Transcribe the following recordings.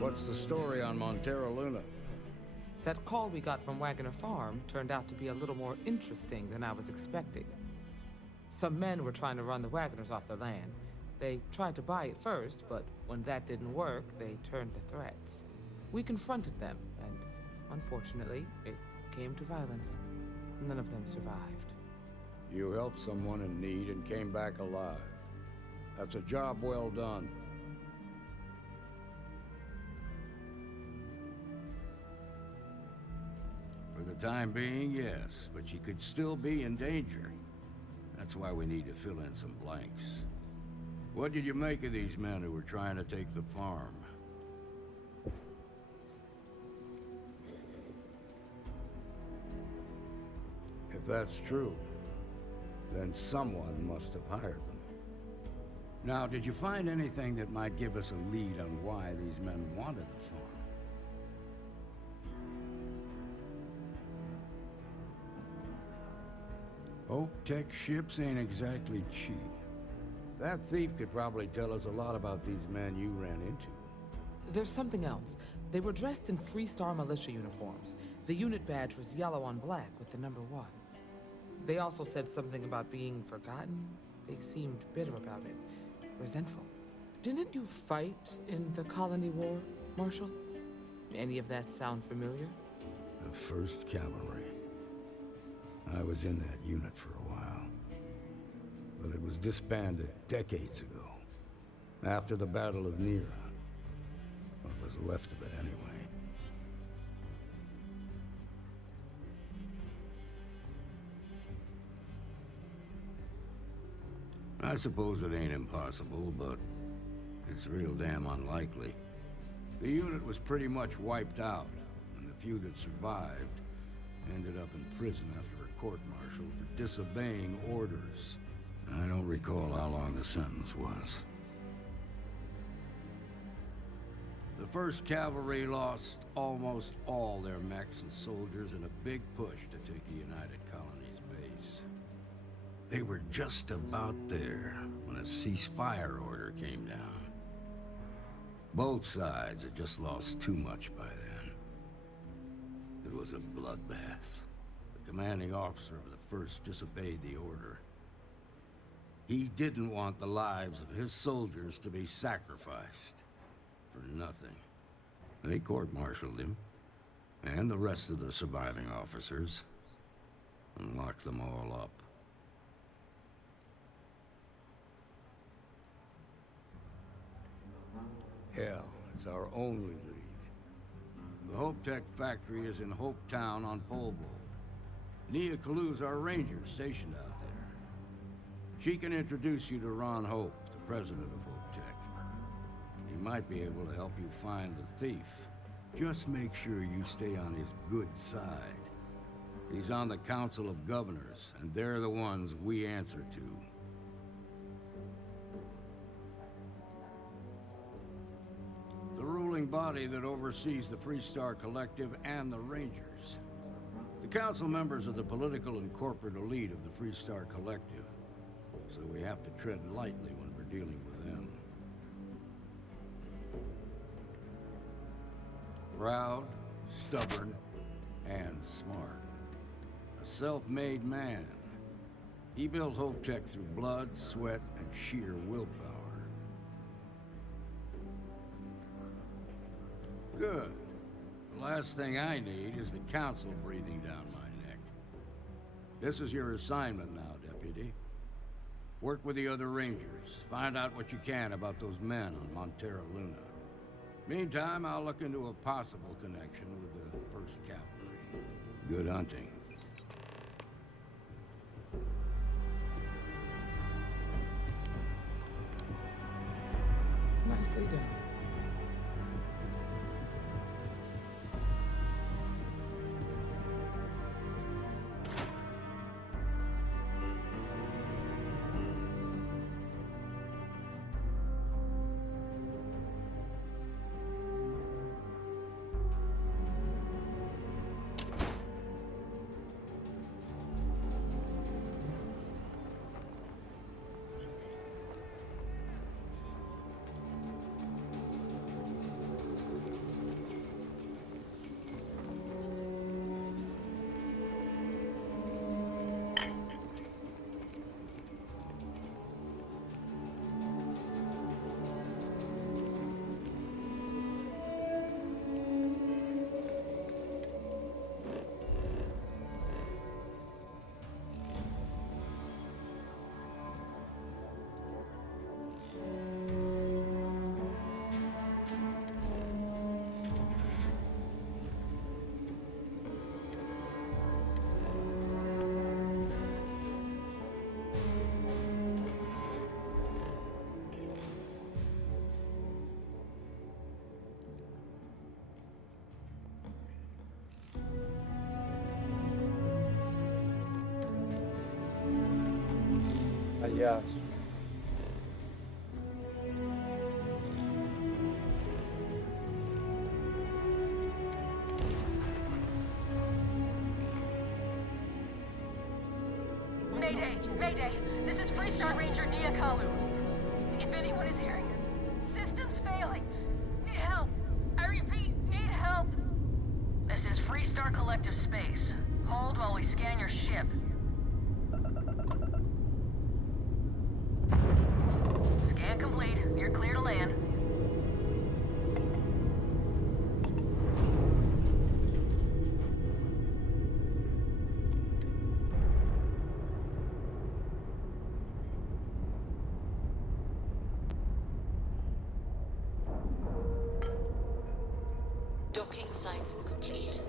What's the story on Montero Luna? That call we got from Wagoner Farm turned out to be a little more interesting than I was expecting. Some men were trying to run the Wagoners off their land. They tried to buy it first, but when that didn't work, they turned to threats. We confronted them, and unfortunately, it came to violence. None of them survived. You helped someone in need and came back alive. That's a job well done. For the time being, yes, but you could still be in danger. That's why we need to fill in some blanks. What did you make of these men who were trying to take the farm? If that's true, then someone must have hired them. Now, did you find anything that might give us a lead on why these men wanted the farm? Hope Tech ships ain't exactly cheap. That thief could probably tell us a lot about these men you ran into. There's something else. They were dressed in Freestar militia uniforms. The unit badge was yellow on black with the number 1. They also said something about being forgotten. They seemed bitter about it, resentful. Didn't you fight in the Colony War, Marshal? Any of that sound familiar? The 1st Cavalry. I was in that unit for a while. But it was disbanded decades ago. After the Battle of Nera. What was left of it anyway. I suppose it ain't impossible, but it's real damn unlikely. The unit was pretty much wiped out, and the few that survived ended up in prison after a court-martial for disobeying orders. I don't recall how long the sentence was. The 1st Cavalry lost almost all their mechs and soldiers in a big push to take the United Colony's base. They were just about there when a ceasefire order came down. Both sides had just lost too much by then. It was a bloodbath. The commanding officer of the 1st disobeyed the order. He didn't want the lives of his soldiers to be sacrificed for nothing. They court-martialed him, and the rest of the surviving officers, and locked them all up. Hell, it's our only lead. The Hope Tech factory is in Hope Town on Polvold. Nia Kalu's our ranger stationed out there. She can introduce you to Ron Hope, the president of Hope Tech. He might be able to help you find the thief. Just make sure you stay on his good side. He's on the Council of Governors, and they're the ones we answer to. The ruling body that oversees the Freestar Collective and the Rangers. The council members are the political and corporate elite of the Freestar Collective, so we have to tread lightly when we're dealing with them. Proud, stubborn, and smart. A self-made man. He built Hope Tech through blood, sweat, and sheer willpower. Good. The last thing I need is the council breathing down my neck. This is your assignment now, Deputy. Work with the other Rangers. Find out what you can about those men on Montero Luna. Meantime, I'll look into a possible connection with the 1st Cavalry. Good hunting. Nicely done. aço. Mayday! Mayday! This is Freestar Ranger Nia Kalu. If anyone is hearing this, system's failing. Need help. I repeat, need help. This is Freestar Collective Space. Hold while we scan your ship. Scan complete. You're clear to land. Docking cycle complete.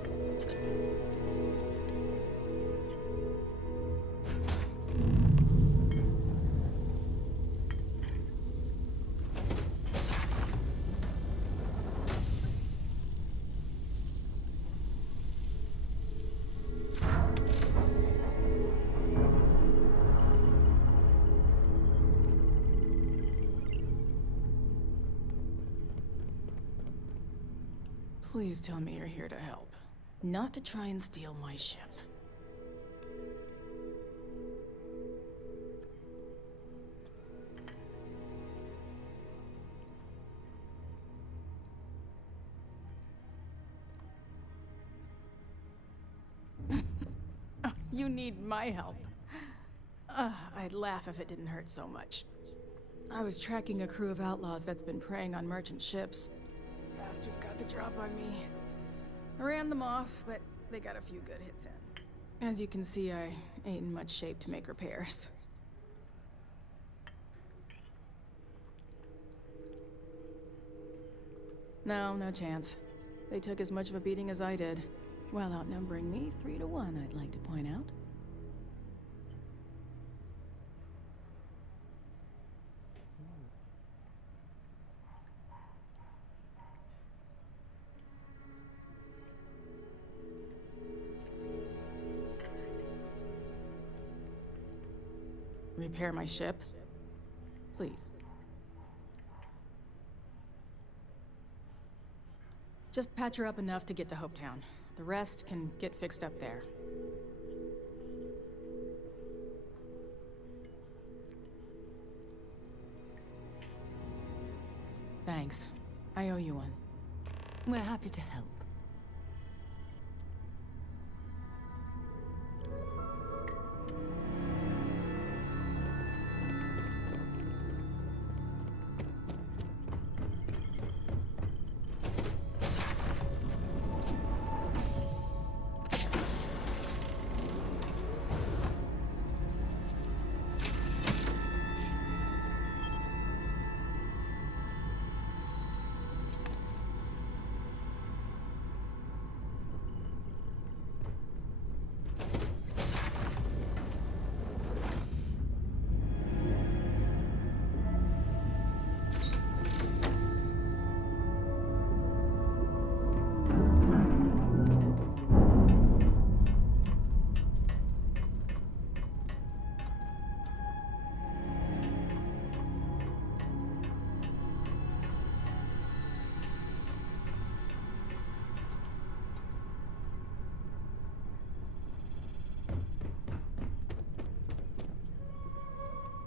Please tell me you're here to help, not to try and steal my ship. You need my help. I'd laugh if it didn't hurt so much. I was tracking a crew of outlaws that's been preying on merchant ships. Bastards got the drop on me. I ran them off, but they got a few good hits in. As you can see, I ain't in much shape to make repairs. No chance. They took as much of a beating as I did, while outnumbering me 3 to 1, I'd like to point out. Repair my ship? Please. Just patch her up enough to get to Hopetown. The rest can get fixed up there. Thanks. I owe you one. We're happy to help.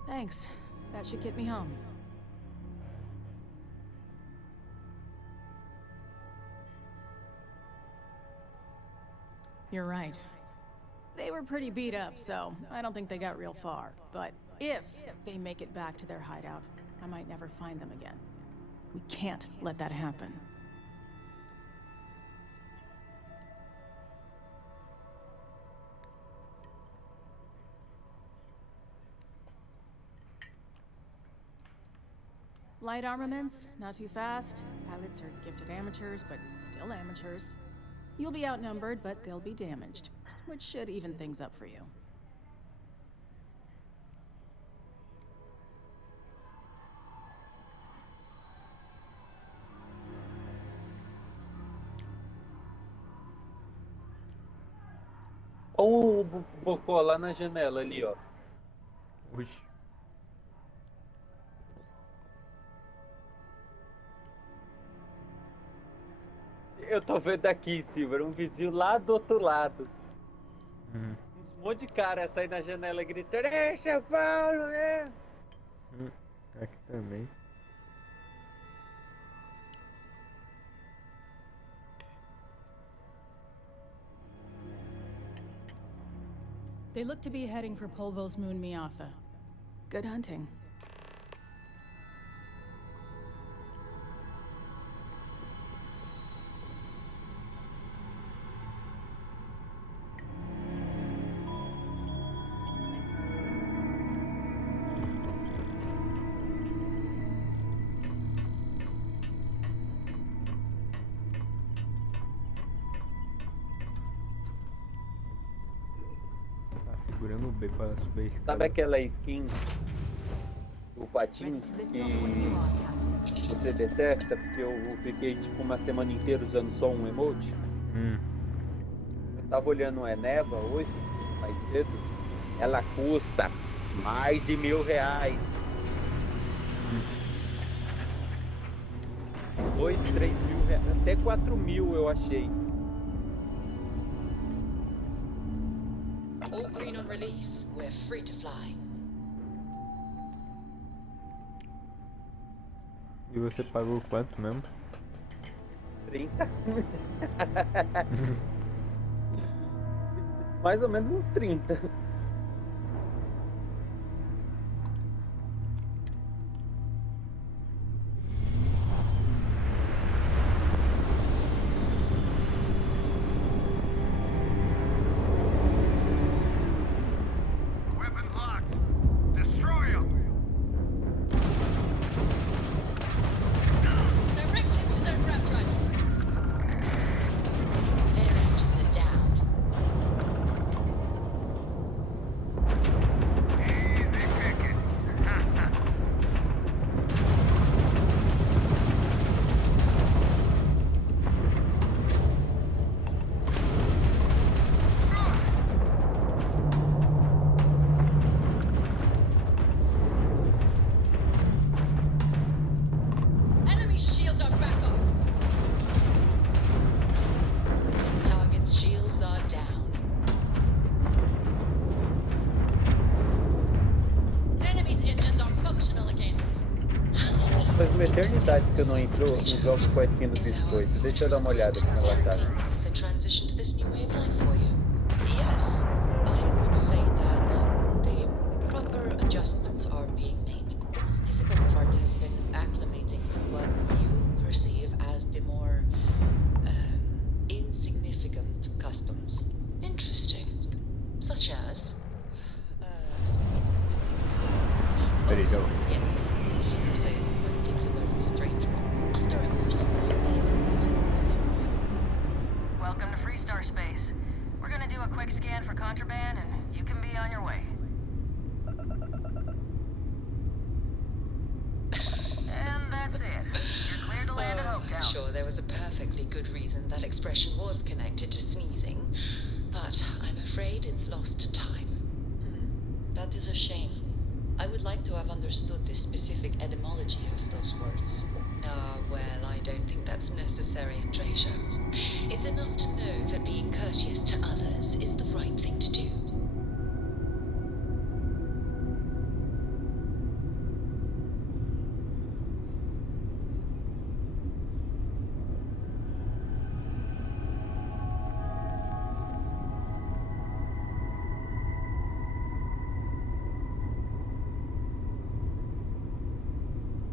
Thanks. That should get me home. You're right. They were pretty beat up, so I don't think they got real far. But if they make it back to their hideout, I might never find them again. We can't let that happen. Light armaments, not too fast. Pilots are gifted amateurs, but still amateurs. You'll be outnumbered, but they'll be damaged, which should even things up for you. Olha o Bocó lá na janela ali, ó. Oxe. Eu tô vendo aqui, Silver, um vizinho lá do outro lado. Um monte de cara sair na janela gritando: "É, São Paulo, é!" Aqui também. They look to be heading for Polvo's moon Miatha. Good hunting. Tá segurando o B para subir a escada. Sabe aquela skin do Patins que você detesta? Porque eu fiquei tipo uma semana inteira usando só um emote. Eu tava olhando o Eneva hoje, mais cedo. Ela custa mais de R$1.000. 2, 3 mil reais, até 4 mil eu achei. All green on release. We're free to fly. E você pagou quanto mesmo? 30. Mais ou menos uns 30. Directed to their grab drive. Bearing to the down. Enemy shields are back up. Target's shields are down. Enemy's engines are functional again. Faz uma eternidade que eu não entro no jogo com a skin do biscoito. Deixa eu dar uma olhada como ela tá. The transition to this new way of life for you. Yes, I would say that the proper adjustments are being made. The most difficult part has been acclimating to what you perceive as the more insignificant customs. Interesting. Such as? Peraí, já. Yes, here's a particularly strange one. After a person sneezes, someone. Welcome to Freestar space. We're gonna do a quick scan for contraband, and you can be on your way. And that's it. You're cleared to land at Hopetown. Sure, there was a perfectly good reason that expression was connected to sneezing, but I'm afraid it's lost to time. That is a shame. I would like to have understood the specific etymology of those words. Ah, well, I don't think that's necessary, Andreja. It's enough to know that being courteous to others is the right thing to do.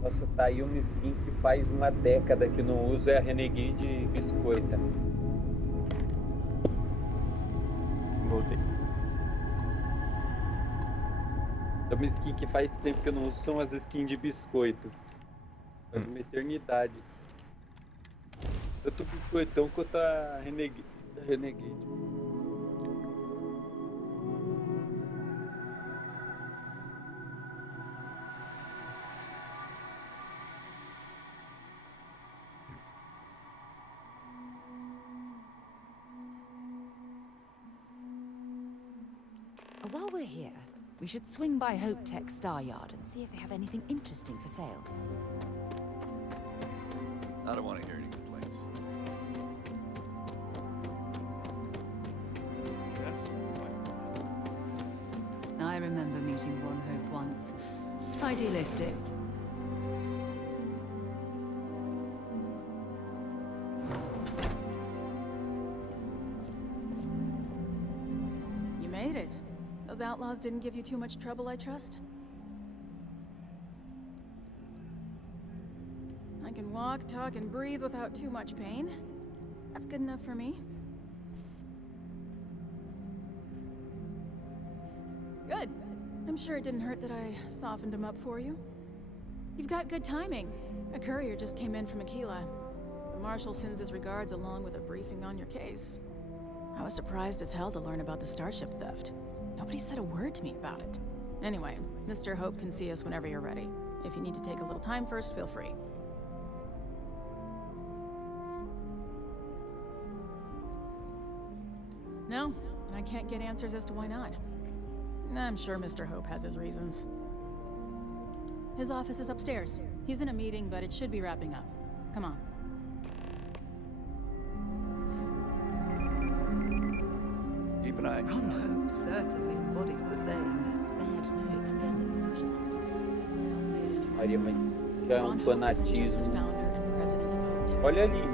Nossa, tá aí uma skin que faz uma década que não uso, é a Renegade Biscoita. Voltei. É uma skin que faz tempo que eu não uso, são as skins de biscoito. Faz uma eternidade. Tanto o biscoitão quanto a Renegade. While we're here, we should swing by Hope Tech Star Yard and see if they have anything interesting for sale. I don't want to hear any complaints. remember meeting One Hope once. Idealistic. You made it. Those outlaws didn't give you too much trouble, I trust? I can walk, talk, and breathe without too much pain. That's good enough for me. Good. I'm sure it didn't hurt that I softened him up for you. You've got good timing. A courier just came in from Aquila. The Marshal sends his regards along with a briefing on your case. I was surprised as hell to learn about the starship theft. Nobody said a word to me about it. Anyway, Mr. Hope can see us whenever you're ready. If you need to take a little time first, feel free. No, and I can't get answers as to why not. I'm sure Mr. Hope has his reasons. His office is upstairs. He's in a meeting, but it should be wrapping up. Come on. Keep an eye. Ron Hope certainly embodies the saying, spared no expense. Maria, mas já é um fanatismo. Olha ali, o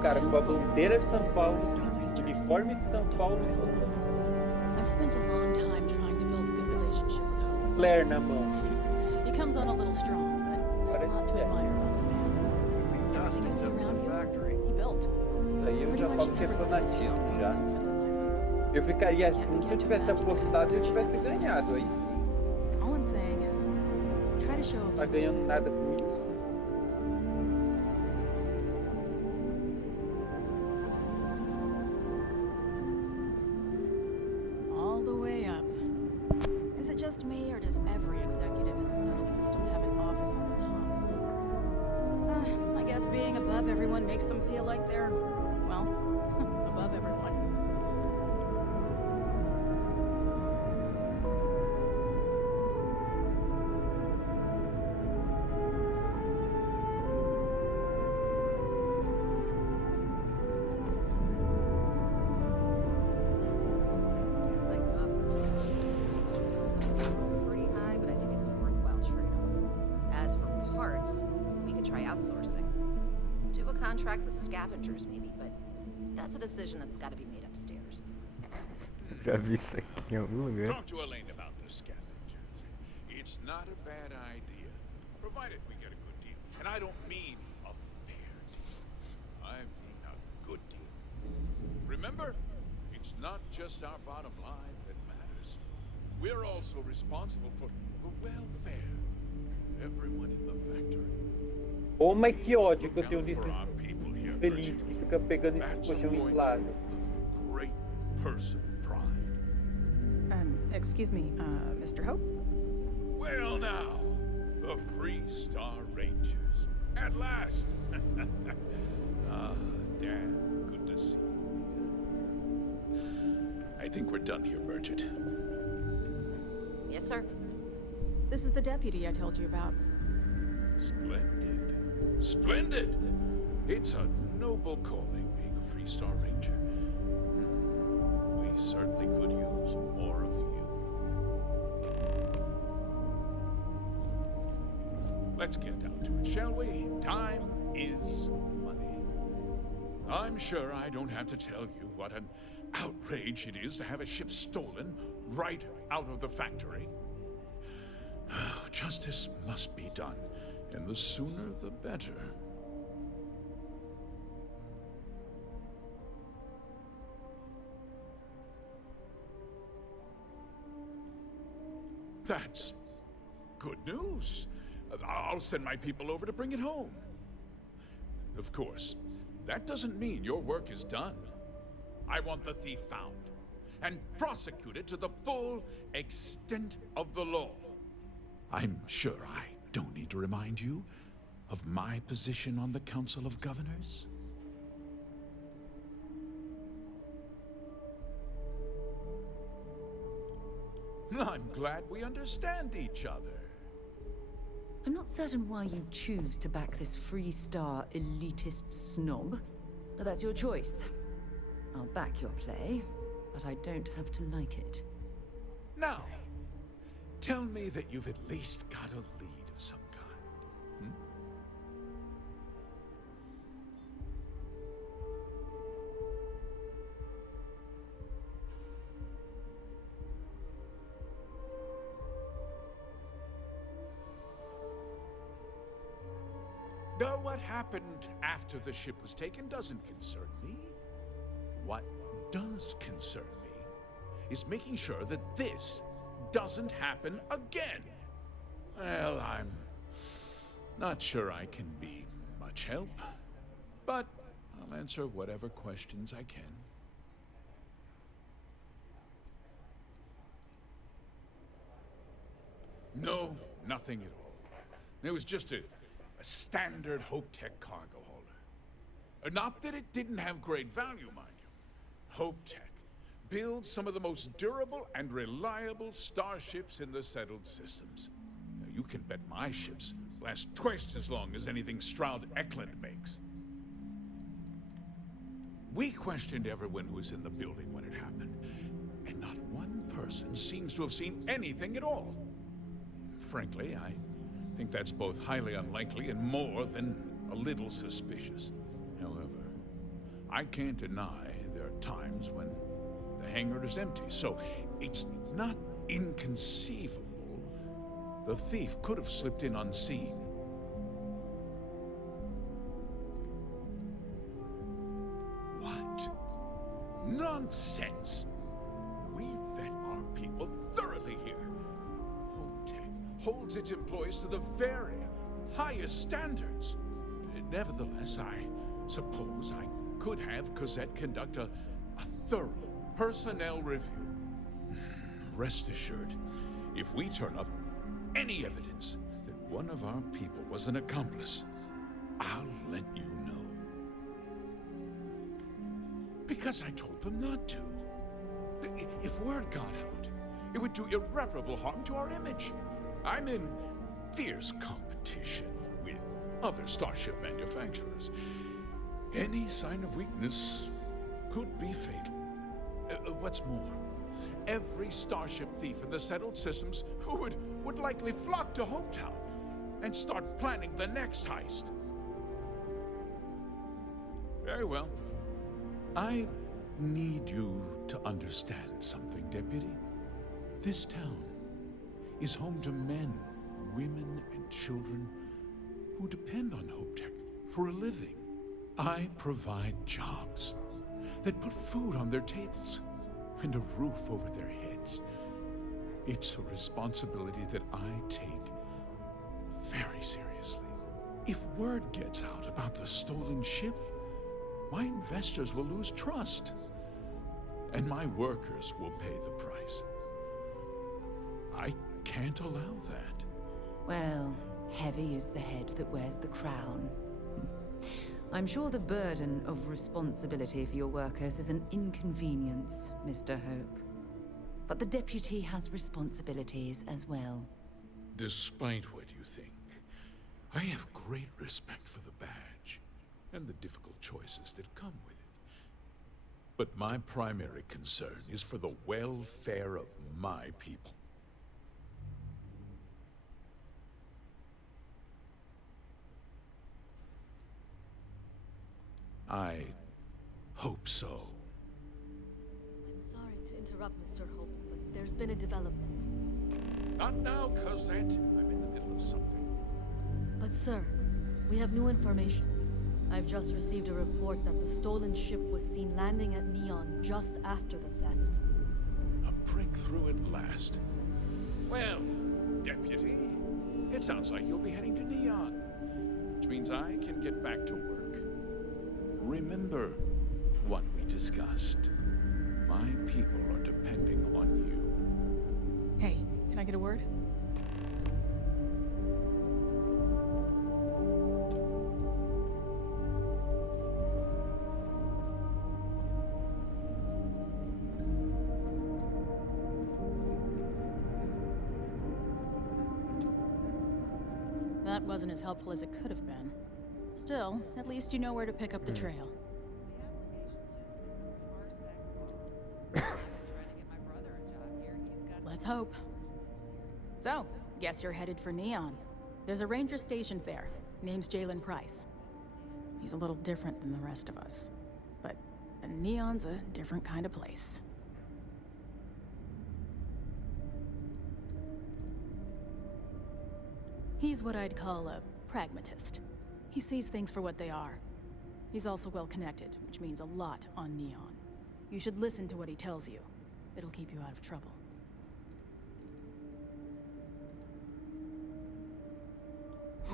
cara com a bandeira de São Paulo, uniforme de São Paulo, I've spent a long time trying to build a good relationship with Hope. flare na mão. He comes on a little strong, but there's a lot to admire about the man. Be dusted Everything up in around the here, factory. he built. Aí eu Pretty já much falo que é everyone in this town fanatismo owns já. him for their livelihood. Eu ficaria assim se eu tivesse apostado e eu tivesse ganhado. Aí sim, All I'm saying is, try to show a não tá little ganhando respect. nada com isso. All the way up. Is it just me, or does every executive in the settled systems have an office on the top floor? I guess being above everyone makes them feel like they're, well, above everyone. Guess I go up. Pretty high, but I think it's a worthwhile trade-off. As for parts, we could try outsourcing. Do a contract with scavengers, maybe, but that's a decision that's got to be made upstairs. Já vi isso aqui em algum lugar. Talk to Elaine about the scavengers. It's not a bad idea, provided we get a good deal. And I don't mean a fair deal. I mean a good deal. Remember, it's not just our bottom line that matters. We're also responsible for the welfare of everyone in the factory. Ô, mas que ódio que eu tenho Look out desses for our people here, felizes que fica pegando esses That's a colchão point inflável. of great personal pride. Excuse me, Mr. Hope? Well now, the Freestar Rangers. At last! Ah, damn, good to see you. I think we're done here, Bridget. Yes, sir. This is the deputy I told you about. Splendid. Splendid! It's a noble calling being a Freestar Ranger. We certainly could use more of you. Let's get down to it, shall we? Time is money. I'm sure I don't have to tell you what an outrage it is to have a ship stolen right out of the factory. Justice must be done, and the sooner the better. That's good news. I'll send my people over to bring it home. Of course, that doesn't mean your work is done. I want the thief found and prosecuted to the full extent of the law. I'm sure I don't need to remind you of my position on the Council of Governors. I'm glad we understand each other. I'm not certain why you choose to back this Freestar elitist snob, but that's your choice. I'll back your play, but I don't have to like it. Now, tell me that you've at least got a lead of some kind. Hmm? Though what happened after the ship was taken doesn't concern me. What does concern me is making sure that this doesn't happen again. Well, I'm not sure I can be much help, but I'll answer whatever questions I can. No, nothing at all. It was just a standard Hope Tech cargo hauler. Not that it didn't have great value, mind you. Hope Tech builds some of the most durable and reliable starships in the settled systems. Now, you can bet my ships last twice as long as anything Stroud Eklund makes. We questioned everyone who was in the building when it happened, and not one person seems to have seen anything at all. Frankly, I think that's both highly unlikely and more than a little suspicious. However, I can't deny there are times when the hangar is empty, so it's not inconceivable the thief could have slipped in unseen. What? Nonsense! We vet our people thoroughly here. Holds its employees to the very highest standards. Nevertheless, I suppose I could have Cosette conduct a thorough personnel review. Rest assured, if we turn up any evidence that one of our people was an accomplice, I'll let you know. Because I told them not to. If word got out, it would do irreparable harm to our image. I'm in fierce competition with other starship manufacturers. Any sign of weakness could be fatal. What's more, every starship thief in the settled systems would likely flock to Hopetown and start planning the next heist. Very well. I need you to understand something, Deputy. This town is home to men, women, and children who depend on Hope Tech for a living. I provide jobs that put food on their tables and a roof over their heads. It's a responsibility that I take very seriously. If word gets out about the stolen ship, my investors will lose trust, and my workers will pay the price. I can't allow that. Well, heavy is the head that wears the crown. I'm sure the burden of responsibility for your workers is an inconvenience, Mr. Hope. But the deputy has responsibilities as well. Despite what you think, I have great respect for the badge and the difficult choices that come with it. But my primary concern is for the welfare of my people. I hope so. I'm sorry to interrupt, Mr. Hope, but there's been a development. Not now, Cosette. I'm in the middle of something. But sir, we have new information. I've just received a report that the stolen ship was seen landing at Neon just after the theft. A breakthrough at last. Well, Deputy, it sounds like you'll be heading to Neon, which means I can get back to work. Remember what we discussed. My people are depending on you. Hey, can I get a word? That wasn't as helpful as it could have been. Still, at least you know where to pick up the trail. Let's hope. So, guess you're headed for Neon. There's a ranger stationed there. Name's Jalen Price. He's a little different than the rest of us. But Neon's a different kind of place. He's what I'd call a pragmatist. He sees things for what they are. He's also well connected, which means a lot on Neon. You should listen to what he tells you. It'll keep you out of trouble.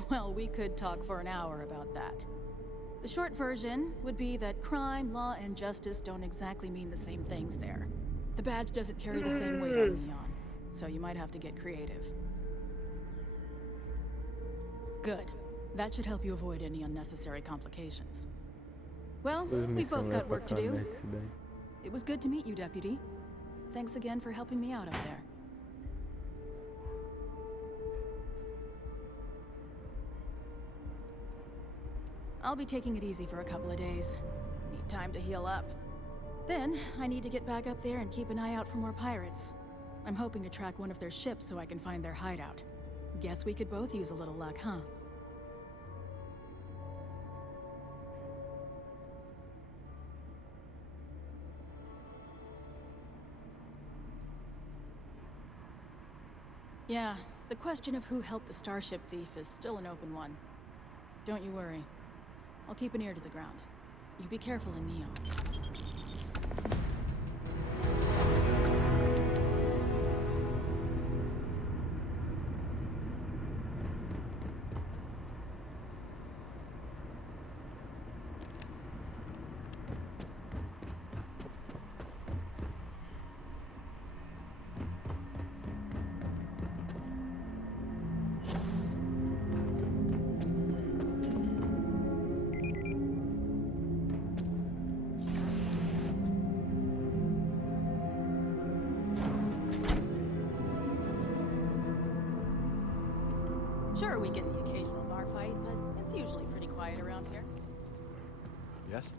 Well, we could talk for an hour about that. The short version would be that crime, law, and justice don't exactly mean the same things there. The badge doesn't carry the same weight on Neon, so you might have to get creative. Good. That should help you avoid any unnecessary complications. Well, we've both got work to do. It was good to meet you, Deputy. Thanks again for helping me out up there. I'll be taking it easy for a couple of days. Need time to heal up. Then, I need to get back up there and keep an eye out for more pirates. I'm hoping to track one of their ships so I can find their hideout. Guess we could both use a little luck, huh? Yeah, the question of who helped the Starship thief is still an open one. Don't you worry. I'll keep an ear to the ground. You be careful in Neon. Sure, we get the occasional bar fight, but it's usually pretty quiet around here. Yes?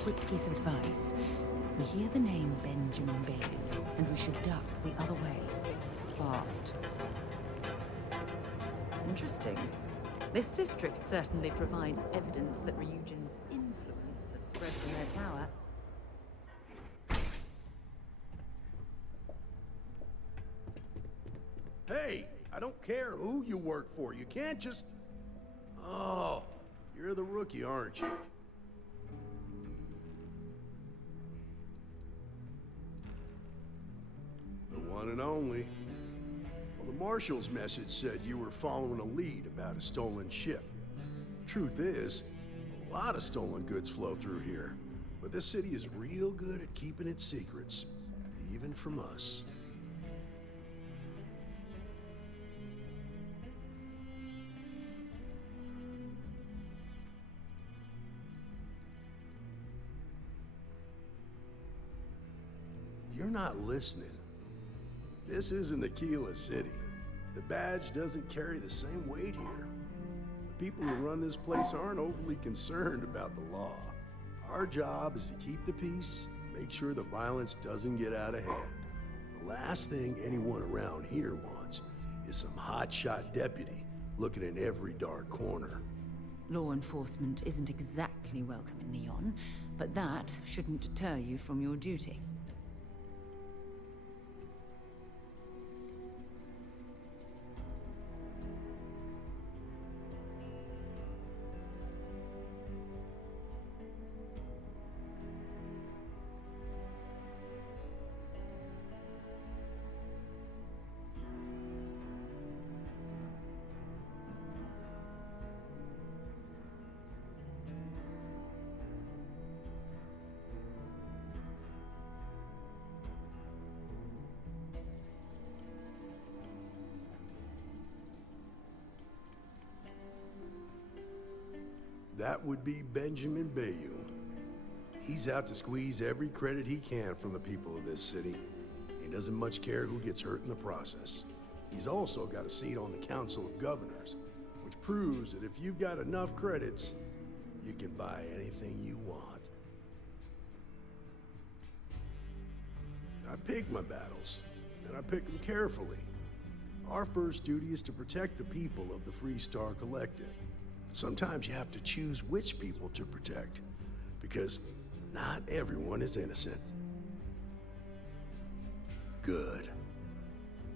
Quick piece of advice. We hear the name Benjamin Bailey, and we should duck the other way. Fast. Interesting. This district certainly provides evidence that Ryujin's influence has spread from their tower. Hey, I don't care who you work for. You can't just... Oh, you're the rookie, aren't you? The one and only. Well, the Marshal's message said you were following a lead about a stolen ship. Truth is, a lot of stolen goods flow through here. But this city is real good at keeping its secrets, even from us. You're not listening. This isn't Aquila City. The badge doesn't carry the same weight here. The people who run this place aren't overly concerned about the law. Our job is to keep the peace, make sure the violence doesn't get out of hand. The last thing anyone around here wants is some hotshot deputy looking in every dark corner. Law enforcement isn't exactly welcome in Neon, but that shouldn't deter you from your duty. That would be Benjamin Bayou. He's out to squeeze every credit he can from the people of this city. He doesn't much care who gets hurt in the process. He's also got a seat on the Council of Governors, which proves that if you've got enough credits, you can buy anything you want. I pick my battles, and I pick them carefully. Our first duty is to protect the people of the Freestar Collective. But sometimes you have to choose which people to protect, because not everyone is innocent. Good.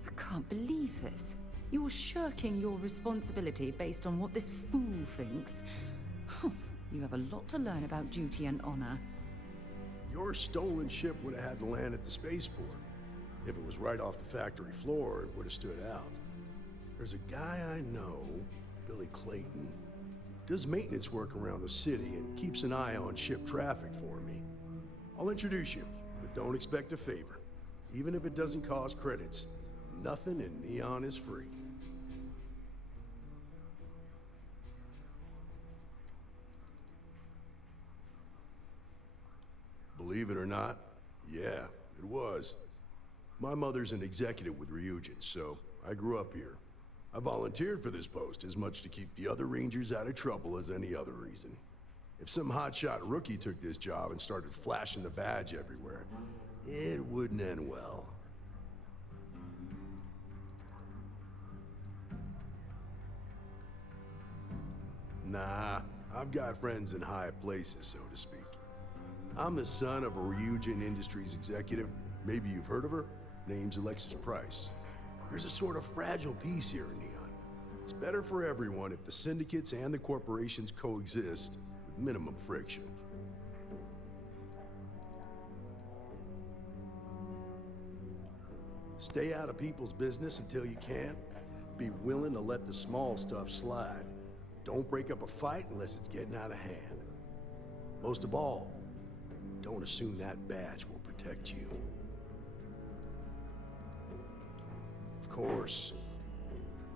I can't believe this. You're shirking your responsibility based on what this fool thinks. You have a lot to learn about duty and honor. Your stolen ship would have had to land at the spaceport. If it was right off the factory floor, it would have stood out. There's a guy I know, Billy Clayton, does maintenance work around the city and keeps an eye on ship traffic for me. I'll introduce you, but don't expect a favor. Even if it doesn't cost credits, nothing in Neon is free. Believe it or not, yeah, it was. My mother's an executive with Ryujin, so I grew up here. I volunteered for this post as much to keep the other Rangers out of trouble as any other reason. If some hotshot rookie took this job and started flashing the badge everywhere, it wouldn't end well. Nah, I've got friends in high places, so to speak. I'm the son of a Ryujin Industries executive. Maybe you've heard of her. Name's Alexis Price. There's a sort of fragile peace here in Neon. It's better for everyone if the syndicates and the corporations coexist with minimum friction. Stay out of people's business until you can. Be willing to let the small stuff slide. Don't break up a fight unless it's getting out of hand. Most of all, don't assume that badge will protect you. Of course,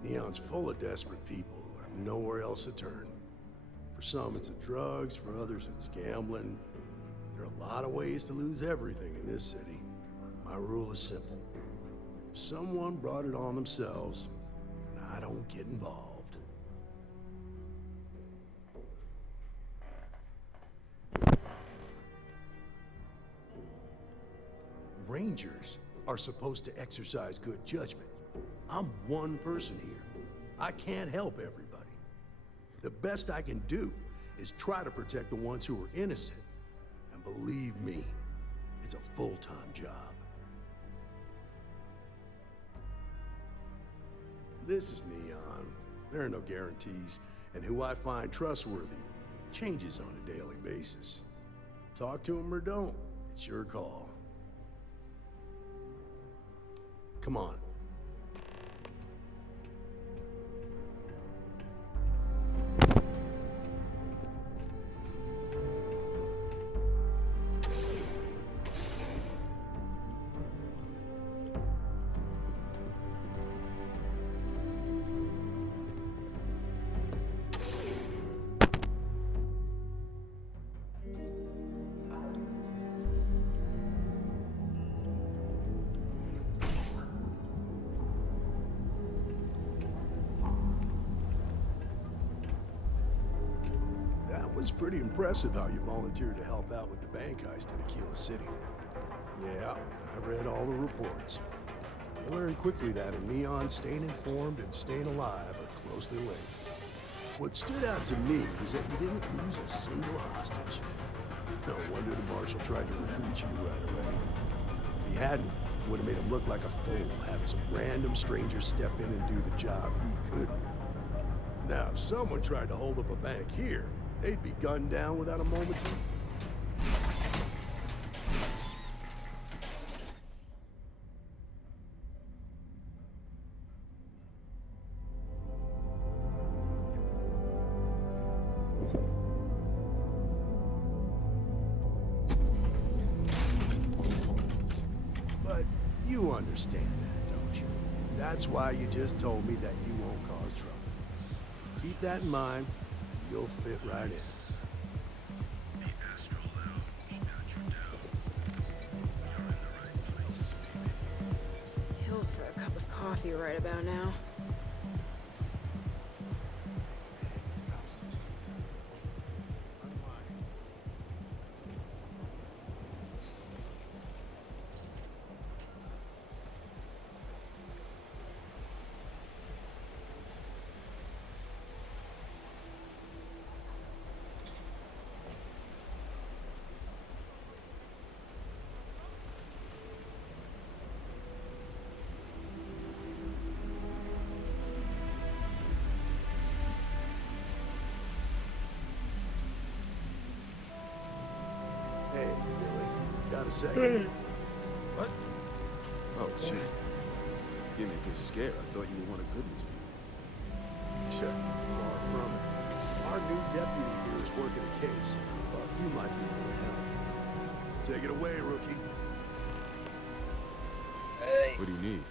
Neon's full of desperate people who have nowhere else to turn. For some, it's drugs. For others, it's gambling. There are a lot of ways to lose everything in this city. My rule is simple. If someone brought it on themselves, I don't get involved. Rangers are supposed to exercise good judgment. I'm one person here. I can't help everybody. The best I can do is try to protect the ones who are innocent. And believe me, it's a full-time job. This is Neon. There are no guarantees, and who I find trustworthy changes on a daily basis. Talk to them or don't, it's your call. Come on. It's pretty impressive how you volunteered to help out with the bank heist in Aquila City. Yeah, I read all the reports. I learned quickly that in Neon, staying informed and staying alive are closely linked. What stood out to me was that you didn't lose a single hostage. No wonder the Marshal tried to recruit you right away. If he hadn't, it would have made him look like a fool, having some random stranger step in and do the job he couldn't. Now, if someone tried to hold up a bank here, they'd be gunned down without a moment's... But you understand that, don't you? That's why you just told me that you won't cause trouble. Keep that in mind. You'll fit right in. coffee right about now. Hey, Billy, got a second? What? Oh, shit. Give me a good scare. I thought you were one of Goodman's people. Sure, far from it. Our new deputy here is working a case, and I thought you might be able to help. Take it away, rookie. Hey. What do you need?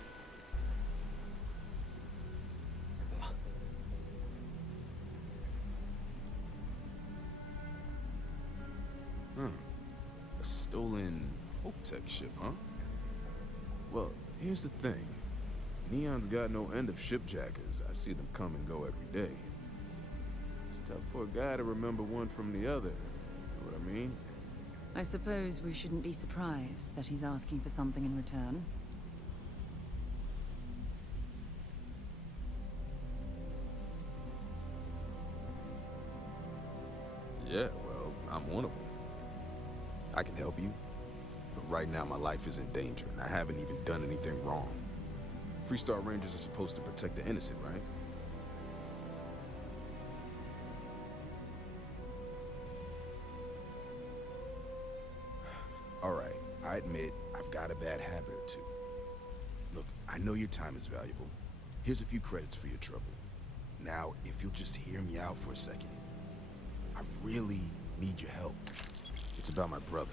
A stolen Hope Tech ship, huh? Well, here's the thing. Neon's got no end of shipjackers. I see them come and go every day. It's tough for a guy to remember one from the other. Know what I mean? I suppose we shouldn't be surprised that he's asking for something in return. Yeah, well, I'm one of them. I can help you, but right now my life is in danger, and I haven't even done anything wrong. Freestar Rangers are supposed to protect the innocent, right? All right, I admit I've got a bad habit or two. Look, I know your time is valuable. Here's a few credits for your trouble. Now, if you'll just hear me out for a second, I really need your help. It's about my brother.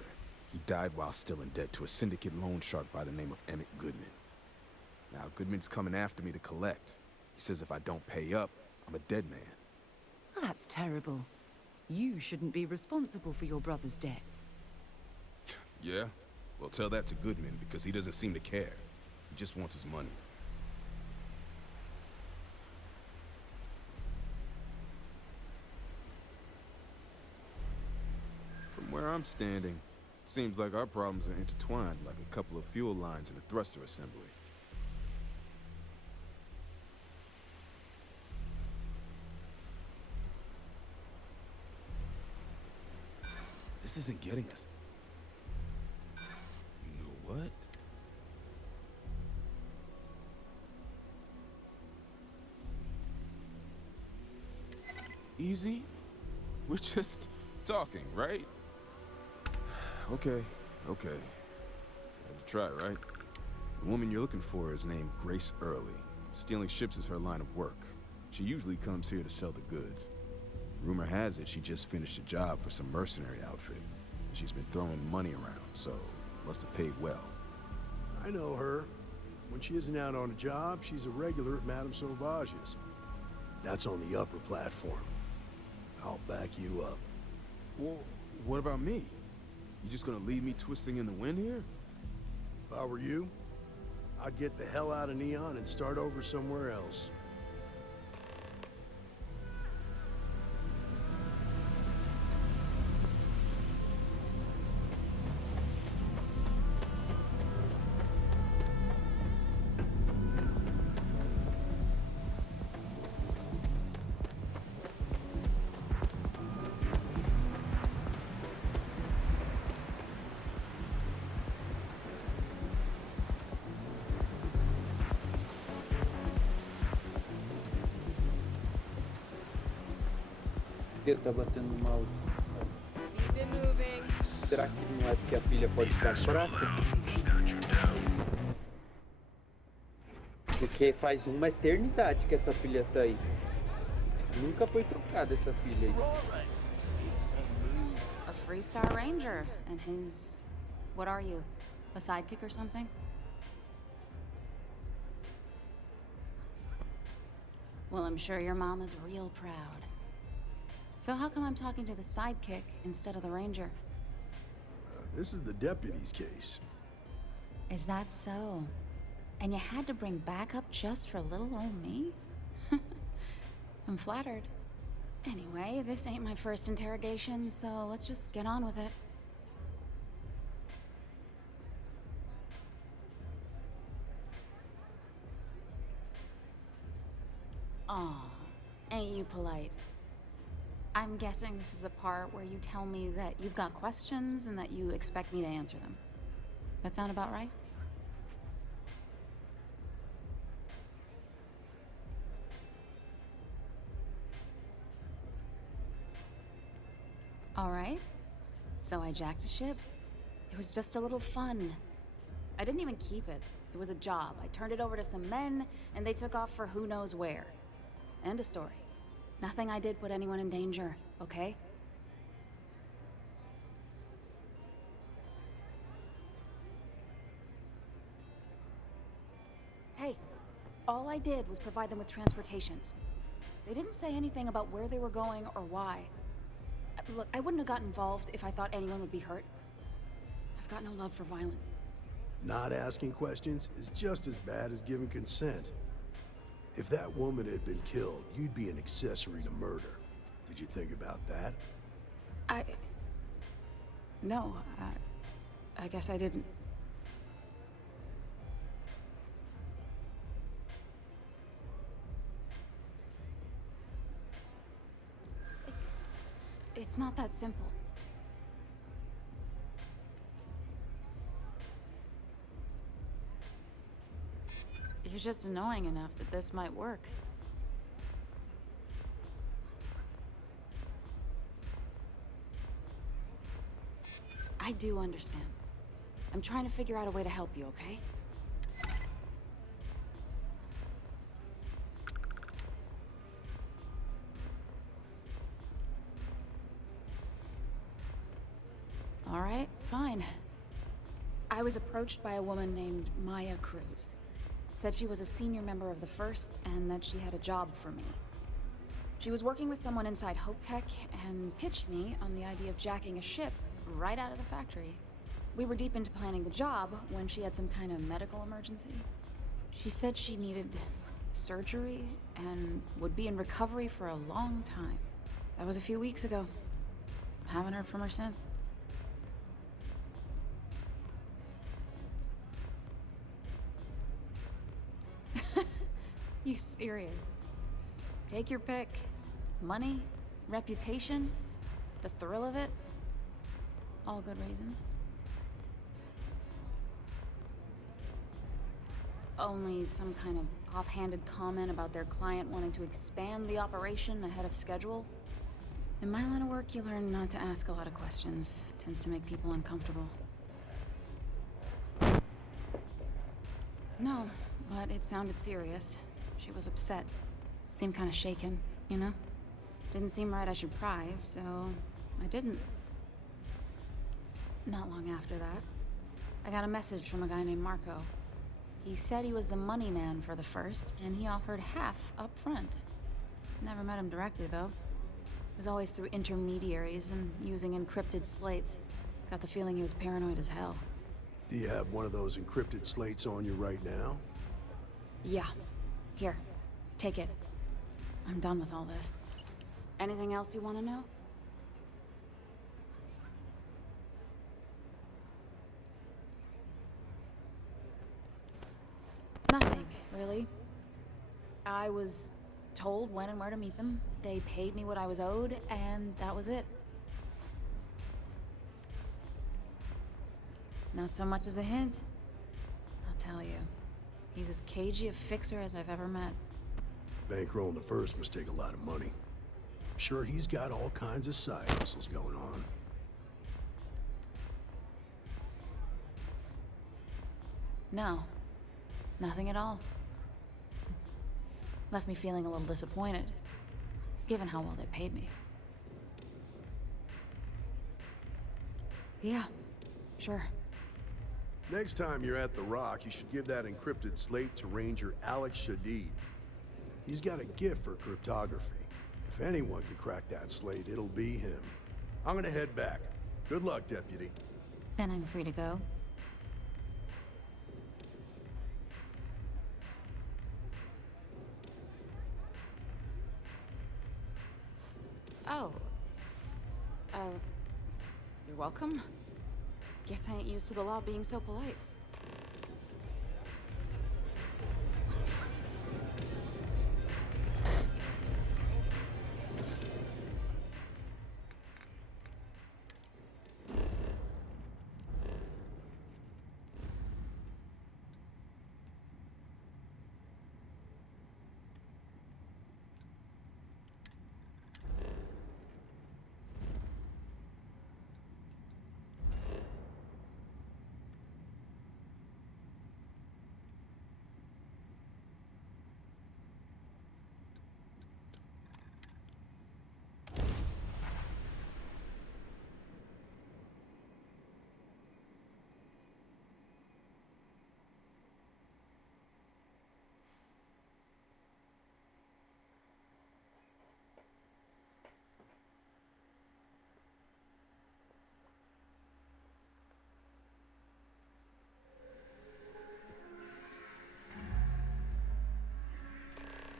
He died while still in debt to a syndicate loan shark by the name of Emmett Goodman. Now, Goodman's coming after me to collect. He says if I don't pay up, I'm a dead man. That's terrible. You shouldn't be responsible for your brother's debts. Yeah? Well, tell that to Goodman because he doesn't seem to care. He just wants his money. From where I'm standing, seems like our problems are intertwined like a couple of fuel lines in a thruster assembly. This isn't getting us. You know what? Easy? We're just talking, right? Okay. Had to try, right? The woman you're looking for is named Grace Early. Stealing ships is her line of work. She usually comes here to sell the goods. Rumor has it she just finished a job for some mercenary outfit. She's been throwing money around, so must have paid well. I know her. When she isn't out on a job, she's a regular at Madame Sauvage's. That's on the upper platform. I'll back you up. Well, what about me? You just gonna leave me twisting in the wind here? If I were you, I'd get the hell out of Neon and start over somewhere else. Tá batendo no mouse. Keep it moving. Será que não é porque a pilha pode estar fraca? Porque faz uma eternidade que essa pilha tá aí. Nunca foi trocada essa pilha aí. A Freestar Ranger, and his... What are you? A sidekick or something? Well, I'm sure your mom is real proud. So how come I'm talking to the sidekick instead of the ranger? This is the deputy's case. Is that so? And you had to bring backup just for little old me? I'm flattered. Anyway, this ain't my first interrogation, so let's just get on with it. Aw, ain't you polite? I'm guessing this is the part where you tell me that you've got questions and that you expect me to answer them. That sound about right? All right. So I jacked a ship. It was just a little fun. I didn't even keep it. It was a job. I turned it over to some men, and they took off for who knows where. End of story. Nothing I did put anyone in danger, okay? Hey, all I did was provide them with transportation. They didn't say anything about where they were going or why. Look, I wouldn't have got involved if I thought anyone would be hurt. I've got no love for violence. Not asking questions is just as bad as giving consent. If that woman had been killed, you'd be an accessory to murder. Did you think about that? No, I guess I didn't. It's not that simple. You're just annoying enough that this might work. I do understand. I'm trying to figure out a way to help you, okay? All right, fine. I was approached by a woman named Maya Cruz. Said she was a senior member of the First and that she had a job for me. She was working with someone inside Hope Tech and pitched me on the idea of jacking a ship right out of the factory. We were deep into planning the job when she had some kind of medical emergency. She said she needed surgery and would be in recovery for a long time. That was a few weeks ago. Haven't heard from her since. You serious? Take your pick. Money, reputation, the thrill of it. All good reasons. Only some kind of offhanded comment about their client wanting to expand the operation ahead of schedule. In my line of work, you learn not to ask a lot of questions. It tends to make people uncomfortable. No, but it sounded serious. She was upset. Seemed kind of shaken, you know? Didn't seem right I should pry, so I didn't. Not long after that, I got a message from a guy named Marco. He said he was the money man for the First, and he offered half up front. Never met him directly, though. It was always through intermediaries and using encrypted slates. Got the feeling he was paranoid as hell. Do you have one of those encrypted slates on you right now? Yeah. Here, take it. I'm done with all this. Anything else you want to know? Nothing, really. I was told when and where to meet them. They paid me what I was owed, and that was it. Not so much as a hint. I'll tell you. He's as cagey a fixer as I've ever met. Bankrolling the First must take a lot of money. I'm sure he's got all kinds of side hustles going on. No. Nothing at all. Left me feeling a little disappointed, given how well they paid me. Yeah, sure. Next time you're at the Rock, you should give that encrypted slate to Ranger Alex Shadid. He's got a gift for cryptography. If anyone could crack that slate, it'll be him. I'm gonna head back. Good luck, Deputy. Then I'm free to go. Oh. You're welcome. Guess I ain't used to the law being so polite.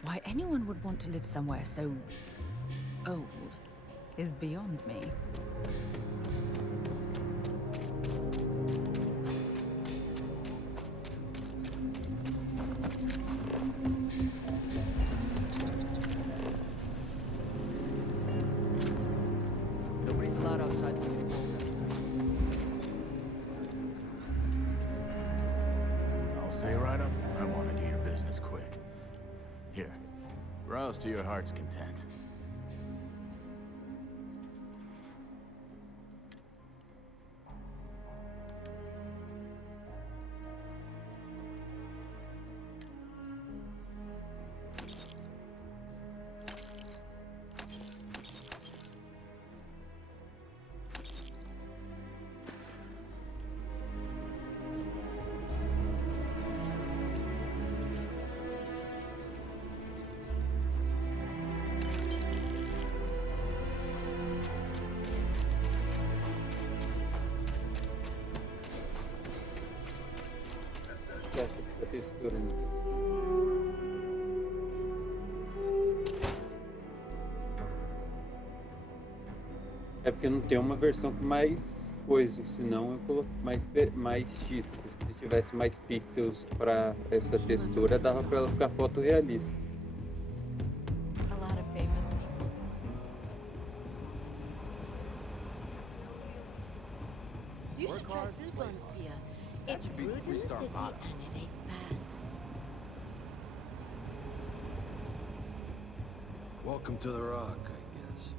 Why anyone would want to live somewhere so old is beyond me. Nobody's allowed outside the city walls. I'll say right up, I want to do your business quick. Here, browse to your heart's content. Essa textura, né? É porque não tem uma versão com mais coisas, senão eu coloco mais X. Se tivesse mais pixels para essa textura, dava para ela ficar fotorrealista. A lot of famous people. You should try food buns, Pia. It's should be brewed in the Freestar city motto. and it ain't bad. Welcome to the Rock, I guess.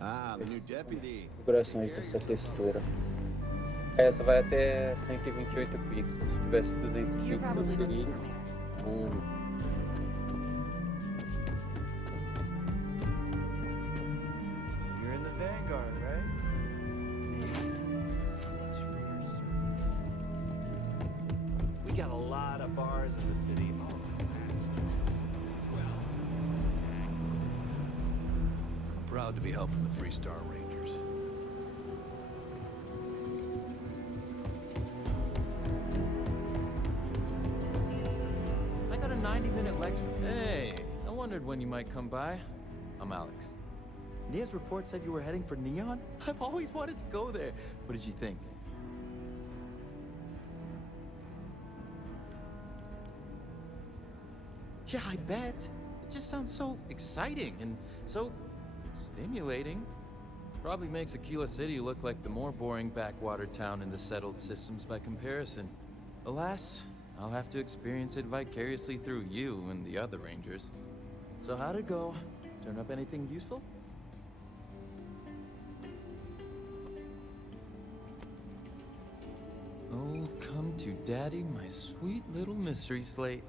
Ah, the new deputy. Configurações dessa textura. Essa vai até 128 pixels. Se tivesse 200 pixels seria You're in the Vanguard, right? Thanks for your service. We got a lot of bars in the city. Oh, I'm proud to be helping the Freestar Rangers. I got a 90-minute lecture. Hey, I wondered when you might come by. I'm Alex. Nia's report said you were heading for Neon? I've always wanted to go there. What did you think? Yeah, I bet. It just sounds so exciting and so stimulating. Probably makes Aquila City look like the more boring backwater town in the settled systems by comparison. Alas, I'll have to experience it vicariously through you and the other Rangers. So how'd it go? Turn up anything useful? Oh, come to Daddy, my sweet little mystery slate.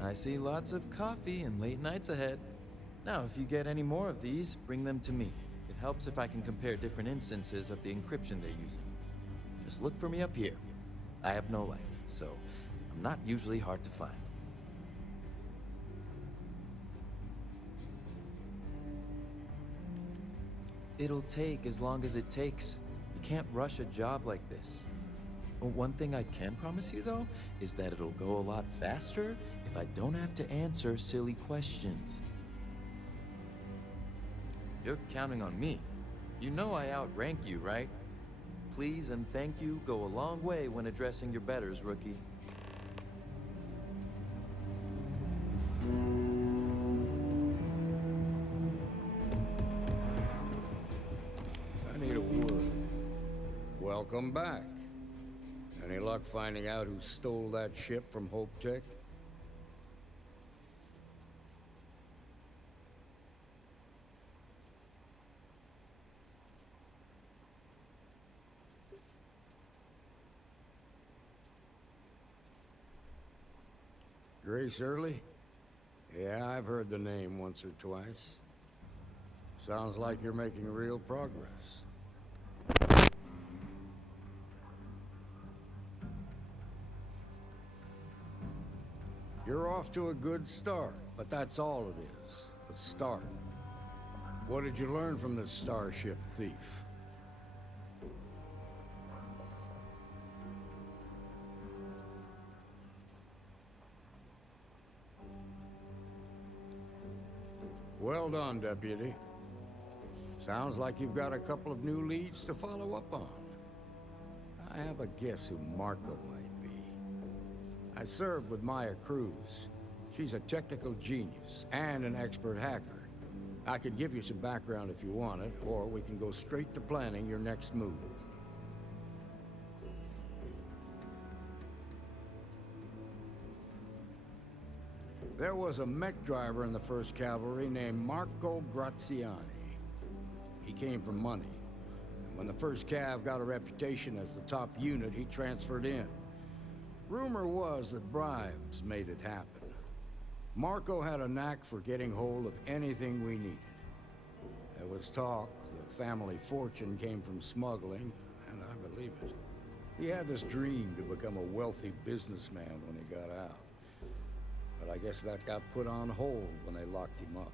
I see lots of coffee and late nights ahead. Now, if you get any more of these, bring them to me. It helps if I can compare different instances of the encryption they're using. Just look for me up here. I have no life, so I'm not usually hard to find. It'll take as long as it takes. You can't rush a job like this. Well, one thing I can promise you, though, is that it'll go a lot faster if I don't have to answer silly questions. You're counting on me. You know I outrank you, right? Please and thank you go a long way when addressing your betters, rookie. I need a word. Welcome back. Any luck finding out who stole that ship from Hope Tech? Grace Early? Yeah, I've heard the name once or twice. Sounds like you're making real progress. You're off to a good start, but that's all it is. A start. What did you learn from this starship thief? Well done, Deputy. Sounds like you've got a couple of new leads to follow up on. I have a guess who Marco might be. I served with Maya Cruz. She's a technical genius and an expert hacker. I could give you some background if you want it, or we can go straight to planning your next move. There was a mech driver in the 1st Cavalry named Marco Graziani. He came from money. And when the 1st Cav got a reputation as the top unit, he transferred in. Rumor was that bribes made it happen. Marco had a knack for getting hold of anything we needed. There was talk the family fortune came from smuggling, and I believe it. He had this dream to become a wealthy businessman when he got out. But I guess that got put on hold when they locked him up.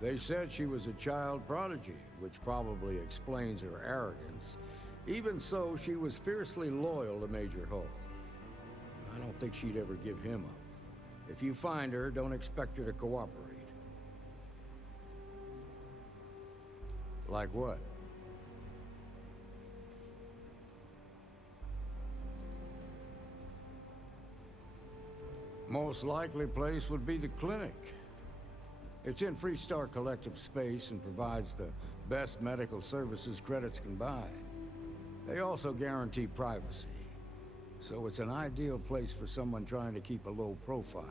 They said she was a child prodigy, which probably explains her arrogance. Even so, she was fiercely loyal to Major Hull. I don't think she'd ever give him up. If you find her, don't expect her to cooperate. Like what? Most likely place would be the clinic. It's in Freestar Collective space and provides the best medical services credits can buy. They also guarantee privacy. So it's an ideal place for someone trying to keep a low profile.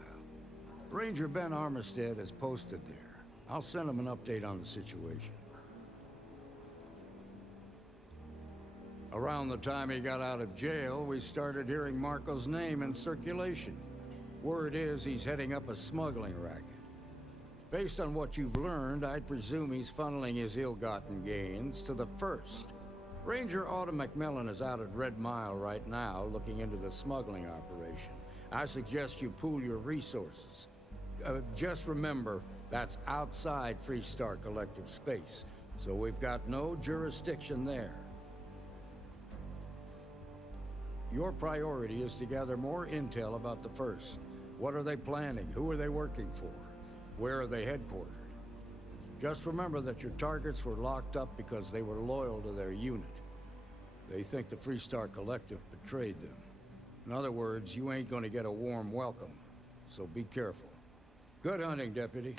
Ranger Ben Armistead is posted there. I'll send him an update on the situation. Around the time he got out of jail, we started hearing Marco's name in circulation. Word is he's heading up a smuggling racket. Based on what you've learned, I'd presume he's funneling his ill-gotten gains to the 1st. Ranger Autumn McMillan is out at Red Mile right now, looking into the smuggling operation. I suggest you pool your resources. Just remember, that's outside Freestar Collective space, so we've got no jurisdiction there. Your priority is to gather more intel about the 1st. What are they planning? Who are they working for? Where are they headquartered? Just remember that your targets were locked up because they were loyal to their unit. They think the Freestar Collective betrayed them. In other words, you ain't gonna get a warm welcome, so be careful. Good hunting, Deputy.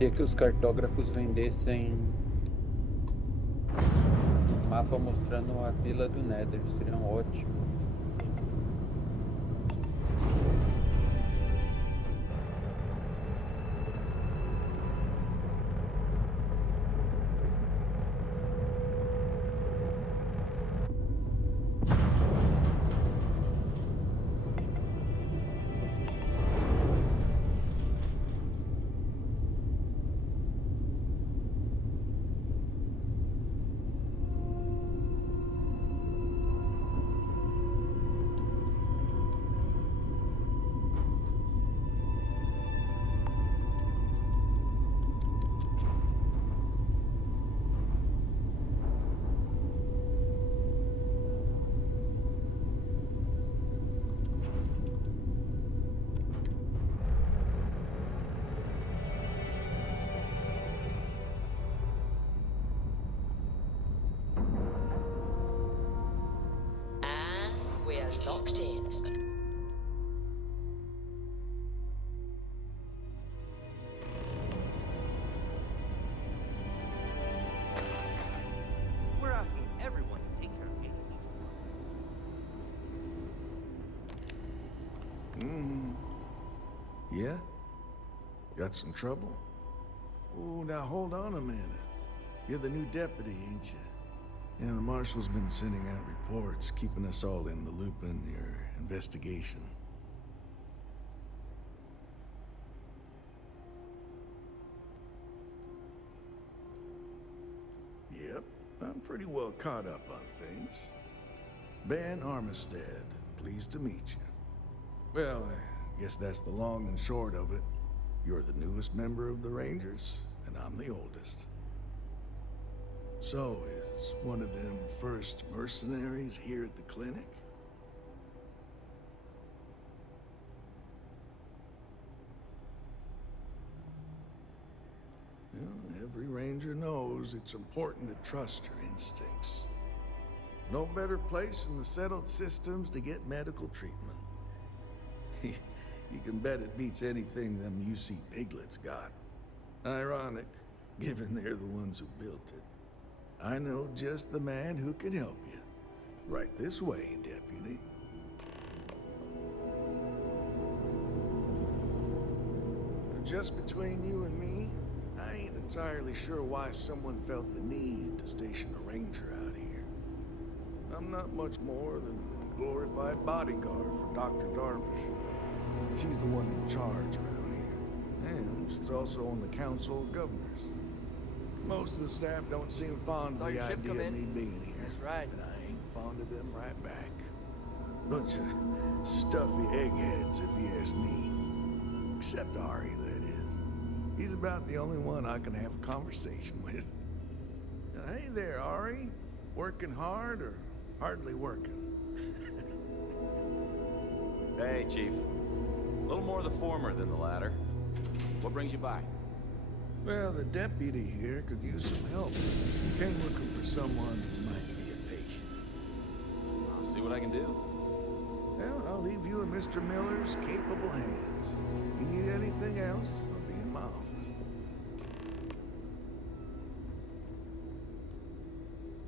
Queria que os cartógrafos vendessem um mapa mostrando a vila do Nether, seria ótimo. We're locked in. We're asking everyone to take care of any Yeah? Got some trouble? Oh, now hold on a minute. You're the new deputy, ain't you? Yeah, the marshal's been sending out reports, keeping us all in the loop in your investigation. Yep, I'm pretty well caught up on things. Ben Armistead, pleased to meet you. Well, I guess that's the long and short of it. You're the newest member of the Rangers, and I'm the oldest. So, is one of them first mercenaries here at the clinic? Well, every ranger knows it's important to trust your instincts. No better place in the settled systems to get medical treatment. You can bet it beats anything them UC piglets got. Ironic, given they're the ones who built it. I know just the man who can help you. Right this way, Deputy. Just between you and me, I ain't entirely sure why someone felt the need to station a ranger out here. I'm not much more than a glorified bodyguard for Dr. Darvish. She's the one in charge around here. And she's also on the Council of Governors. Most of the staff don't seem fond of the idea of me being here. That's right. And I ain't fond of them right back. Bunch of stuffy eggheads, if you ask me. Except Ari, that is. He's about the only one I can have a conversation with. Hey there, Ari. Working hard or hardly working? Hey, Chief. A little more the former than the latter. What brings you by? Well, the deputy here could use some help. Came looking for someone who might be a patient. I'll see what I can do. Well, I'll leave you in Mr. Miller's capable hands. You need anything else, I'll be in my office.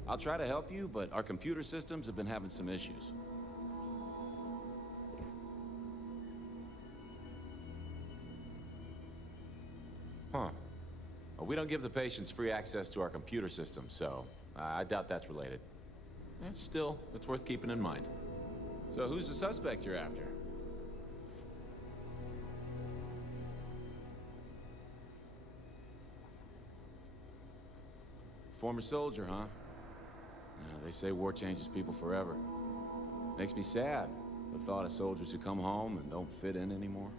I'll try to help you, but our computer systems have been having some issues. Huh. Well, we don't give the patients free access to our computer system, so I doubt that's related. Still, it's worth keeping in mind. So who's the suspect you're after? Former soldier, huh? They say war changes people forever. Makes me sad, the thought of soldiers who come home and don't fit in anymore.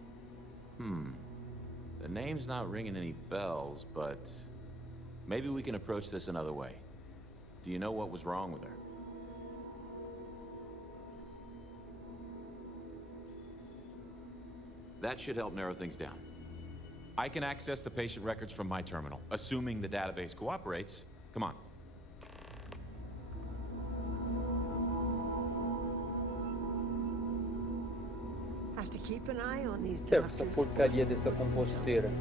The name's not ringing any bells, but maybe we can approach this another way. Do you know what was wrong with her? That should help narrow things down. I can access the patient records from my terminal, assuming the database cooperates. Come on. Have to keep an eye on these Serve essa doctors. porcaria dessa composteira.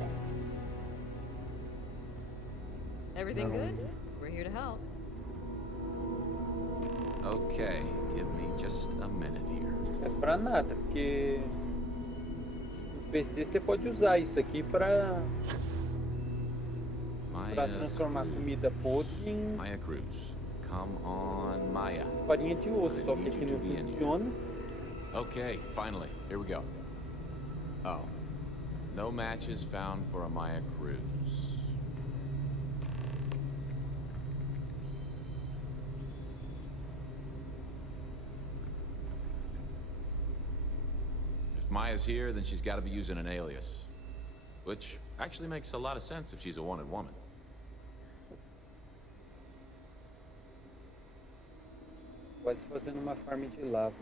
Everything good? We're here to help. Okay, give me just a minute here. É pra nada, porque no PC você pode usar isso aqui pra transformar comida podre em Maya Cruz. Come on, Maya. farinha de osso, só que aqui não funciona. Okay, finally, here we go. Oh, no matches found for a Maya Cruz. If Maya's here, then she's got to be using an alias. Which actually makes a lot of sense if she's a wanted woman. Quase fazendo uma farm de lava.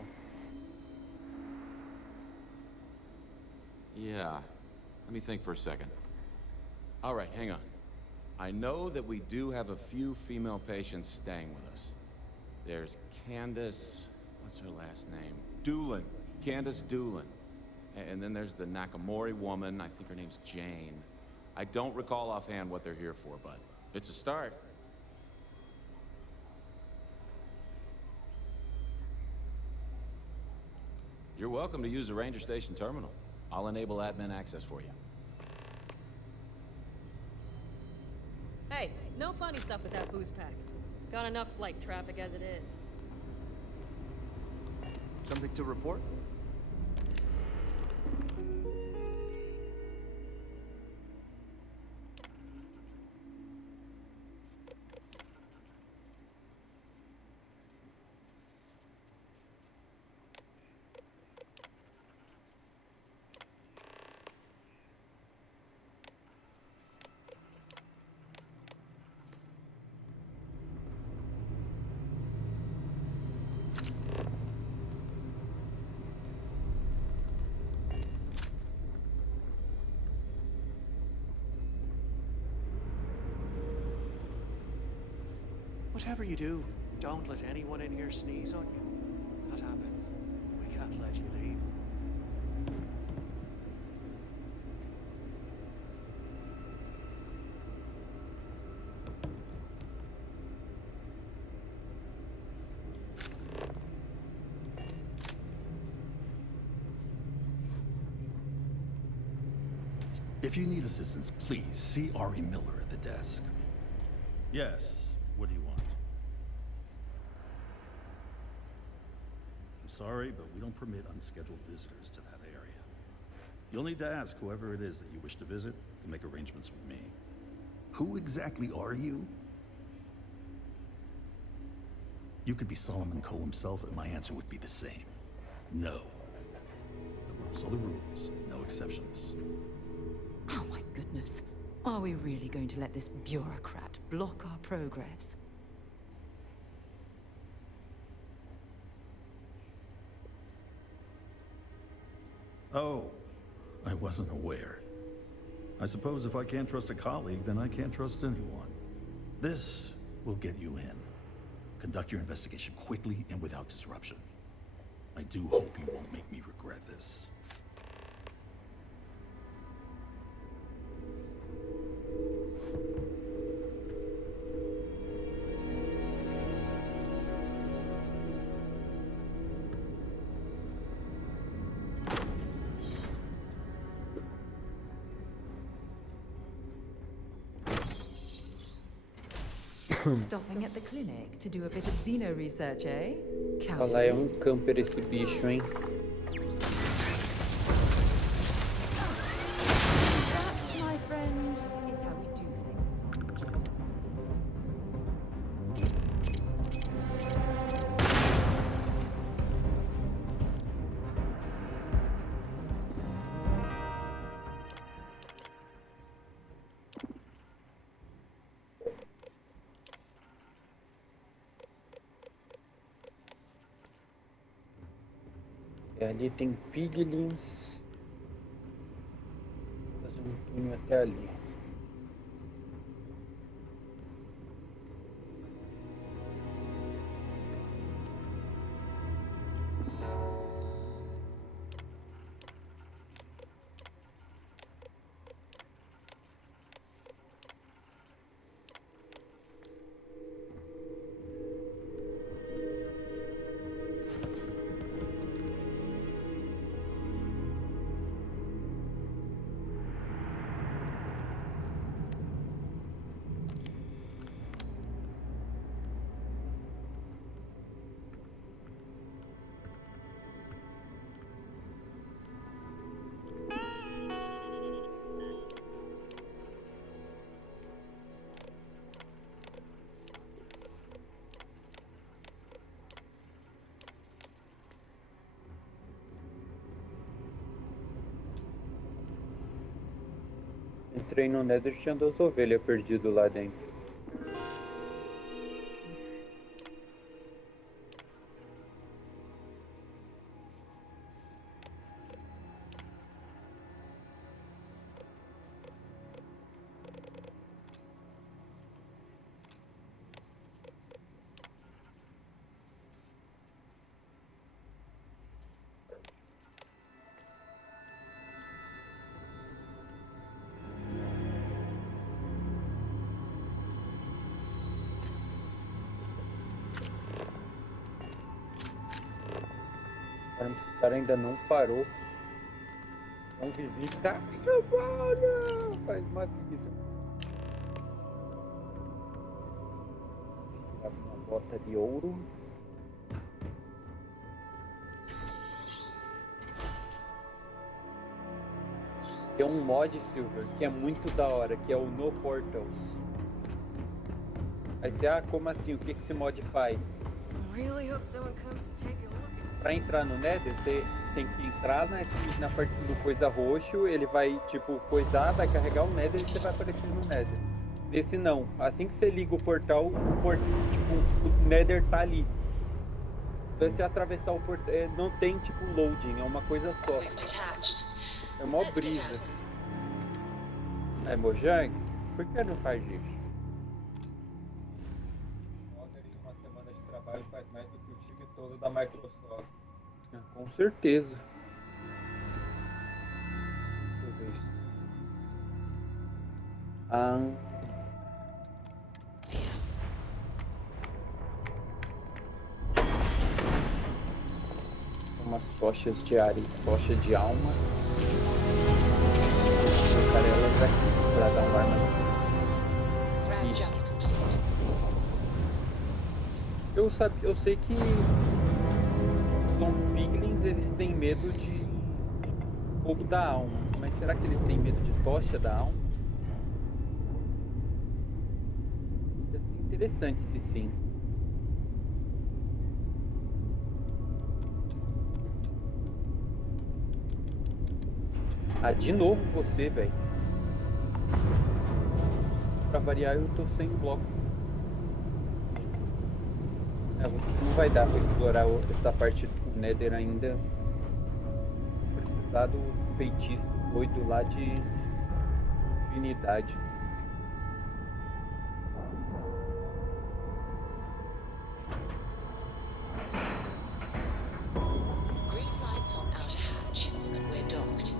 Yeah, let me think for a second. All right, hang on. I know that we do have a few female patients staying with us. There's Candace, what's her last name? Doolin, Candace Doolin. And then there's the Nakamori woman, I think her name's Jane. I don't recall offhand what they're here for, but it's a start. You're welcome to use the Ranger Station terminal. I'll enable admin access for you. Hey, no funny stuff with that booze pack. Got enough flight traffic as it is. Something to report? Whatever you do, don't let anyone in here sneeze on you. That happens. We can't let you leave. If you need assistance, please see Ari Miller at the desk. Yes. What do you want? I'm sorry, but we don't permit unscheduled visitors to that area. You'll need to ask whoever it is that you wish to visit to make arrangements with me. Who exactly are you? You could be Solomon Coe himself, and my answer would be the same. No. The rules are the rules, no exceptions. Oh my goodness. Are we really going to let this bureaucrat block our progress? Oh, I wasn't aware. I suppose if I can't trust a colleague, then I can't trust anyone. This will get you in. Conduct your investigation quickly and without disruption. I do hope you won't make me regret this. Stopping at the clinic to do a bit of xeno research, eh? Olha lá, é um camper esse bicho, hein? That, my friend, is how we do things on Legends. E ali tem piglins. Vou fazer um túnel até ali. entrei no Nether tinha 2 ovelhas perdidas lá dentro. O cara ainda não parou. É um vizinho que tá... Faz uma vida. Uma bota de ouro. Tem um mod, Silver, que é muito da hora, que é o No Portals. Aí você, como assim? O que esse mod faz? Really hope someone comes to take a look. Pra entrar no Nether, você tem que entrar na parte do coisa roxo, ele vai, tipo, coisar, vai carregar o Nether e você vai aparecer no Nether. Nesse não. Assim que você liga o portal, tipo, o Nether tá ali. Então se você atravessar o portal, não tem, tipo, loading, é uma coisa só. É mó brisa. É, Mojang? Por que não faz isso? Uma semana de trabalho faz mais do que o time todo da Microsoft. Com certeza. Deixa eu ver. Umas tochas de ar e tocha de alma. Vou colocar elas aqui pra dar um arma. Eu sei que os piglins, eles têm medo de fogo da alma, mas será que eles têm medo de tocha da alma? Ia ser interessante se sim. Ah, de novo você, velho. Pra variar, eu tô sem bloco. Não vai dar pra explorar essa parte do Nether ainda. Vou precisar do feitiço doido lá de infinidade. Green lights on outer hatch. We're docked.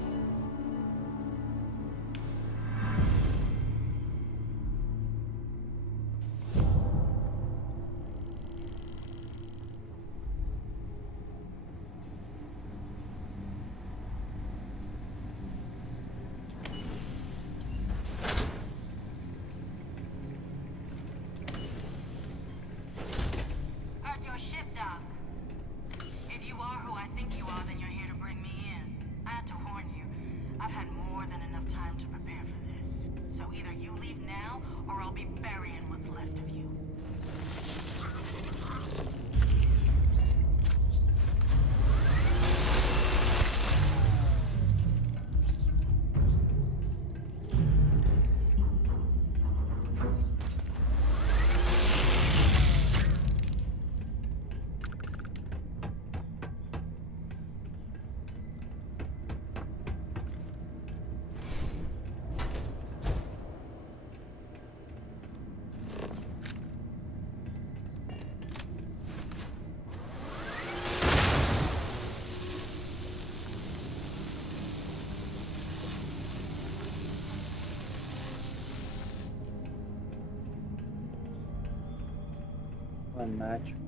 Fanático.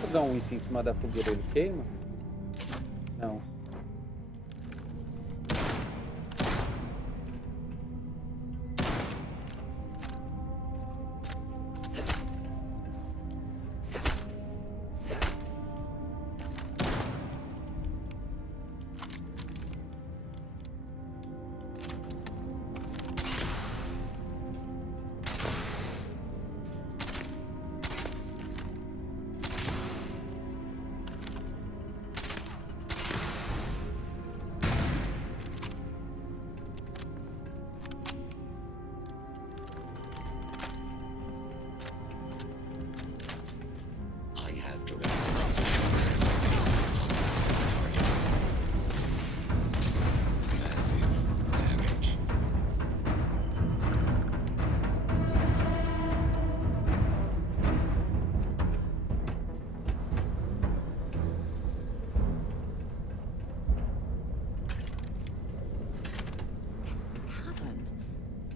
Vou dar um item em cima da fogueira, ele queima? Não.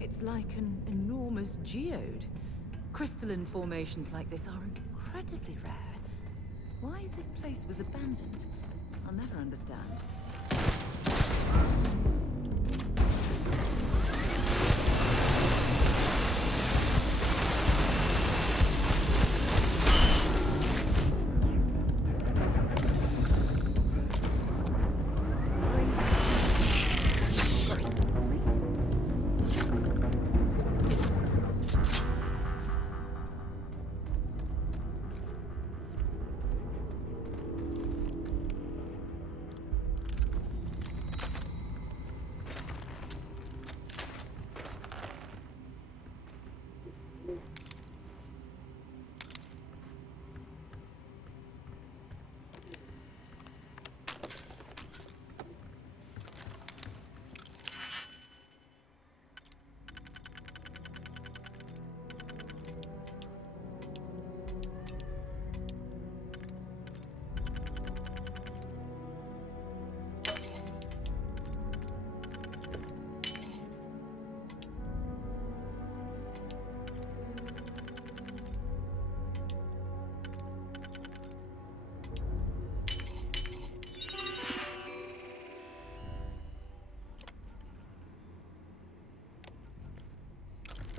It's like an enormous geode. Crystalline formations like this are incredibly rare. Why this place was abandoned, I'll never understand.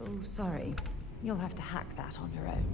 Oh, sorry. You'll have to hack that on your own.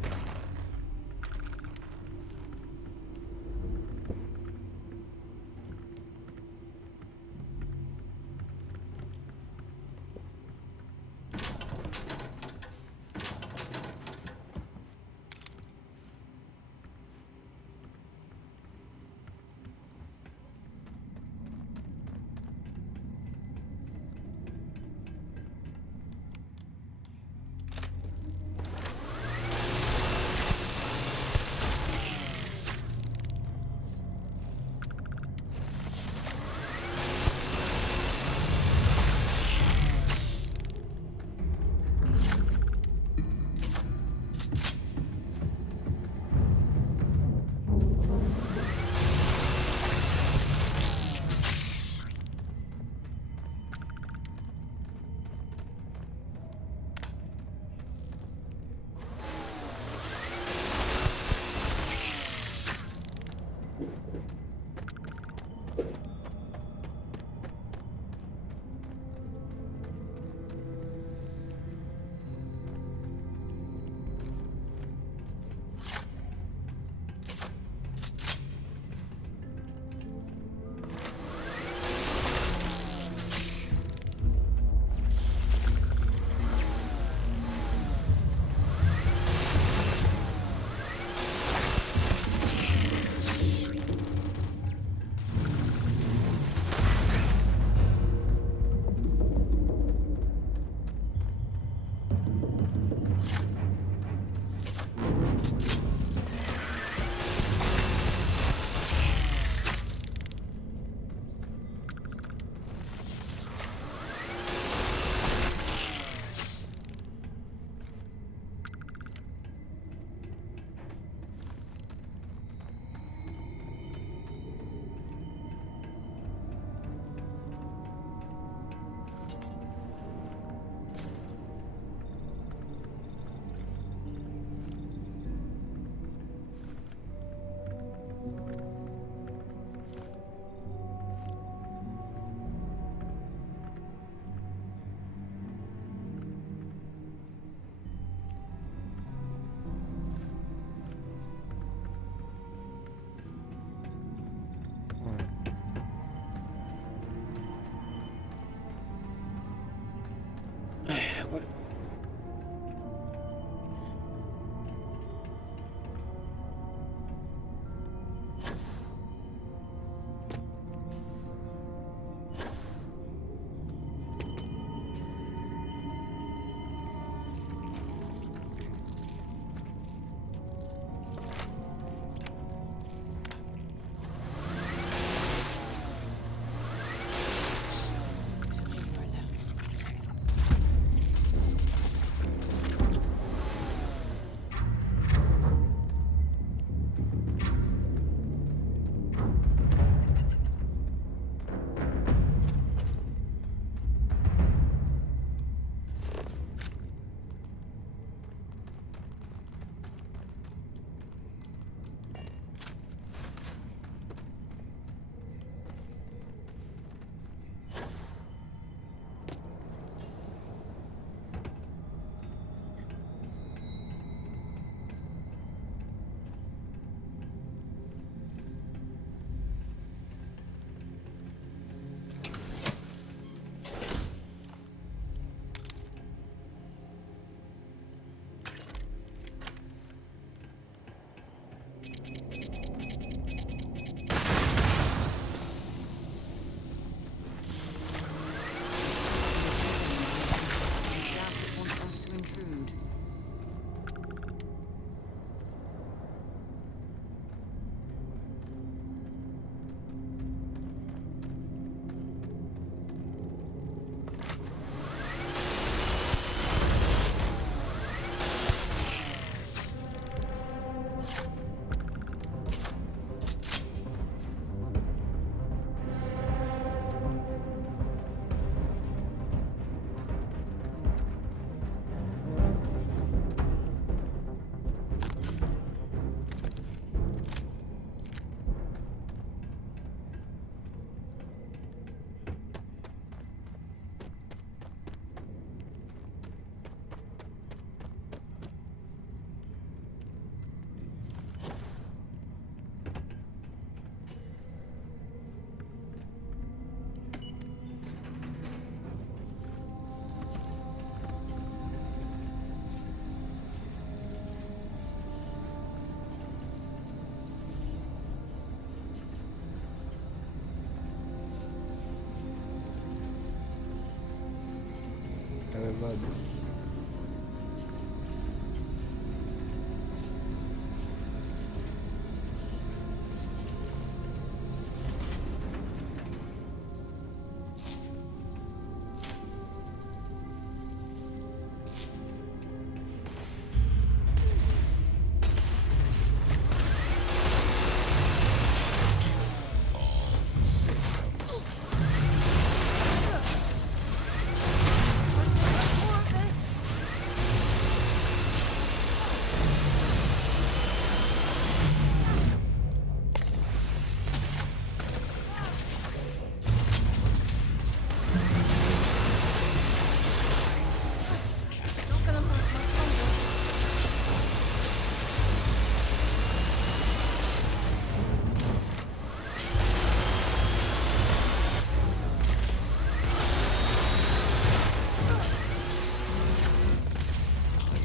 levado.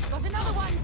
Got another one!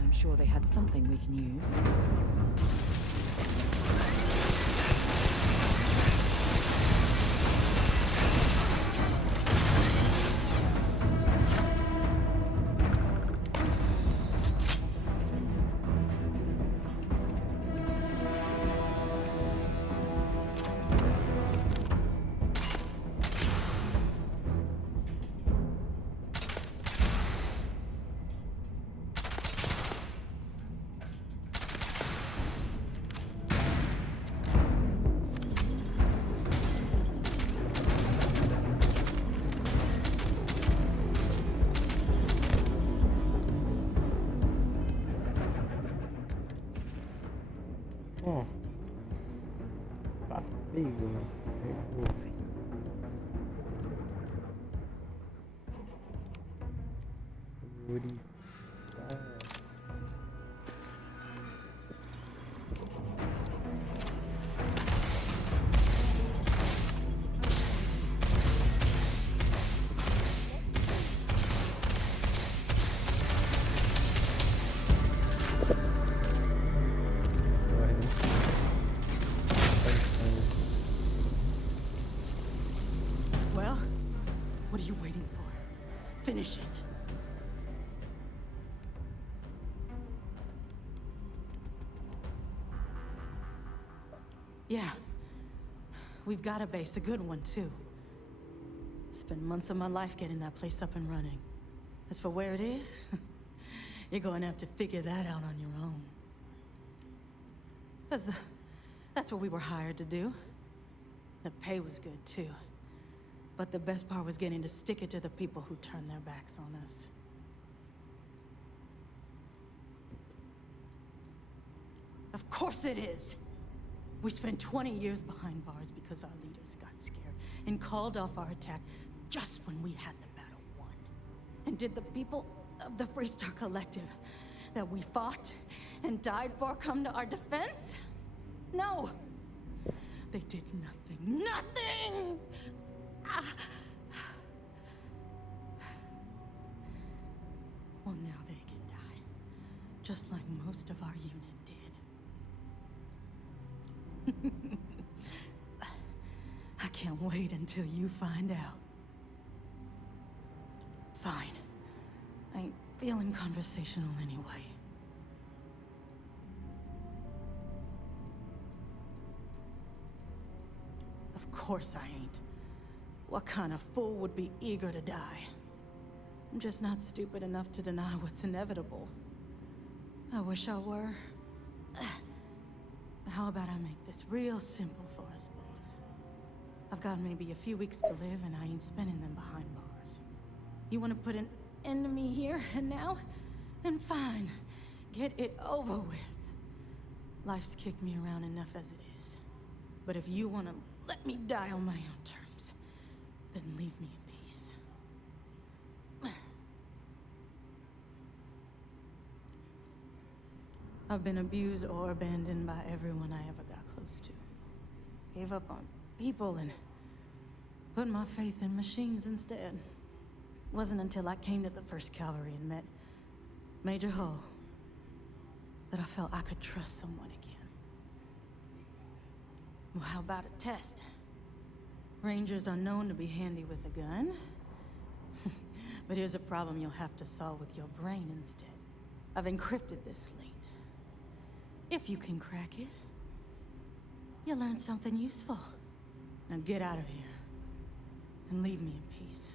I'm sure they had something we can use. Ó, tá feio, né? Well, what are you waiting for? Finish it. Yeah. We've got a base, a good one, too. Spent months of my life getting that place up and running. As for where it is, you're going to have to figure that out on your own. 'Cause that's what we were hired to do. The pay was good, too. But the best part was getting to stick it to the people who turned their backs on us. Of course it is! We spent 20 years behind bars because our leaders got scared and called off our attack just when we had the battle won. And did the people of the Freestar Collective that we fought and died for come to our defense? No! They did nothing. Nothing! Well, now they can die. Just like most of our unit did. I can't wait until you find out. Fine. I ain't feeling conversational anyway. course I ain't. What kind of fool would be eager to die? I'm just not stupid enough to deny what's inevitable. I wish I were. How about I make this real simple for us both? I've got maybe a few weeks to live, and I ain't spending them behind bars. You want to put an end to me here and now? Then fine. Get it over with. Life's kicked me around enough as it is. But if you want to let me die on my own terms, then leave me in peace. I've been abused or abandoned by everyone I ever got close to. Gave up on people and put my faith in machines instead. Wasn't until I came to the 1st Cavalry and met Major Hull that I felt I could trust someone again. Well, how about a test? Rangers are known to be handy with a gun. But here's a problem you'll have to solve with your brain instead. I've encrypted this slate. If you can crack it, you'll learn something useful. Now get out of here and leave me in peace.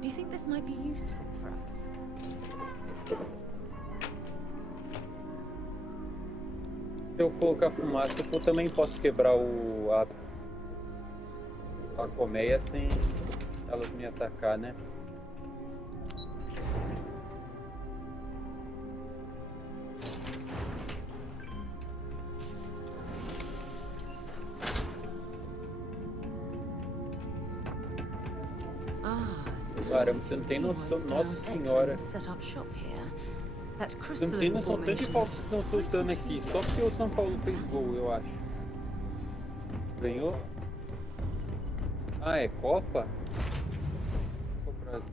Do you think this might be useful for us? Se eu colocar fumaça, eu também posso quebrar a colmeia sem elas me atacar, né? Caramba, você não tem noção, Nossa Senhora. Você não tem noção tanto de falta que estão soltando aqui, só porque o São Paulo fez gol, eu acho. Ganhou? Ah, é Copa? Copa Brasil.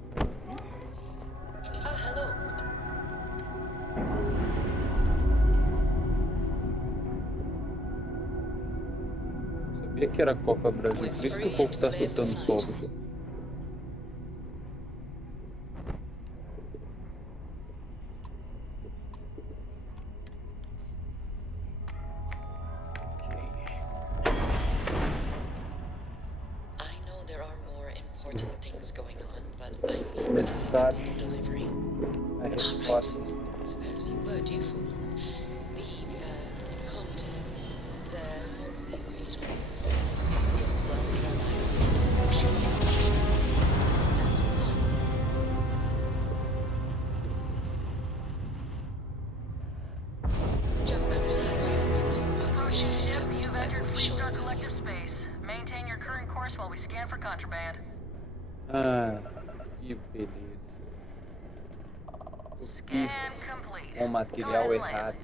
Hello. Sabia que era Copa Brasil, por isso que o povo tá soltando fogos. Começar a resposta. Suppose you were due for one. The contents, they're normally agreed on. If the world were alive, that's fine. Jump advertising. You've entered Freestar collective space. Maintain your current course while we scan for contraband. Ah, que beleza. Eu fiz um material errado.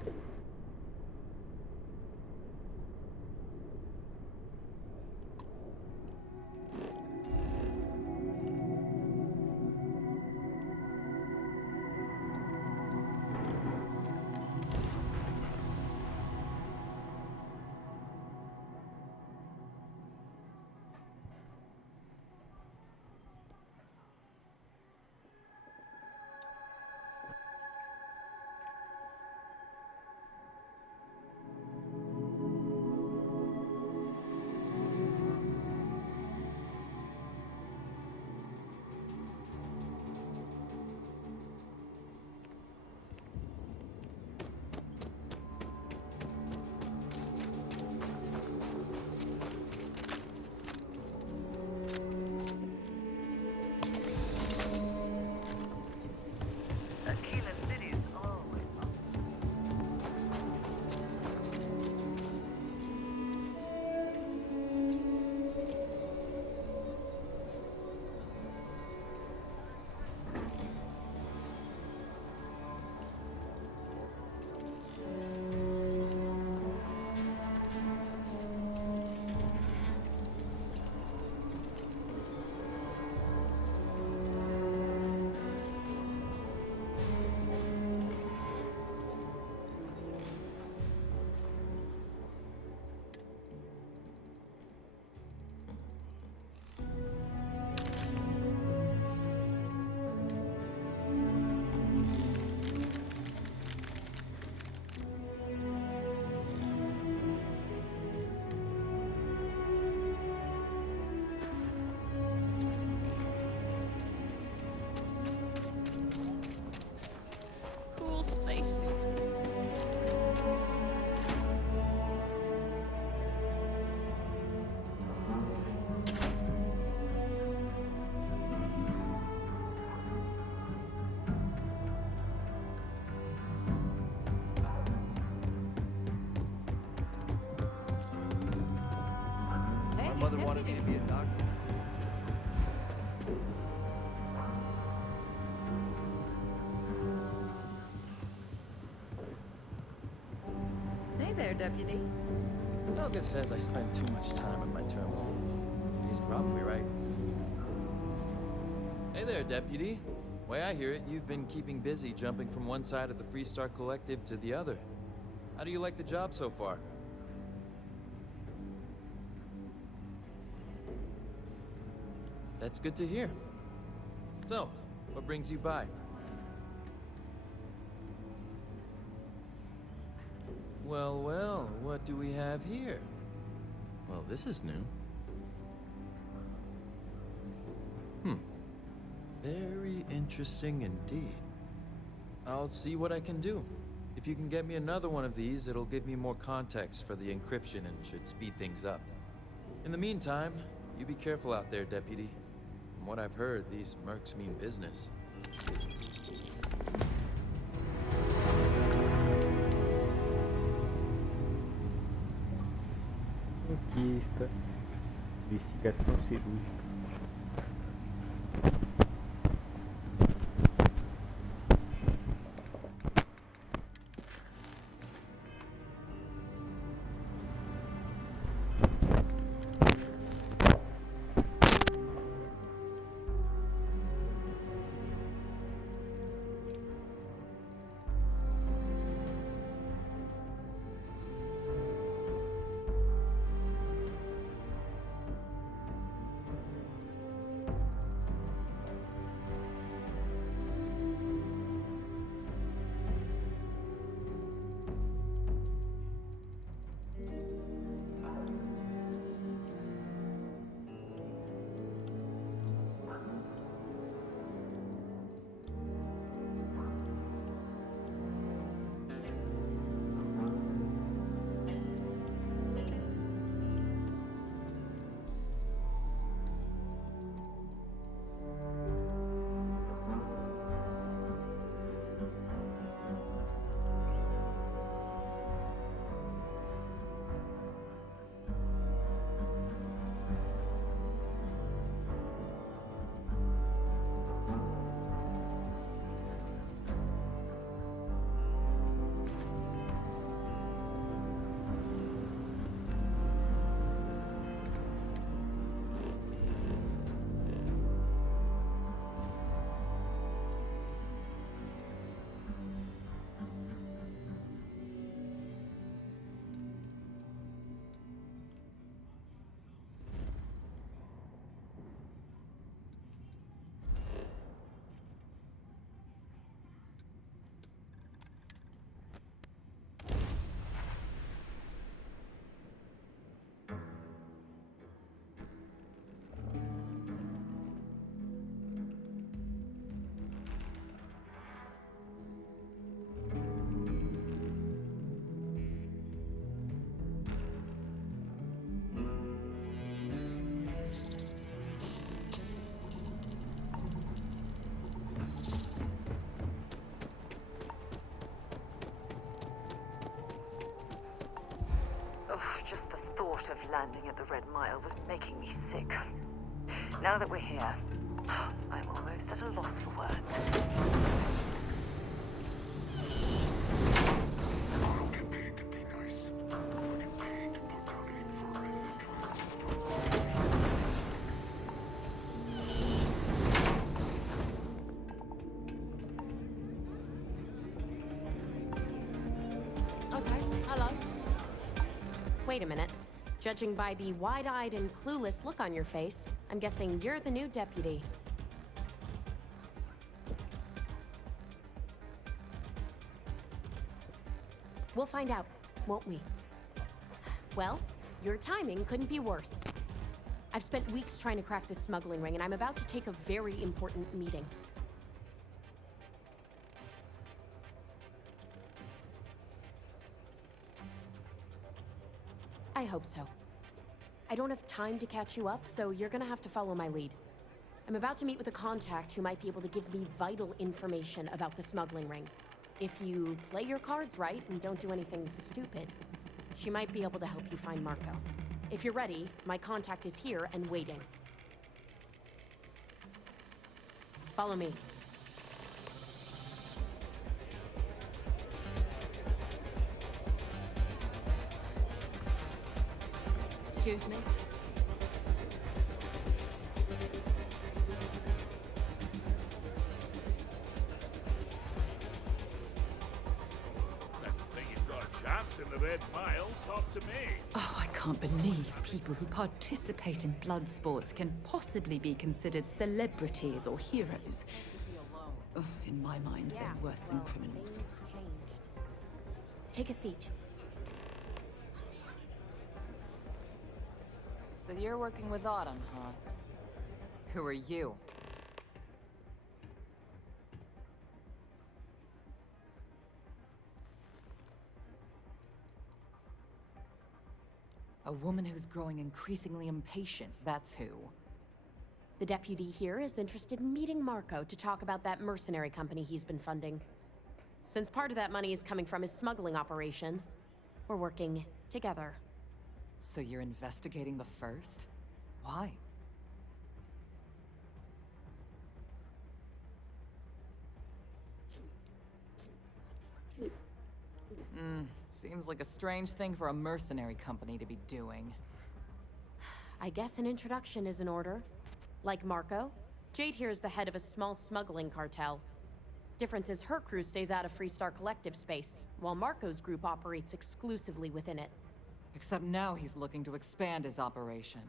mother wanted me to be a doctor. Hey there, Deputy. Helga says I spend too much time at my terminal. He's probably right. Hey there, Deputy. Way I hear it, you've been keeping busy jumping from one side of the Freestar Collective to the other. How do you like the job so far? That's good to hear. So, what brings you by? Well, well, what do we have here? Well, this is new. Very interesting indeed. I'll see what I can do. If you can get me another one of these, it'll give me more context for the encryption and should speed things up. In the meantime, you be careful out there, Deputy. From what I've heard, these mercs mean business. Conquista. Investigação cirúrgica. Just the thought of landing at the Red Mile was making me sick. Now that we're here, I'm almost at a loss for words. Okay, hello. Wait a minute. Judging by the wide-eyed and clueless look on your face, I'm guessing you're the new deputy. We'll find out, won't we? Well, your timing couldn't be worse. I've spent weeks trying to crack this smuggling ring, and I'm about to take a very important meeting. I hope so. I don't have time to catch you up, so you're gonna have to follow my lead. I'm about to meet with a contact who might be able to give me vital information about the smuggling ring. If you play your cards right and don't do anything stupid, she might be able to help you find Marco. If you're ready, my contact is here and waiting. Follow me. Excuse me? In the Red Mile, talk to me. Oh, I can't believe people who participate in blood sports can possibly be considered celebrities or heroes. Oh, in my mind, they're worse than criminals. Take a seat. So you're working with Autumn, huh? Who are you? A woman who's growing increasingly impatient, that's who. The deputy here is interested in meeting Marco to talk about that mercenary company he's been funding. Since part of that money is coming from his smuggling operation, we're working together. So you're investigating the first? Why? Seems like a strange thing for a mercenary company to be doing. I guess an introduction is in order. Like Marco, Jade here is the head of a small smuggling cartel. Difference is her crew stays out of Freestar collective space, while Marco's group operates exclusively within it. Except now he's looking to expand his operation,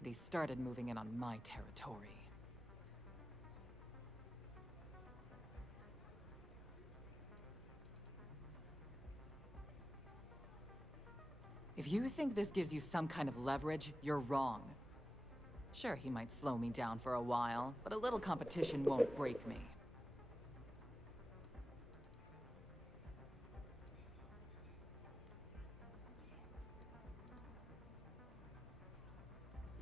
and he started moving in on my territory. If you think this gives you some kind of leverage, you're wrong. Sure, he might slow me down for a while, but a little competition won't break me.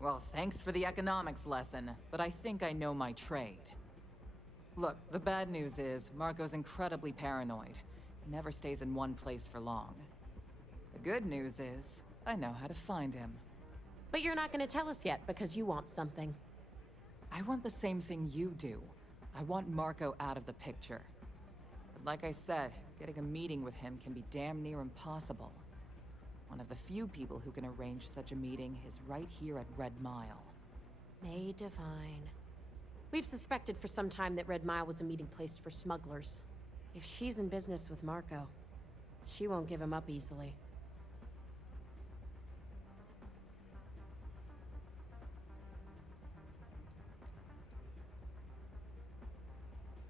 Well, thanks for the economics lesson, but I think I know my trade. Look, the bad news is, Marco's incredibly paranoid. He never stays in one place for long. The good news is, I know how to find him. But you're not gonna tell us yet because you want something. I want the same thing you do. I want Marco out of the picture. But like I said, getting a meeting with him can be damn near impossible. One of the few people who can arrange such a meeting is right here at Red Mile. May Divine. We've suspected for some time that Red Mile was a meeting place for smugglers. If she's in business with Marco, she won't give him up easily.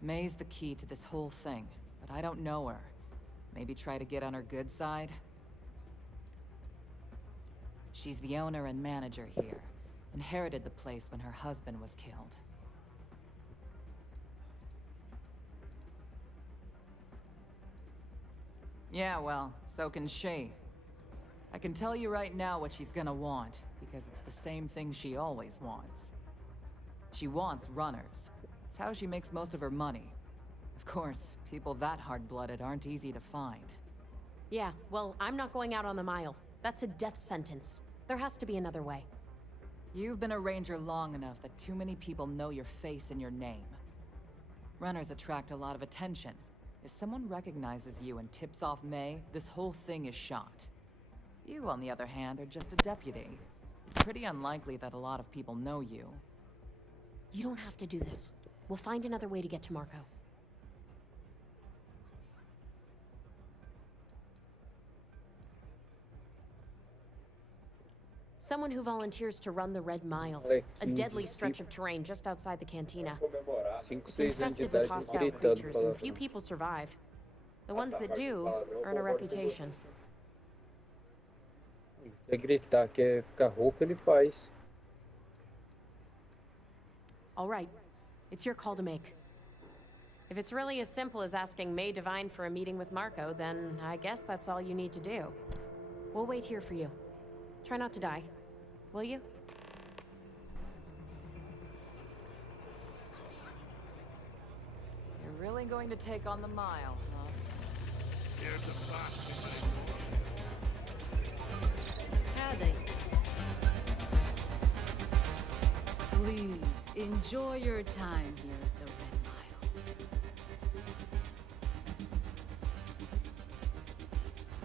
May's the key to this whole thing, but I don't know her. Maybe try to get on her good side? She's the owner and manager here. Inherited the place when her husband was killed. Yeah, well, so can she. I can tell you right now what she's gonna want, because it's the same thing she always wants. She wants runners. It's how she makes most of her money. Of course, people that hard-blooded aren't easy to find. Yeah, well, I'm not going out on the Mile. That's a death sentence. There has to be another way. You've been a ranger long enough that too many people know your face and your name. Runners attract a lot of attention. If someone recognizes you and tips off May, this whole thing is shot. You, on the other hand, are just a deputy. It's pretty unlikely that a lot of people know you. You don't have to do this. We'll find another way to get to Marco. Someone who volunteers to run the Red Mile, a deadly stretch of terrain just outside the cantina. It's infested with hostile creatures, and few people survive. The ones that do earn a reputation. Quer gritar, quer ficar rouco, ele faz. All right, it's your call to make. If it's really as simple as asking May Divine for a meeting with Marco, then I guess that's all you need to do. We'll wait here for you. Try not to die, will you? You're really going to take on the Mile, huh? Here's a box. Howdy. Please, enjoy your time here at the Red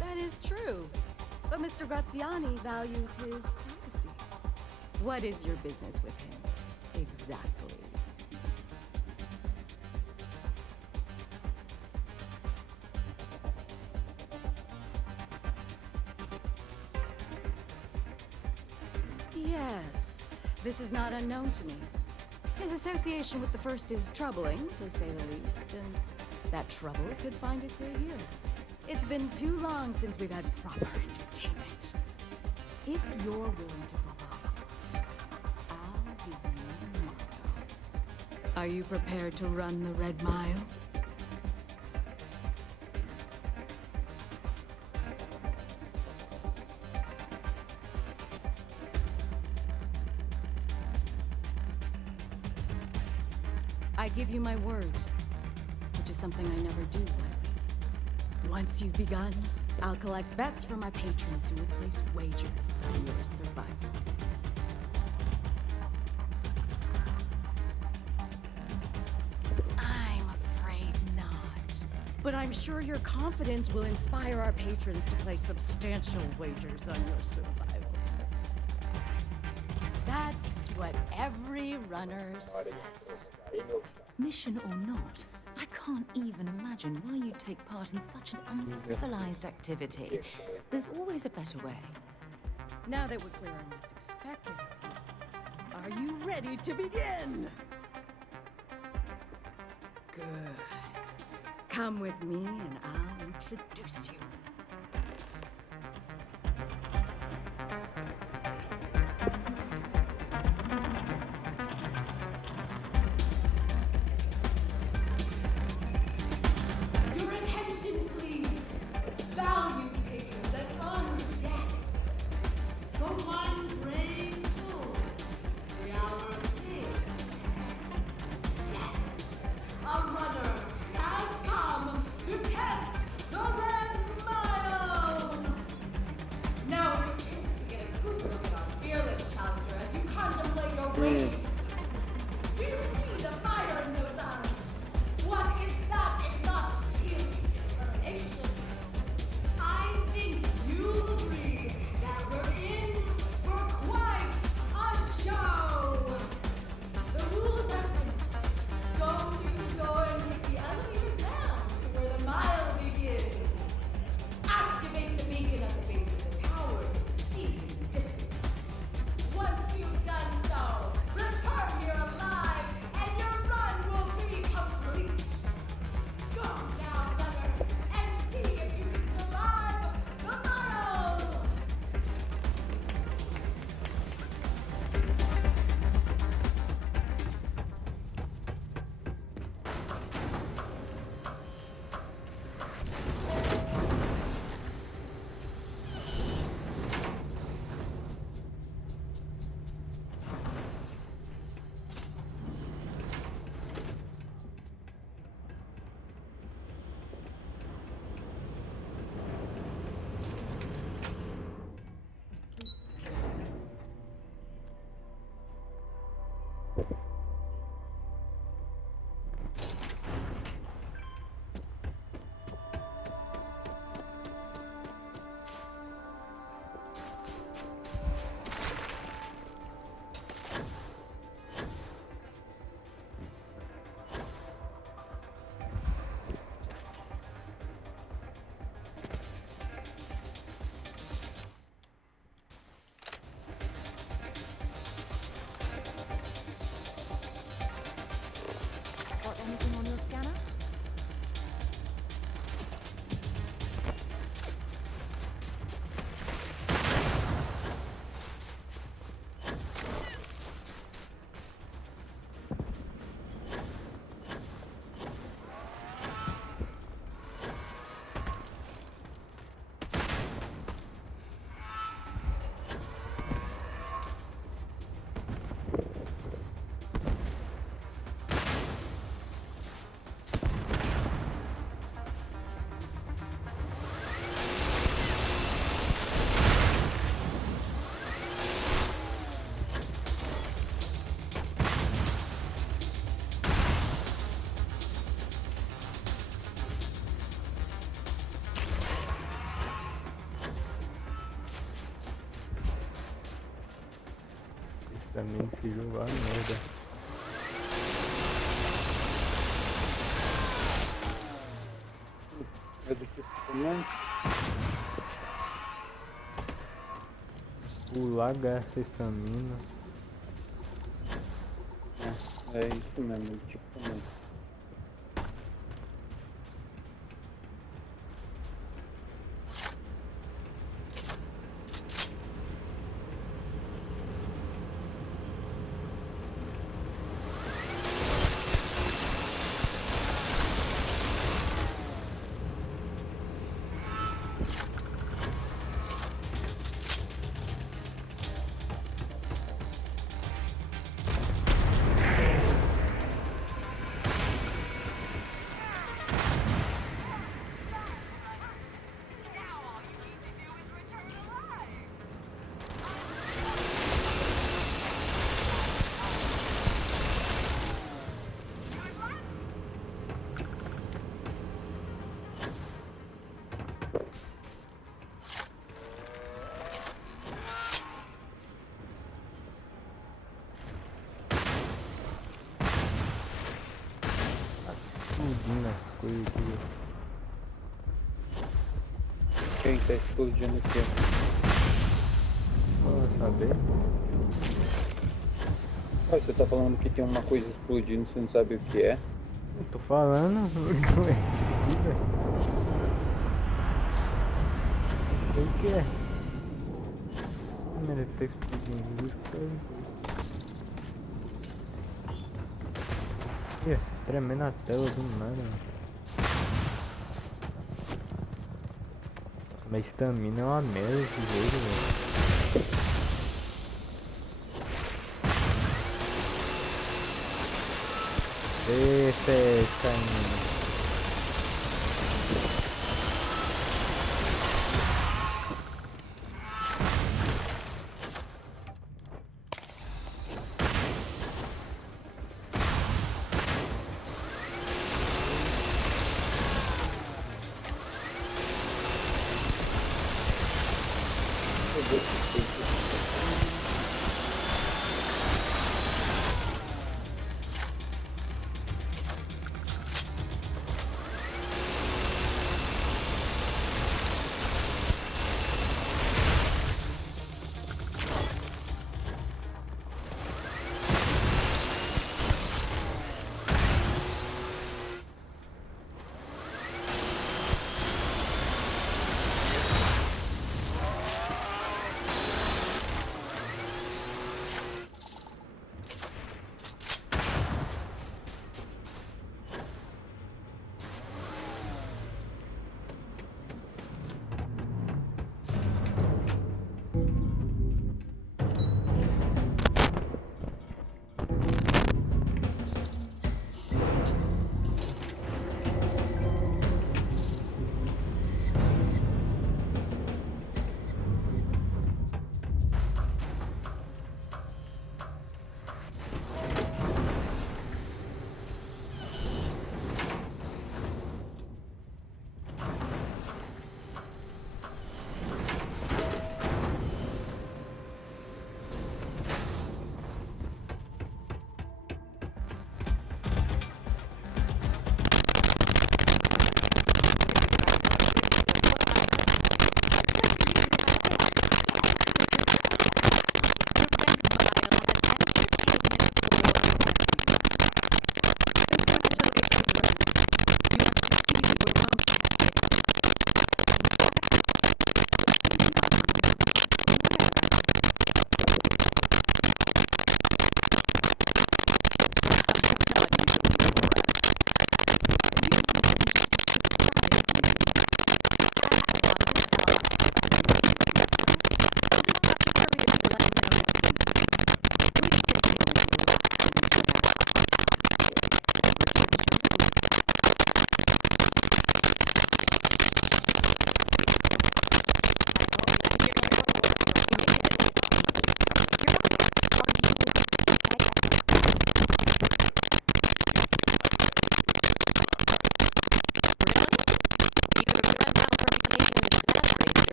Mile. That is true. But Mr. Graziani values his privacy. What is your business with him? Exactly. Yes, this is not unknown to me. His association with the First is troubling, to say the least, and that trouble could find its way here. It's been too long since we've had proper entertainment. If you're willing to provide it, I'll give you a motto. Are you prepared to run the Red Mile? I give you my word, which is something I never do lightly. Once you've begun, I'll collect bets from our patrons who will place wagers on your survival. I'm afraid not. But I'm sure your confidence will inspire our patrons to place substantial wagers on your survival. That's what every runner says. Mission or not, I can't even imagine why you'd take part in such an uncivilized activity. There's always a better way. Now that we're clear on what's expected of you, are you ready to begin? Good. Come with me and I'll introduce you. Your attention, please. Valued patrons and honored guests. For one brave soul, the hour of fame. Yes, a runner has come to test the Red Mile. Now is your chance to get a good look at our fearless challenger as you contemplate your race. Do you see the fire in those eyes? What is that if not steely determination? I think you'll agree that we're in for quite a show. The rules are simple. Go through the door and take the elevator down to where the mile begins. Activate the beacon at the base of the tower and see in the distance. Once you've done so, return Também esse jogo é uma merda. É do tipo comum. Pular, gasta estamina. É isso mesmo, tipo comum. Explodindo as coisas aqui. Quem tá explodindo aqui? Vou saber. Ah, você tá falando que tem uma coisa explodindo, você não sabe o que é? Eu tô falando. Não sei o que é. Ele tá explodindo isso. Ih, tremendo a tela do nada. Mas estamina é uma merda esse jogo, velho. Eita, estamina.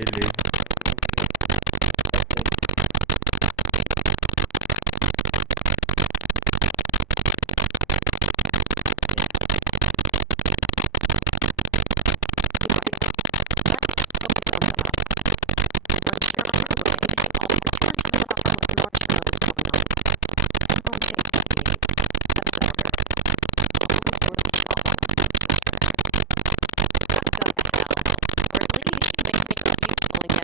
Beleza. Or at least make us useful in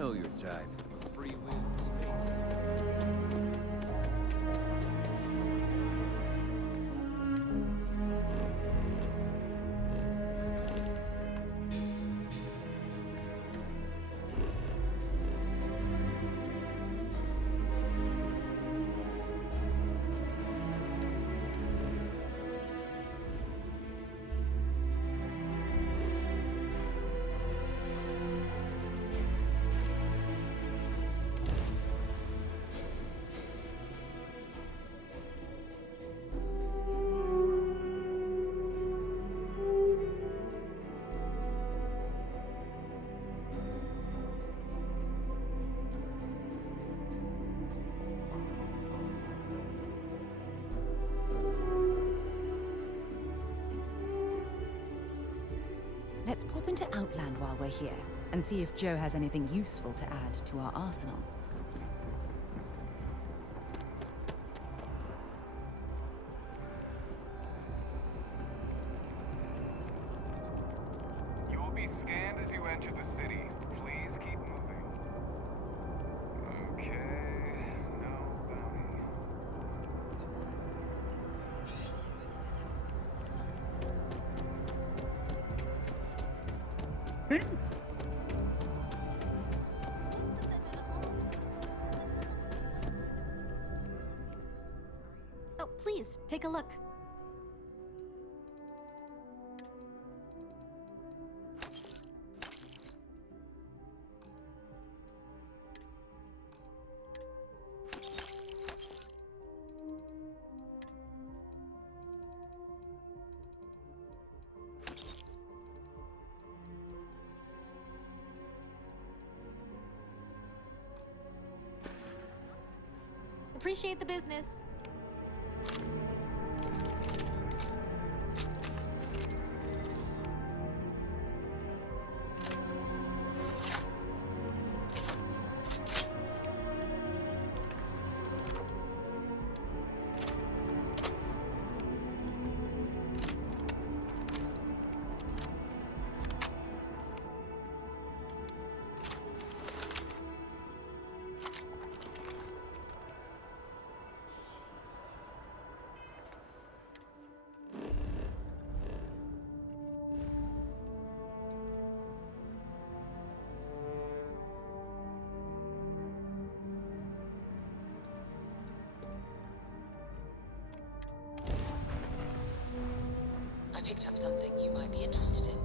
know your type. Freewheeling space. Let's pop into Outland while we're here, and see if Joe has anything useful to add to our arsenal. You will be scanned as you enter the city. Please keep moving. Okay, no bounty. Oh, please, take a look. Appreciate the business. I picked up something you might be interested in.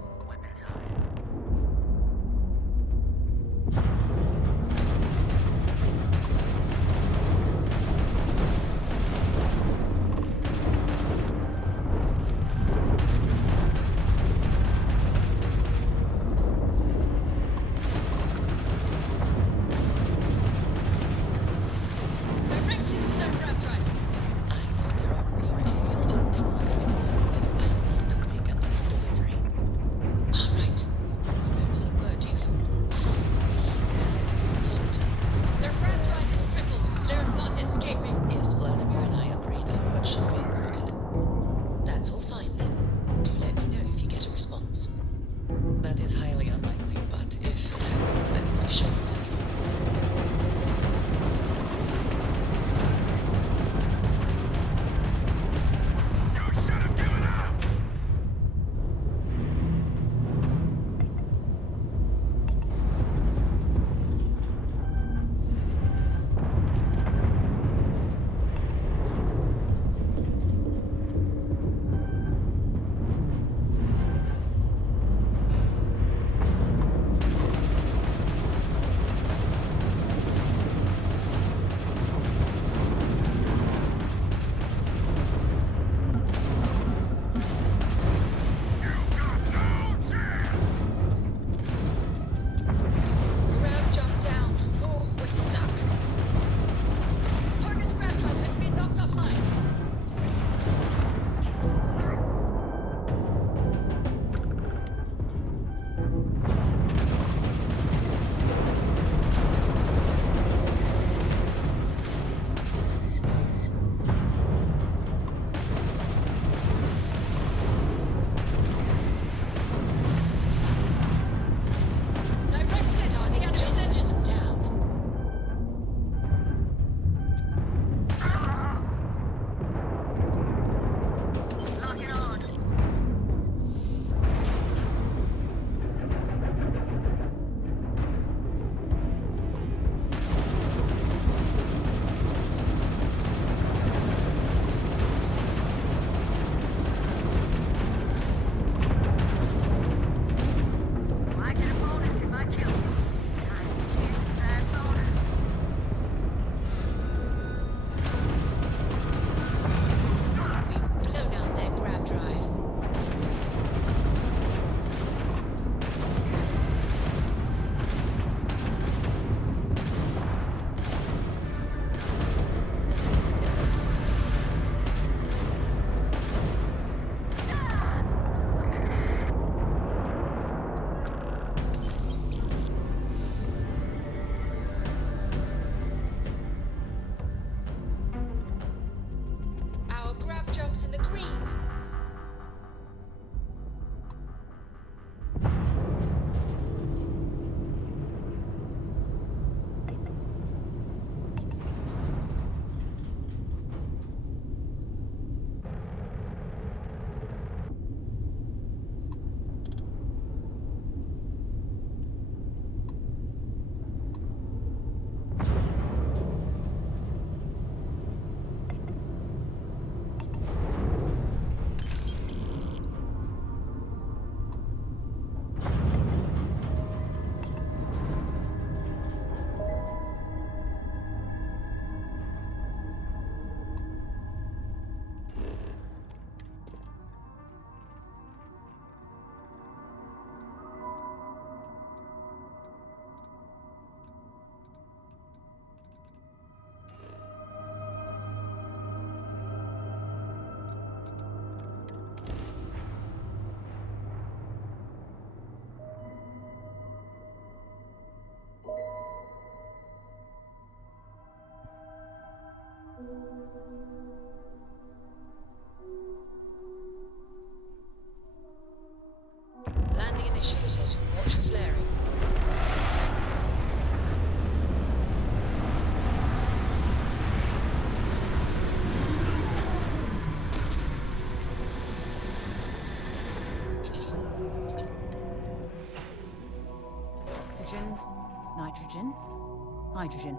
Oxygen, nitrogen, hydrogen.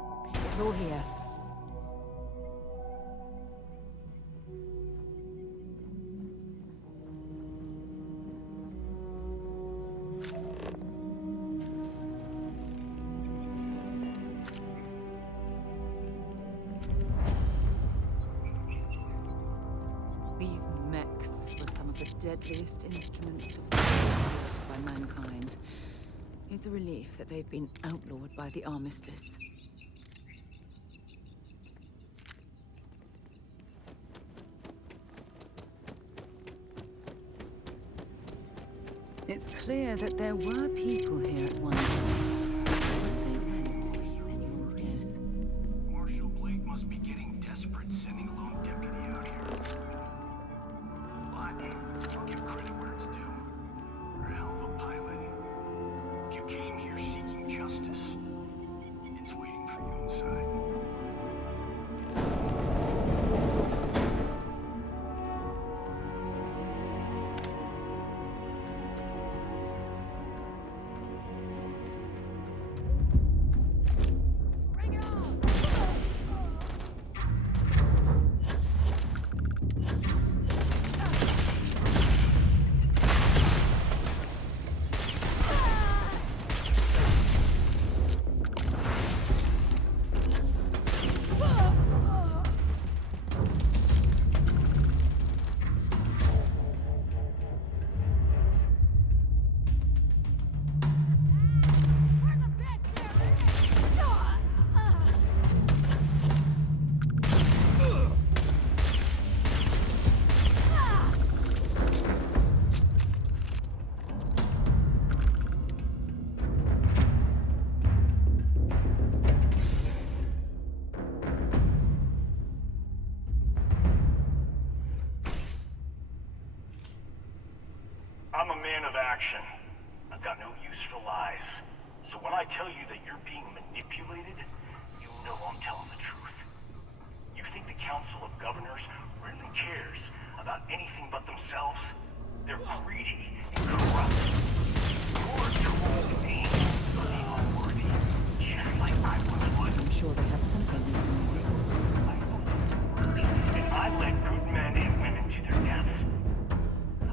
It's all here. These mechs were some of the deadliest instruments created by mankind. It's a relief that they've been outlawed by the Armistice. It's clear that there were people here at one time. Where they went is anyone's guess. Marshal Blake must be getting desperate sending a lone deputy out here. But I'll give credit where it's due. You're a hell of a pilot. You came here seeking justice. It's waiting for you inside. I'm a man of action. I've got no use for lies. So when I tell you that you're being manipulated, you know I'm telling the truth. You think the Council of Governors really cares about anything but themselves? They're greedy and corrupt. Your troll aims to be unworthy, just like I once was. I'm sure they had something in mind. And I led good men and women to their deaths.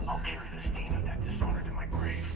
I'll carry the stain of that dishonor to my grave.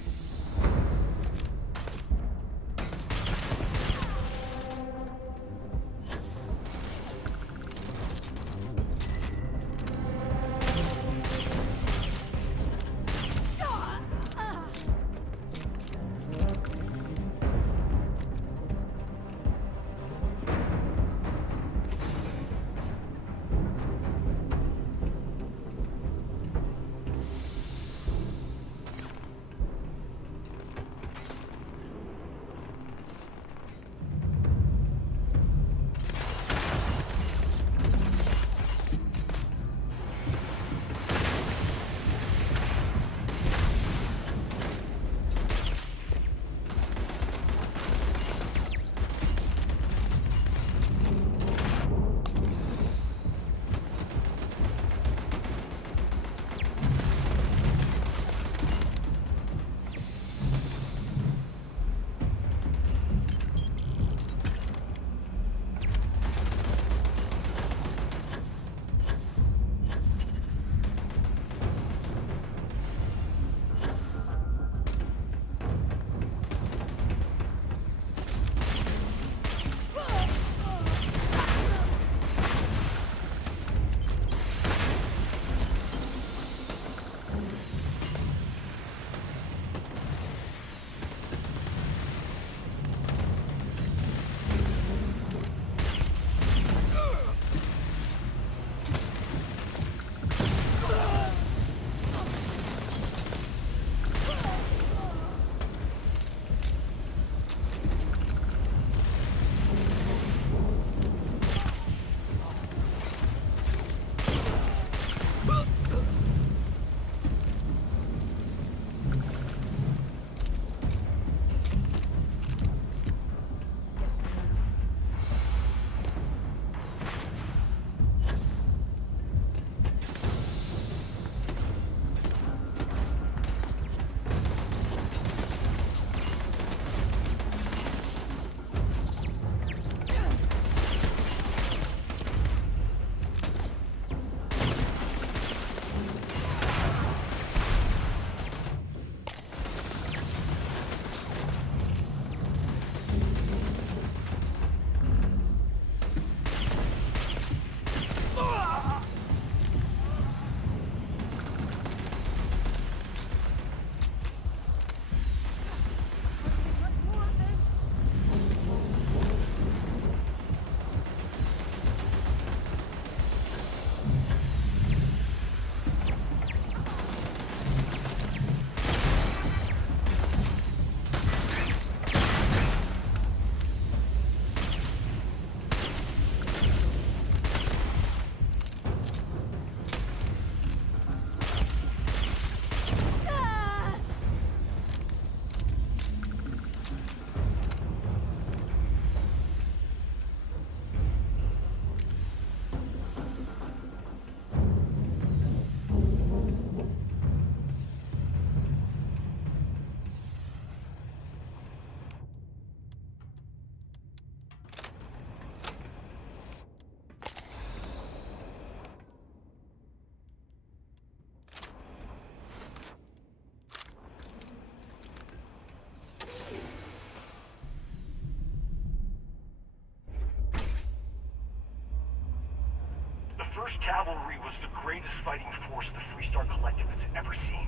1st Cavalry was the greatest fighting force the Freestar Collective has ever seen.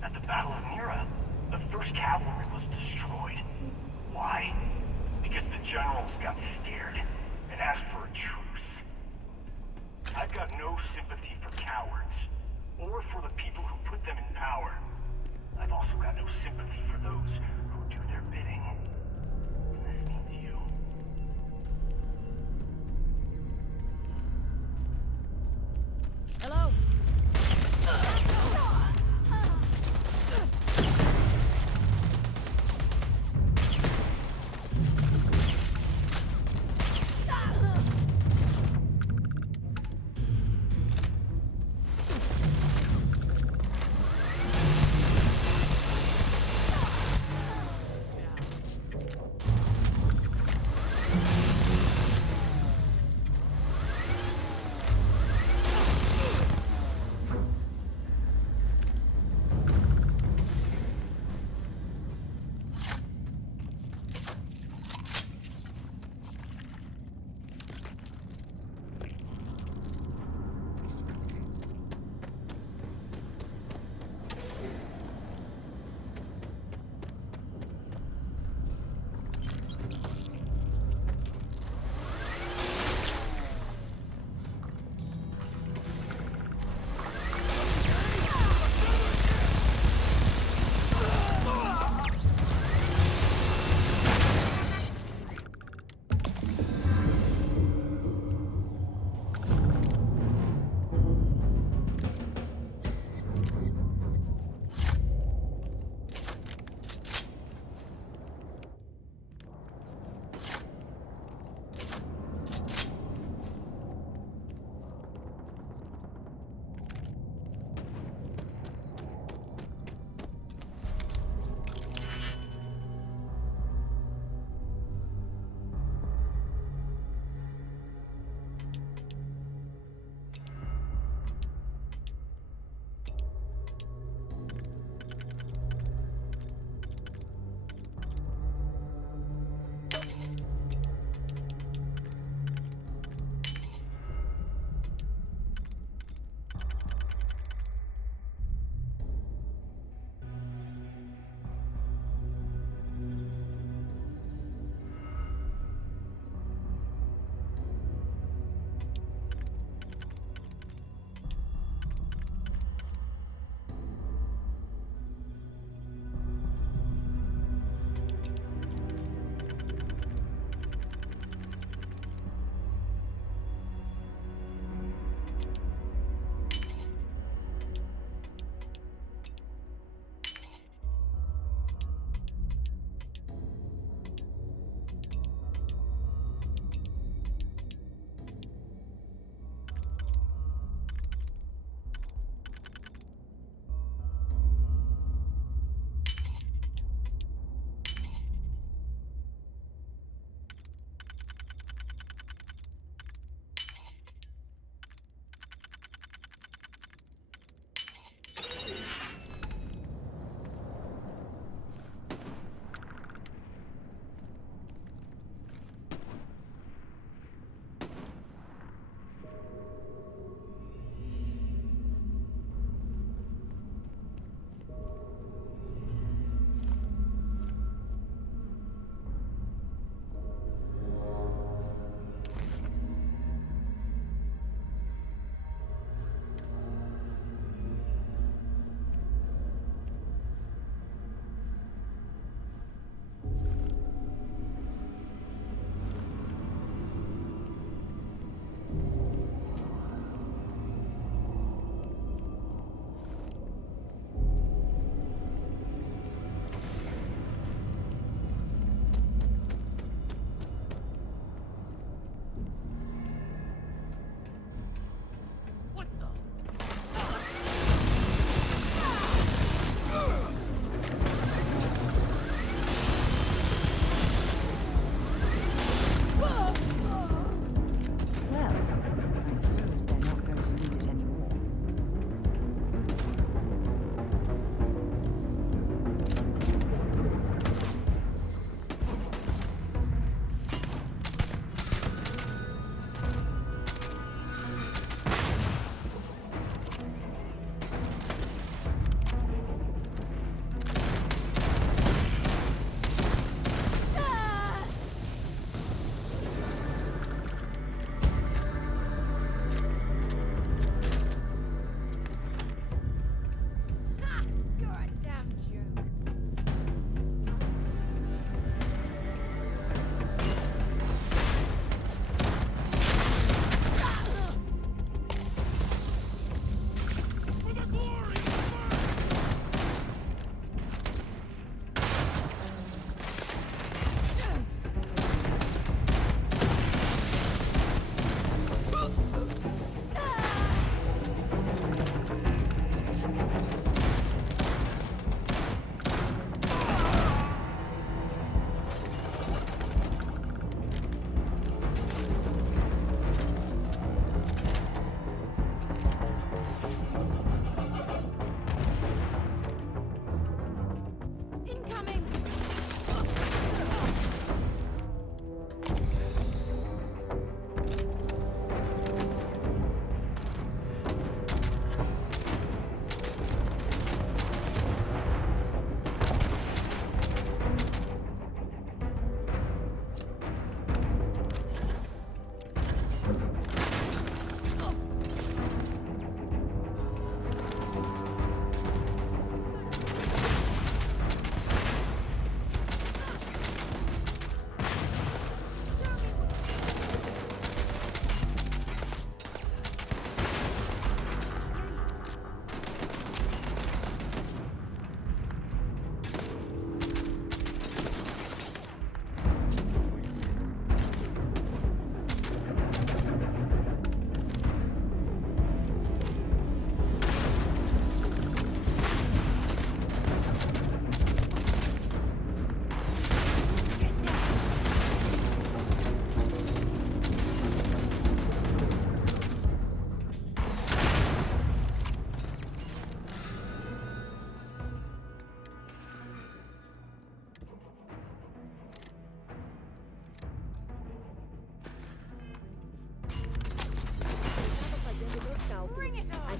At the Battle of Mira, the 1st Cavalry was destroyed. Why? Because the generals got scared and asked for a truce. I've got no sympathy for cowards, or for the people who put them in power. I've also got no sympathy for those who do their bidding. And this means you. Hello?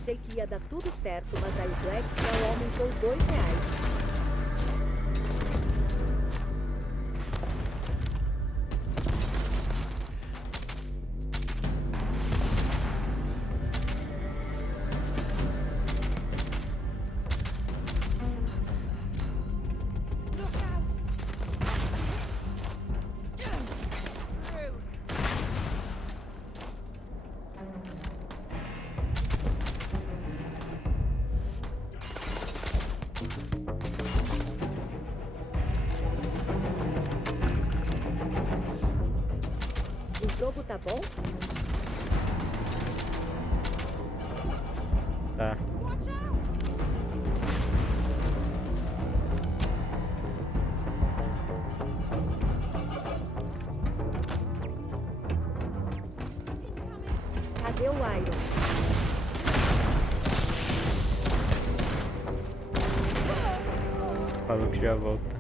Achei que ia dar tudo certo, mas aí o Blackstone aumentou R$2. O jogo tá bom? Tá. Cadê o Iron? Falou que já volta.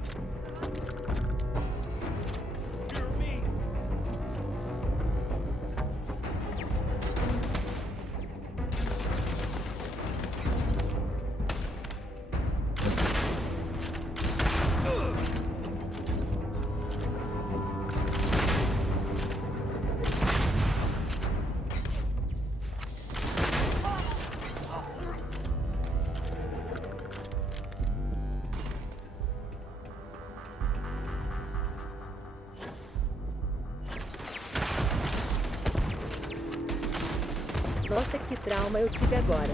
Nossa, que trauma eu tive agora.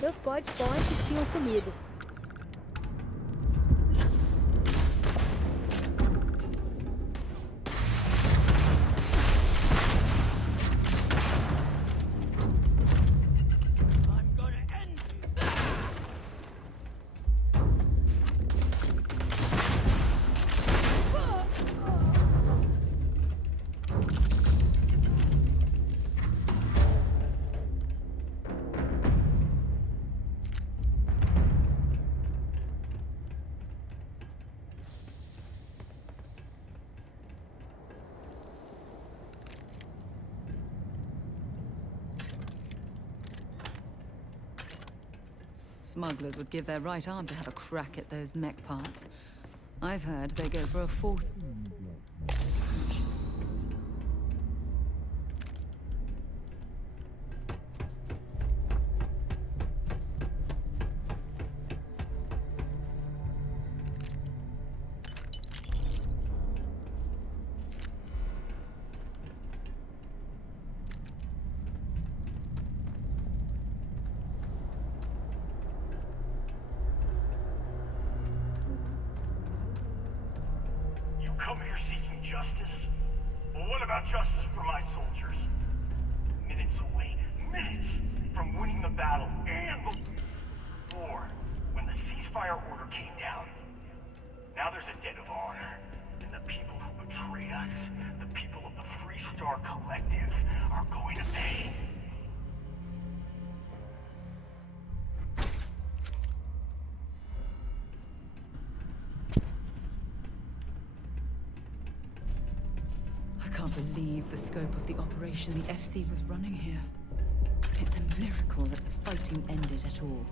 Meus pods fortes tinham sumido. Smugglers would give their right arm to have a crack at those mech parts. I've heard they go for a fortune. Come here seeking justice? Well, what about justice for my soldiers? Minutes away, minutes from winning the battle and the war, when the ceasefire order came down. Now there's a debt of honor, and the people who betrayed us, the people of the Freestar Collective, are going to pay. I can't believe the scope of the operation the FC was running here. It's a miracle that the fighting ended at all.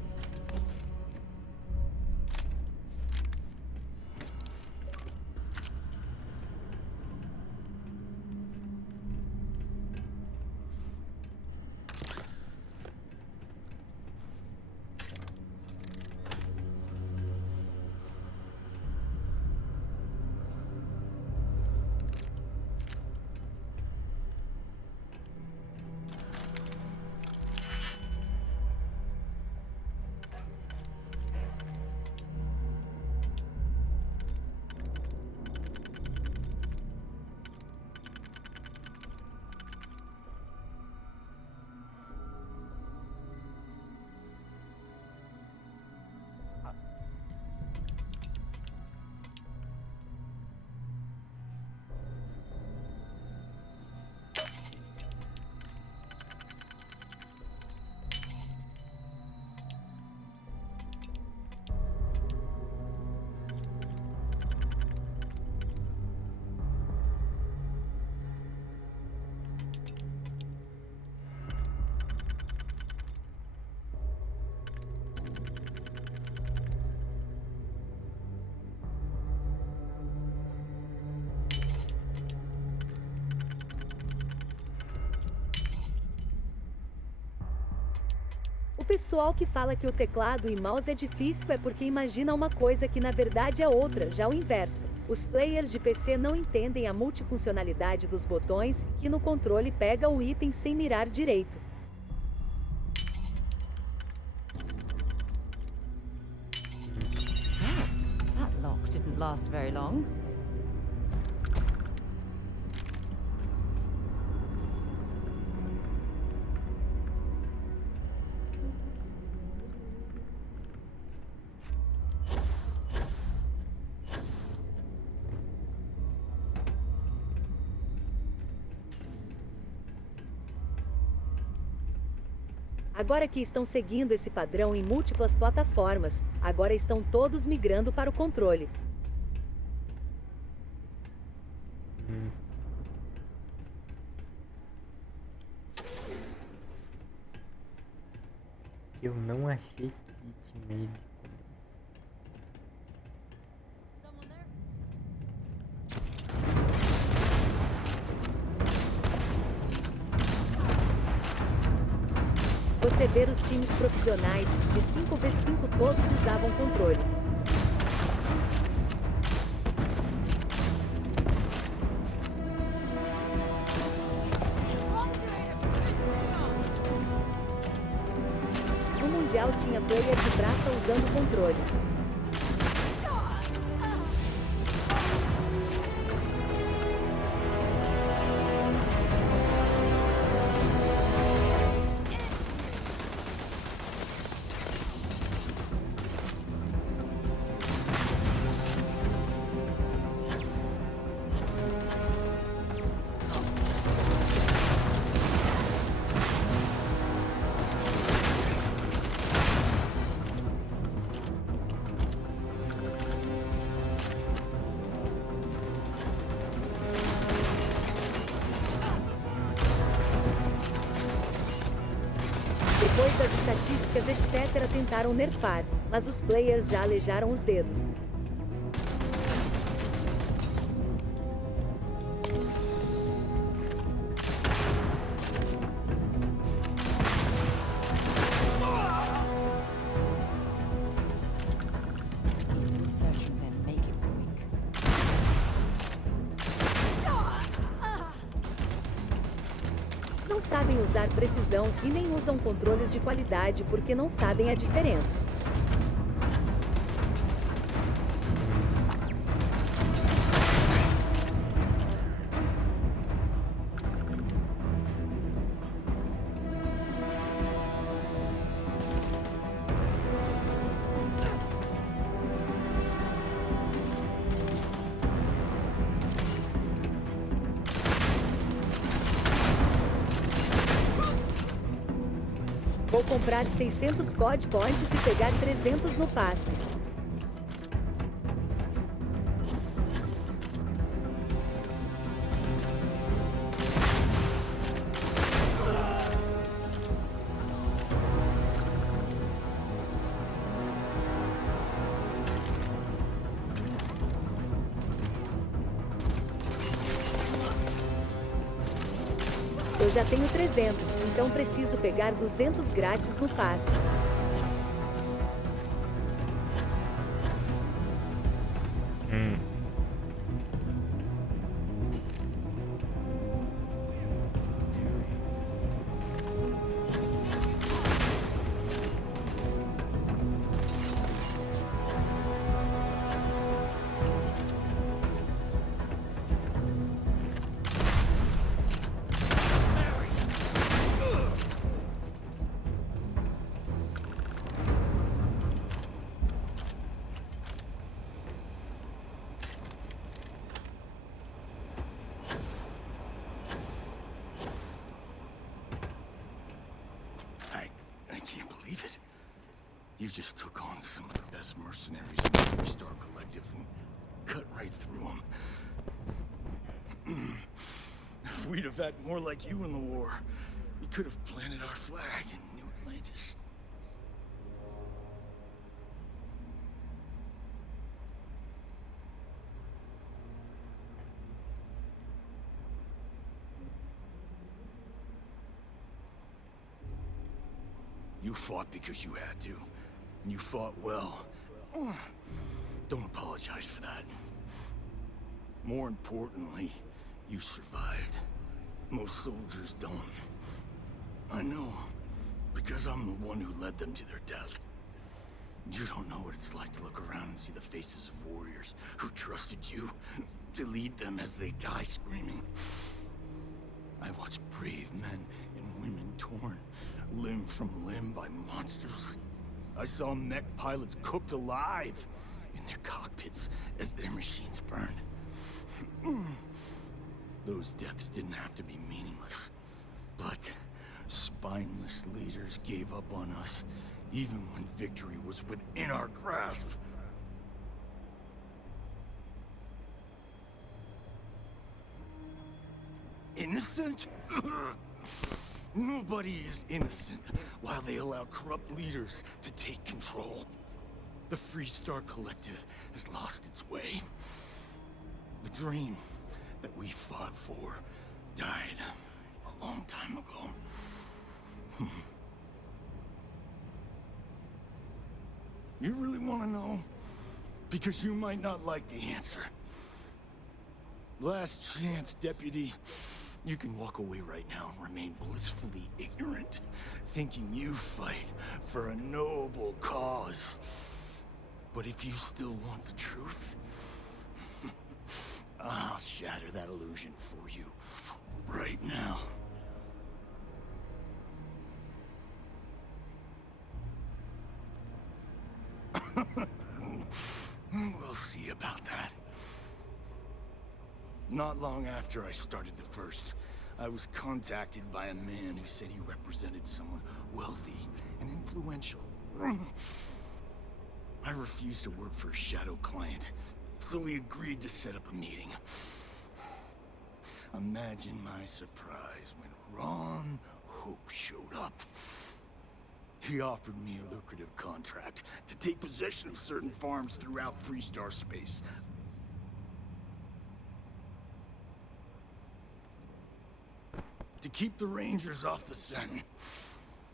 pessoal que fala que o teclado e mouse é difícil é porque imagina uma coisa que na verdade é outra, já o inverso. Os players de PC não entendem a multifuncionalidade dos botões, que no controle pega o item sem mirar direito. That lock didn't last very long. Agora que estão seguindo esse padrão em múltiplas plataformas, agora estão todos migrando para o controle. Eu não achei kit médico. Você vê os times profissionais, de 5v5 todos usavam controle. No Mundial tinha player de prata usando controle. Depois das estatísticas etc tentaram nerfar, mas os players já aleijaram os dedos. Não sabem usar precisão e nem usam controles de qualidade porque não sabem a diferença. Vou comprar 600 COD Points e pegar 300 no passe. Eu já tenho 300, então preciso pegar 200 grátis no passe. I can't believe it. You just took on some of the best mercenaries in the Freestar Collective and cut right through them. If we'd have had more like you in the war, we could have planted our flag in New Atlantis. You fought because you had to, and you fought well. Don't apologize for that. More importantly, you survived. Most soldiers don't. I know, because I'm the one who led them to their death. You don't know what it's like to look around and see the faces of warriors who trusted you to lead them as they die screaming. I watched brave men and women torn limb from limb by monsters. I saw mech pilots cooked alive in their cockpits as their machines burned. Those deaths didn't have to be meaningless, but spineless leaders gave up on us, even when victory was within our grasp. Innocent? Nobody is innocent while they allow corrupt leaders to take control. The Freestar Collective has lost its way. The dream that we fought for died a long time ago. You really want to know? Because you might not like the answer. Last chance, Deputy. You can walk away right now and remain blissfully ignorant, thinking you fight for a noble cause. But if you still want the truth, I'll shatter that illusion for you right now. We'll see about that. Not long after I started the First, I was contacted by a man who said he represented someone wealthy and influential. I refused to work for a shadow client, so he agreed to set up a meeting. Imagine my surprise when Ron Hope showed up. He offered me a lucrative contract to take possession of certain farms throughout Freestar space. To keep the Rangers off the scent.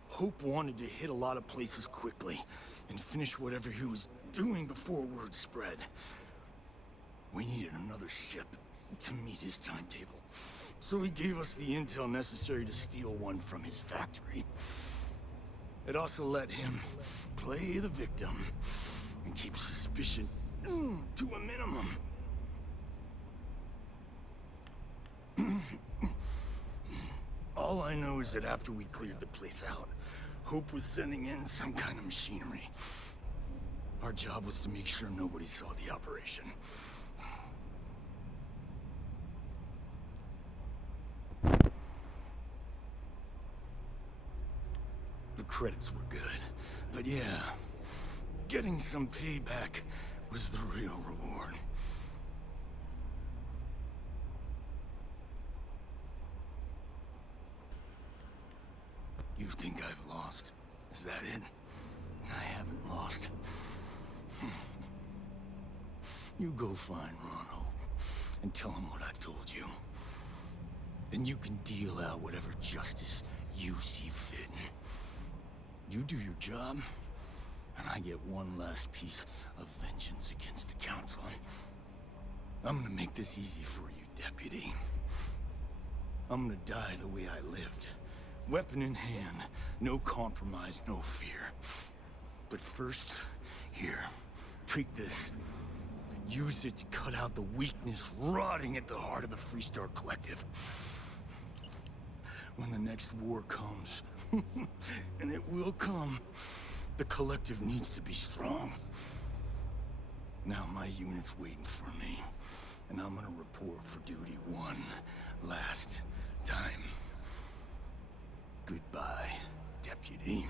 Hope wanted to hit a lot of places quickly and finish whatever he was doing before word spread. We needed another ship to meet his timetable, so he gave us the intel necessary to steal one from his factory. It also let him play the victim and keep suspicion to a minimum. All I know is that after we cleared the place out, Hope was sending in some kind of machinery. Our job was to make sure nobody saw the operation. The credits were good, but yeah, getting some payback was the real reward. You think I've lost? Is that it? I haven't lost. You go find Ron Hope and tell him what I've told you. Then you can deal out whatever justice you see fit. You do your job, and I get one last piece of vengeance against the Council. I'm gonna make this easy for you, Deputy. I'm gonna die the way I lived. Weapon in hand, no compromise, no fear. But first, here, take this. Use it to cut out the weakness rotting at the heart of the Freestar Collective. When the next war comes, and it will come, the Collective needs to be strong. Now my unit's waiting for me, and I'm gonna report for duty one last time. Goodbye, Deputy.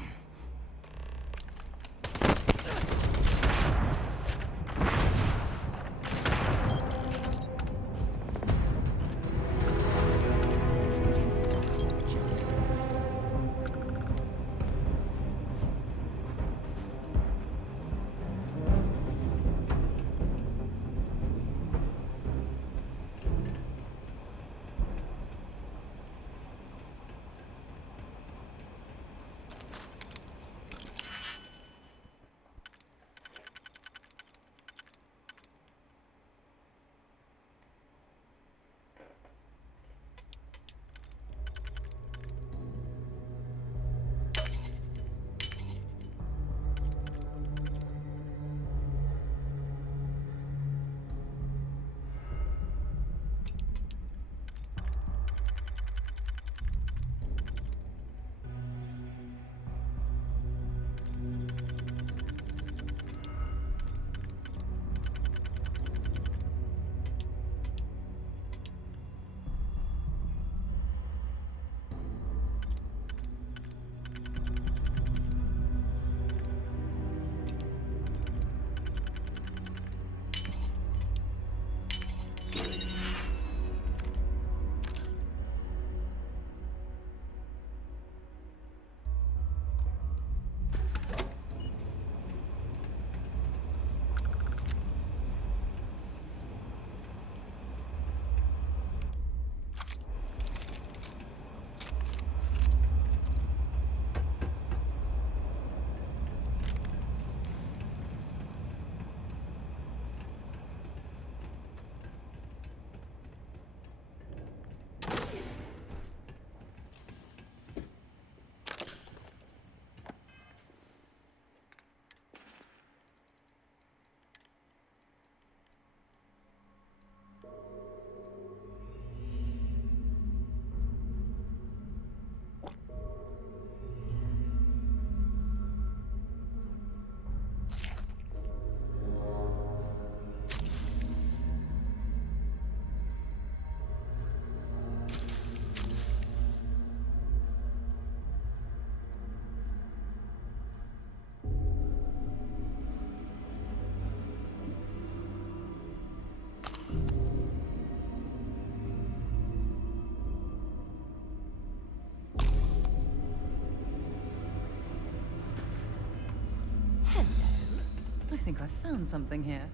think I found something here.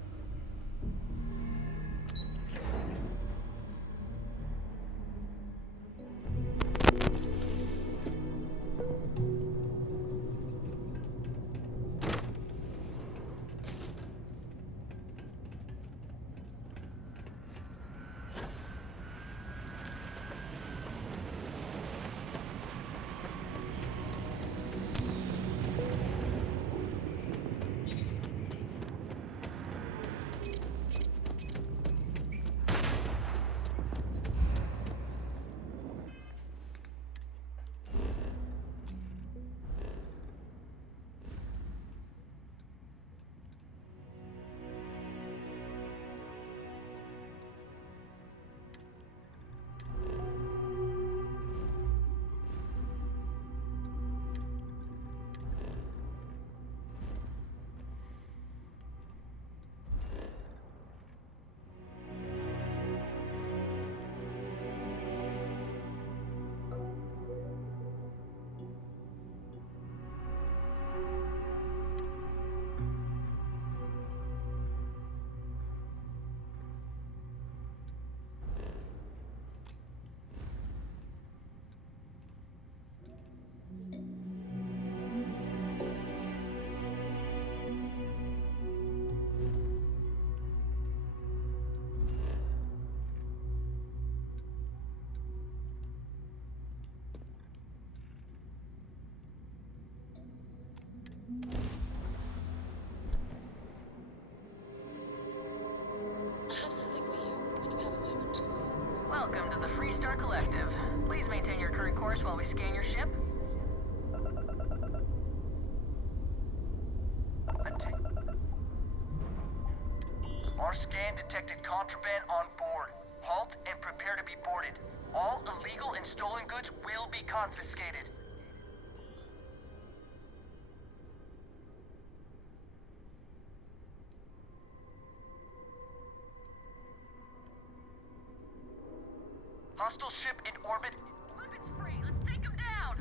I have something for you when you have a moment. Welcome to the Freestar Collective. Please maintain your current course while we scan your ship. Our scan detected contraband on board. Halt and prepare to be boarded. All illegal and stolen goods will be confiscated. Hostile ship in orbit. Weapons free. Let's take them down.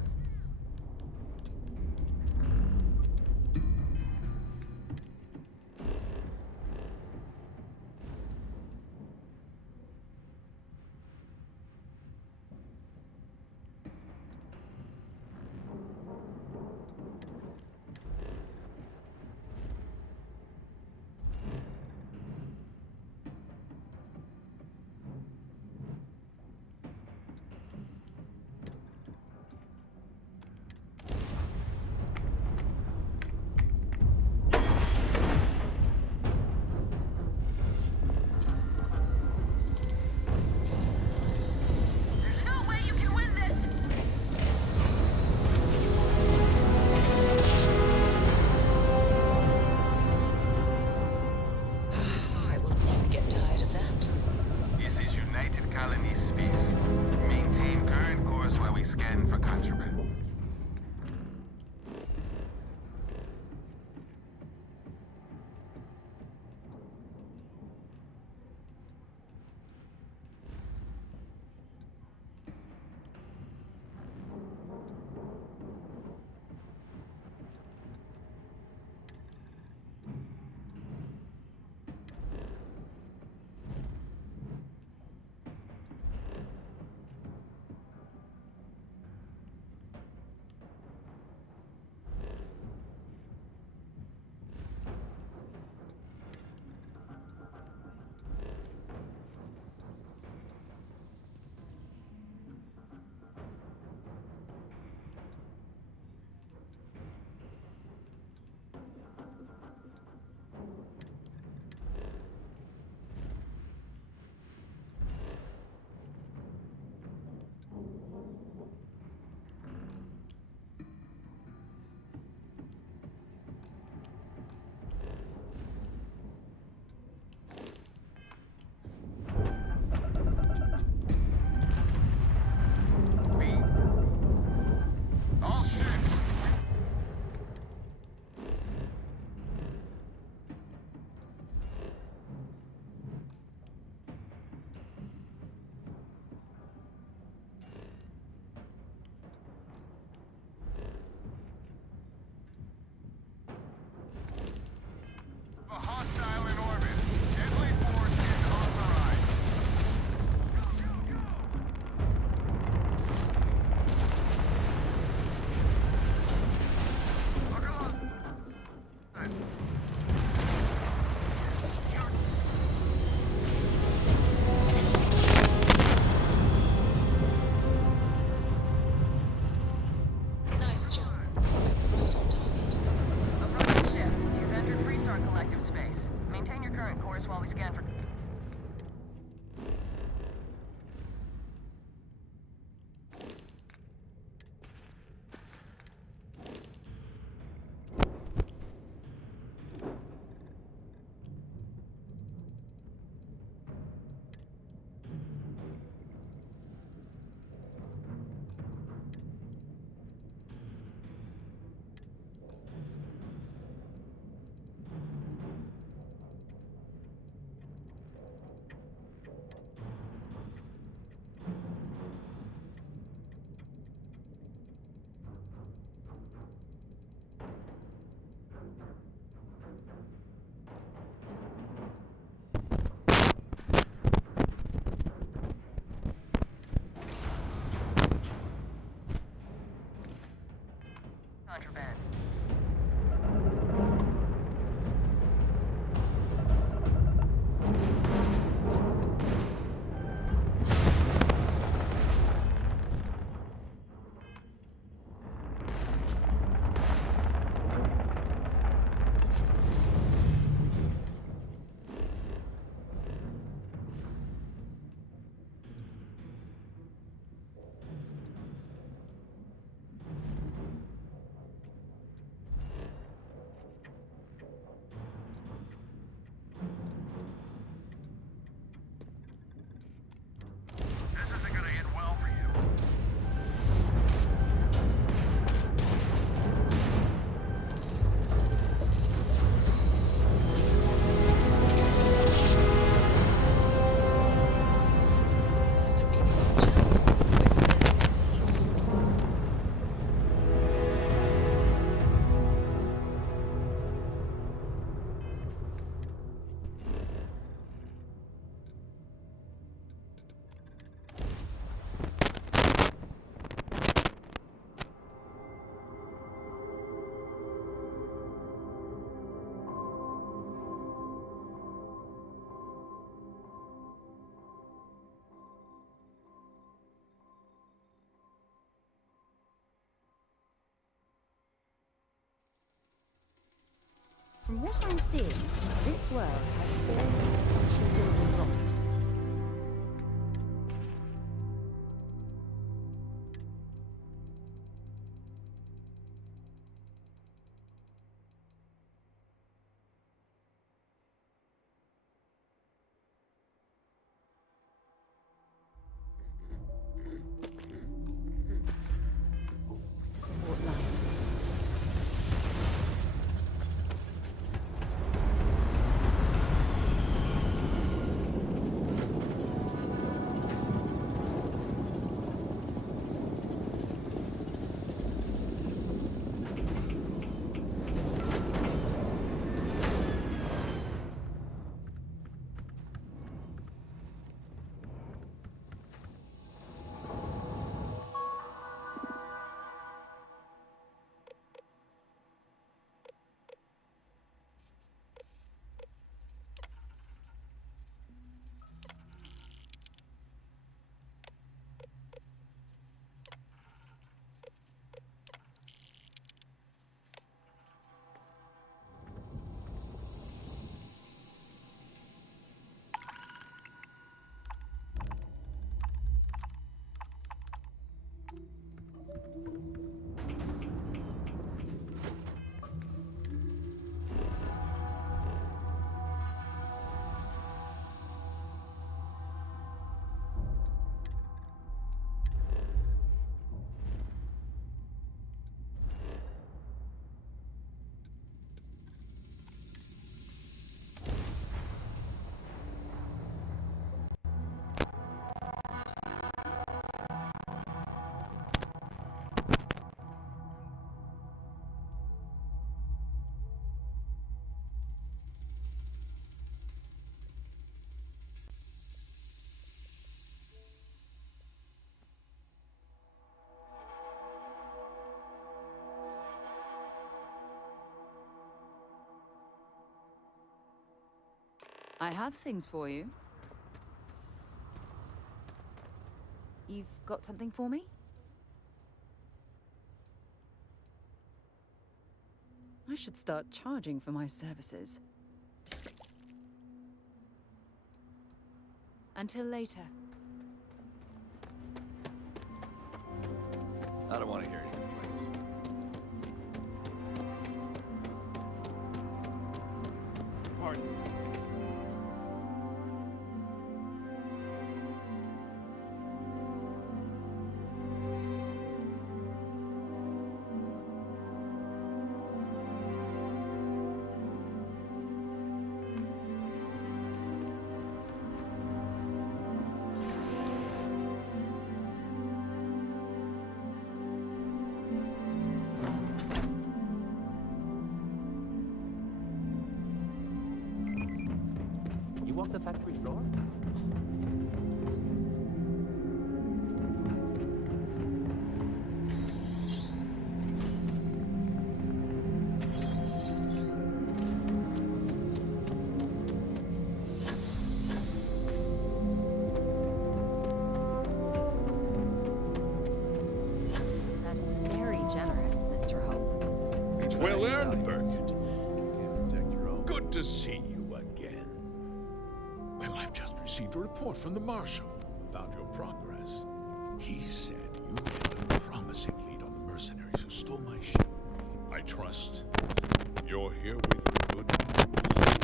From what I'm seeing, this world has all the essential building blocks. To support life. I have things for you. You've got something for me? I should start charging for my services. Until later. I don't want to hear any complaints. Pardon. You walk the factory floor? That's very generous, Mr. Hope. It's well earned, Burkett. Good to see you again. Well, I've just received a report from the Marshal about your progress. He said you've been a promising lead on the mercenaries who stole my ship. I trust you're here with good news.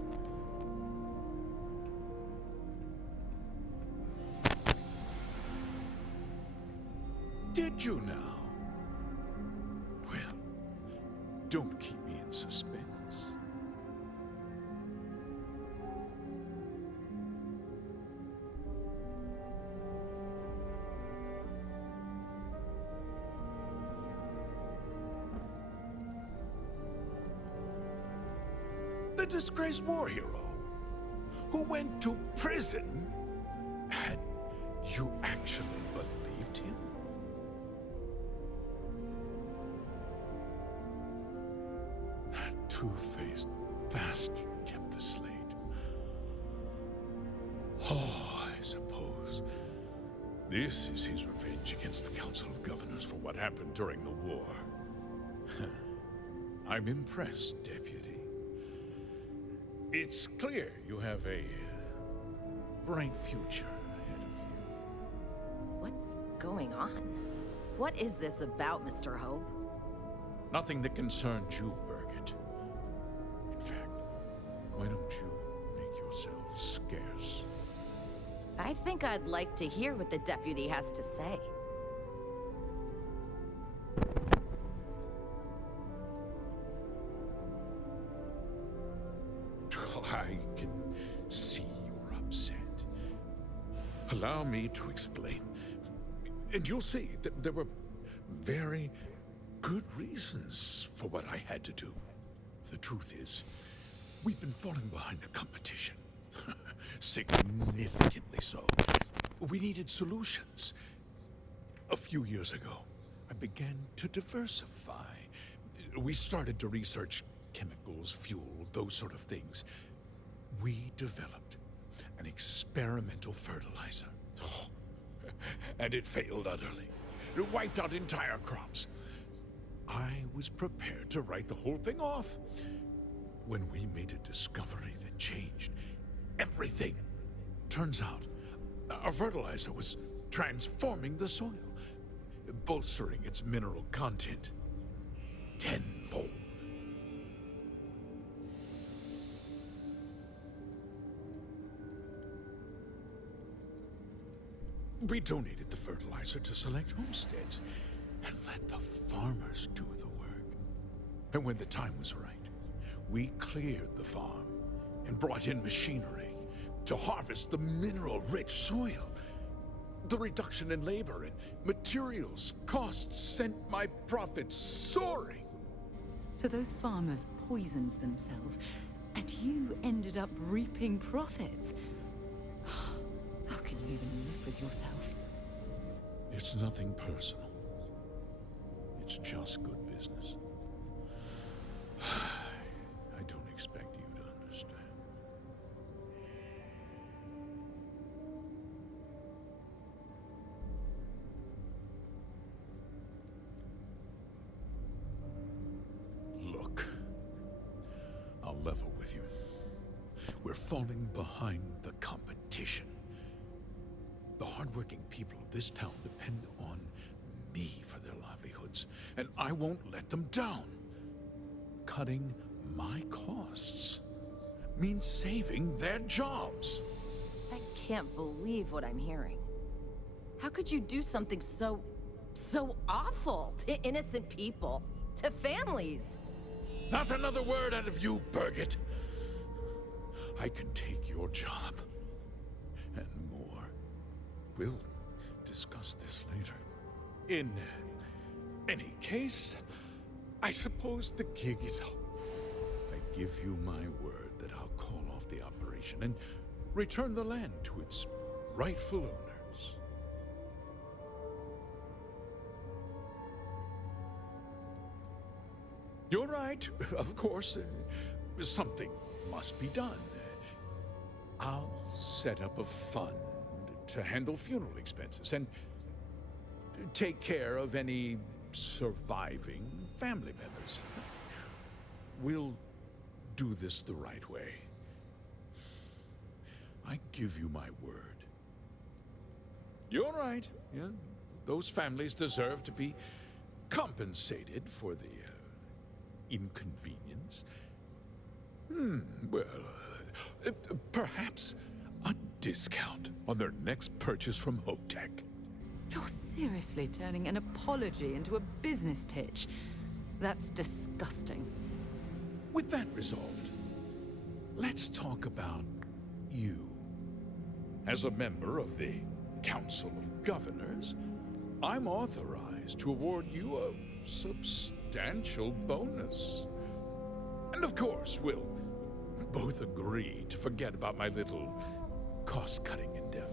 Did you now? Well, don't keep me in suspense. The disgraced war hero who went to prison, and you actually believed him? That two-faced bastard kept the slate. Oh, I suppose this is his revenge against the Council of Governors for what happened during the war. I'm impressed, Deputy. It's clear you have a bright future ahead of you. What's going on? What is this about, Mr. Hope? Nothing that concerns you, Birgit. In fact, why don't you make yourself scarce? I think I'd like to hear what the deputy has to say. I can see you're upset. Allow me to explain. And you'll see that there were very good reasons for what I had to do. The truth is, we've been falling behind the competition. Significantly so. We needed solutions. A few years ago, I began to diversify. We started to research chemicals, fuel, those sort of things. We developed an experimental fertilizer. And it failed utterly. It wiped out entire crops. I was prepared to write the whole thing off when we made a discovery that changed everything. Turns out, our fertilizer was transforming the soil, bolstering its mineral content tenfold. We donated the fertilizer to select homesteads and let the farmers do the work. And when the time was right, we cleared the farm and brought in machinery to harvest the mineral-rich soil. The reduction in labor and materials costs sent my profits soaring. So those farmers poisoned themselves, and you ended up reaping profits. How can you even live with yourself? It's nothing personal. It's just good business. I don't expect you to understand. Look, I'll level with you. We're falling behind the competition. The hardworking people of this town depend on me for their livelihoods, and I won't let them down. Cutting my costs means saving their jobs. I can't believe what I'm hearing. How could you do something so awful to innocent people, to families? Not another word out of you, Birgit. I can take your job and more. We'll discuss this later. In any case, I suppose the gig is up. I give you my word that I'll call off the operation and return the land to its rightful owners. You're right, of course. Something must be done. I'll set up a fund to handle funeral expenses and take care of any surviving family members. We'll do this the right way. I give you my word. You're right. Yeah, those families deserve to be compensated for the inconvenience. Well, perhaps a discount on their next purchase from HopeTech. You're seriously turning an apology into a business pitch. That's disgusting. With that resolved, let's talk about you. As a member of the Council of Governors, I'm authorized to award you a substantial bonus. And of course, we'll both agree to forget about my little cost-cutting endeavor.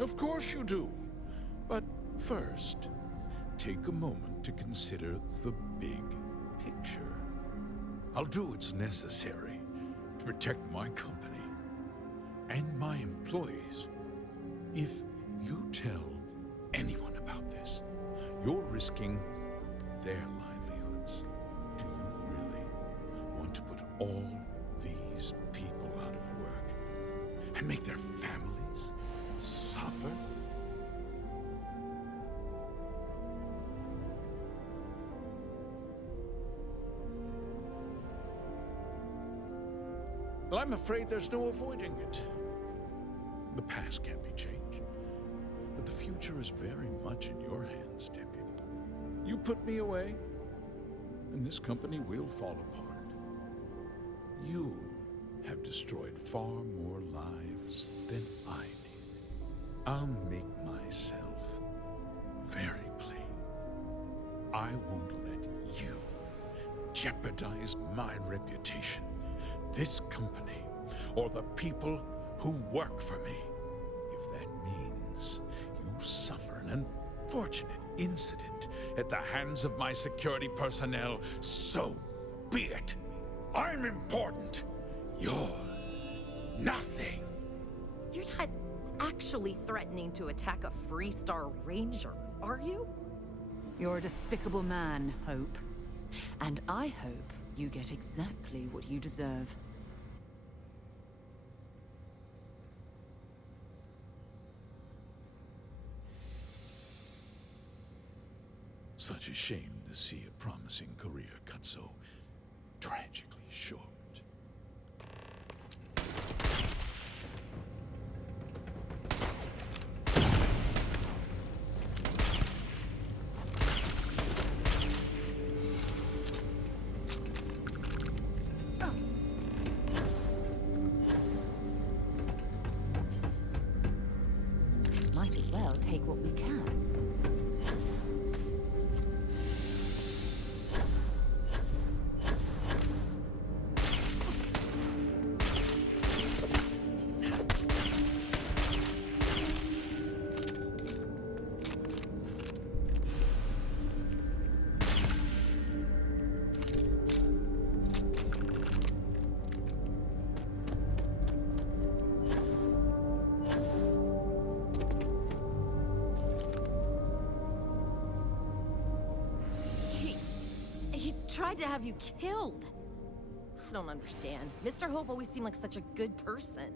Of course you do. But first, take a moment to consider the big picture. I'll do what's necessary to protect my company and my employees. If you tell anyone about this, you're risking their livelihoods. Do you really want to put all these people out of work and make their families suffer? Well, I'm afraid there's no avoiding it. The past can't be changed, but the future is very much in your hands, Deputy. You put me away, and this company will fall apart. You have destroyed far more lives than I did. I'll make myself very plain. I won't let you jeopardize my reputation, this company, or the people who work for me. If that means you suffer an unfortunate incident at the hands of my security personnel, so be it. I'm important. You're nothing. You're not actually threatening to attack a Freestar Ranger, are you? You're a despicable man, Hope. And I hope you get exactly what you deserve. Such a shame to see a promising career cut so tragically short. Might as well take what we can. Tried to have you killed. I don't understand. Mr. Hope always seemed like such a good person.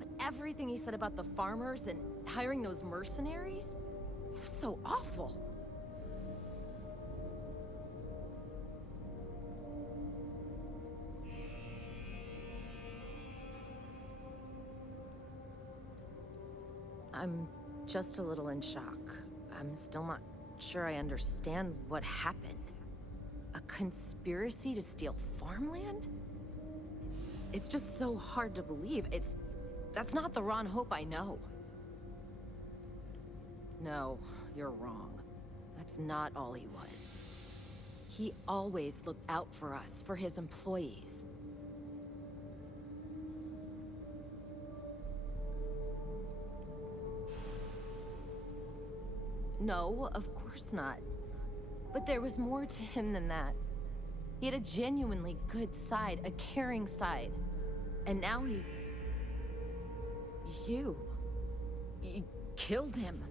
But everything he said about the farmers and hiring those mercenaries, it was so awful. I'm just a little in shock. I'm still not sure I understand what happened. A conspiracy to steal farmland? It's just so hard to believe. That's not the Ron Hope I know. No, you're wrong. That's not all he was. He always looked out for us, for his employees. No, of course not. But there was more to him than that. He had a genuinely good side, a caring side. And now he's... You killed him.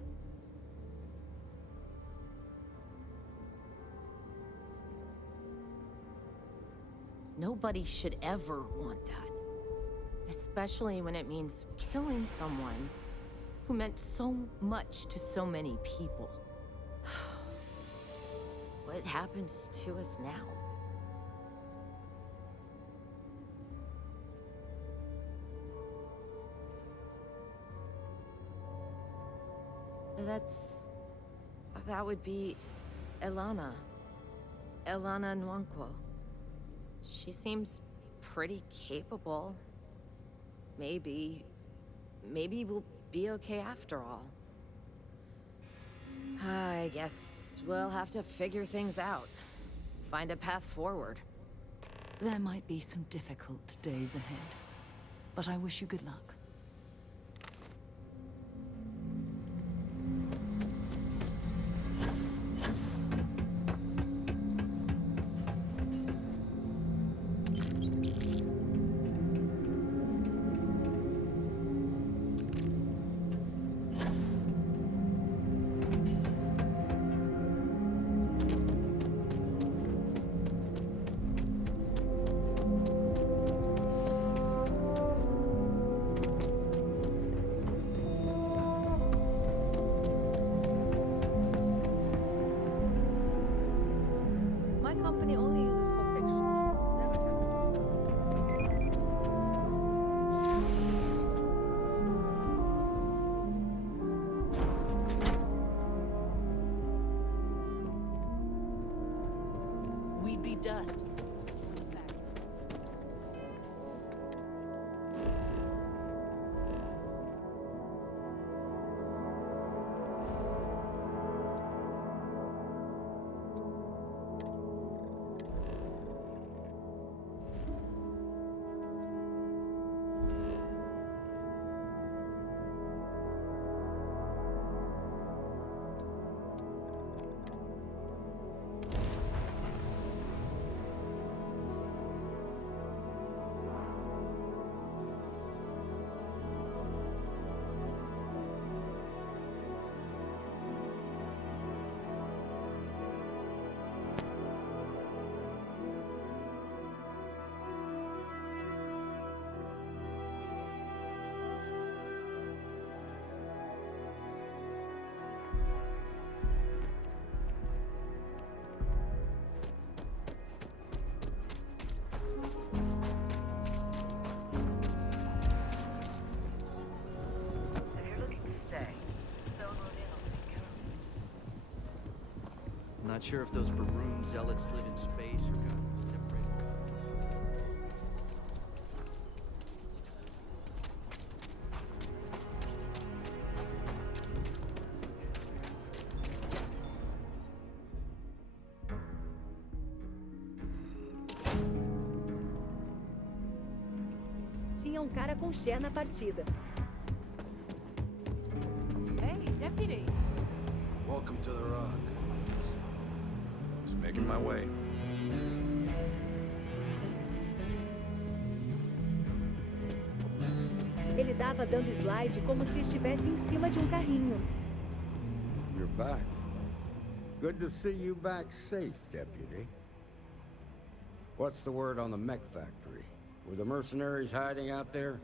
Nobody should ever want that. Especially when it means killing someone who meant so much to so many people. What happens to us now? That would be Elana. Elana Nwankwo. She seems pretty capable. Maybe we'll be okay after all. I guess we'll have to figure things out. Find a path forward. There might be some difficult days ahead, but I wish you good luck. My company only uses Hope Tech shoes. Never have. We'd be dust. Not sure if those Baroon zealots live in space or got separated. Tinha cara com Xé na partida. Hey, deputy. Welcome to the Rock. Just making my way. Ele dava dando slide como se estivesse em cima de carrinho. You're back. Good to see you back safe, Deputy. What's the word on the mech factory? Were the mercenaries hiding out there?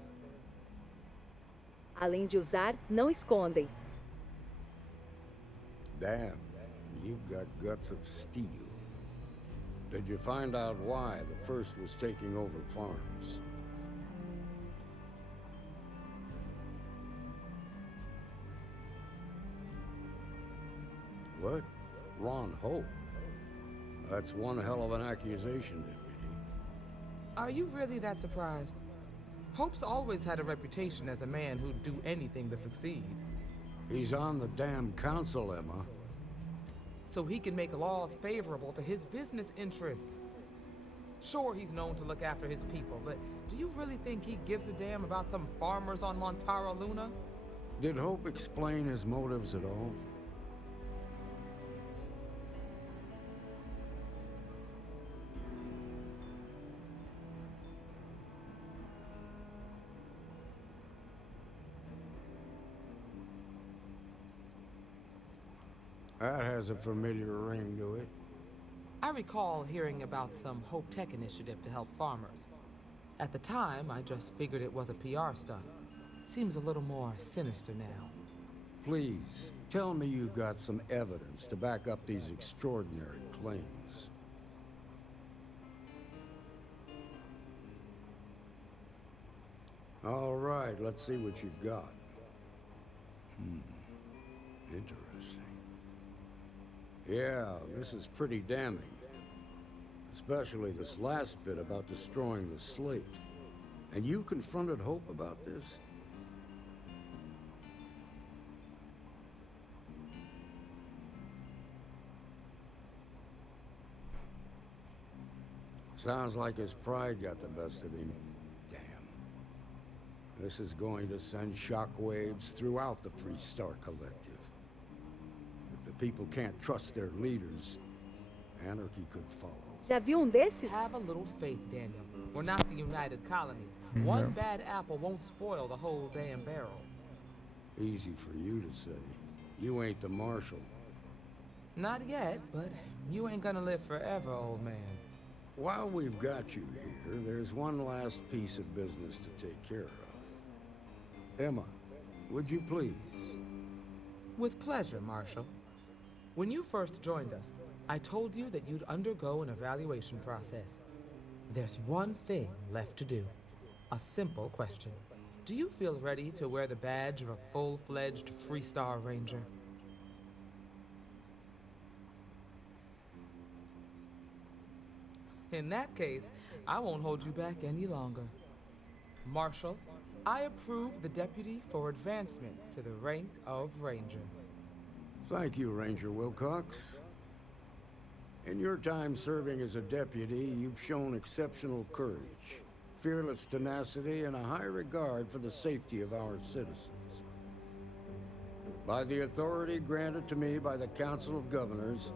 Além de usar, não escondem. Damn, you've got guts of steel. Did you find out why the first was taking over farms? What? Ron Hope? That's one hell of an accusation, Deputy. Are you really that surprised? Hope's always had a reputation as a man who'd do anything to succeed. He's on the damn council, Emma. So he can make laws favorable to his business interests. Sure, he's known to look after his people, but do you really think he gives a damn about some farmers on Montara Luna? Did Hope explain his motives at all? That has a familiar ring to it. I recall hearing about some Hope Tech initiative to help farmers. At the time, I just figured it was a PR stunt. Seems a little more sinister now. Please, tell me you've got some evidence to back up these extraordinary claims. All right, let's see what you've got. Interesting. Yeah, this is pretty damning. Especially this last bit about destroying the slate. And you confronted Hope about this? Sounds like his pride got the best of him. Damn. This is going to send shockwaves throughout the Freestar Collective. If the people can't trust their leaders, anarchy could follow. Já viu desses? Have a little faith, Daniel. We're not the United Colonies. One bad apple won't spoil the whole damn barrel. Easy for you to say. You ain't the marshal. Not yet, but you ain't gonna live forever, old man. While we've got you here, there's one last piece of business to take care of. Emma, would you please? With pleasure, Marshal. When you first joined us, I told you that you'd undergo an evaluation process. There's one thing left to do. A simple question. Do you feel ready to wear the badge of a full-fledged Freestar Ranger? In that case, I won't hold you back any longer. Marshal, I approve the deputy for advancement to the rank of Ranger. Thank you, Ranger Wilcox. In your time serving as a deputy, you've shown exceptional courage, fearless tenacity, and a high regard for the safety of our citizens. By the authority granted to me by the Council of Governors,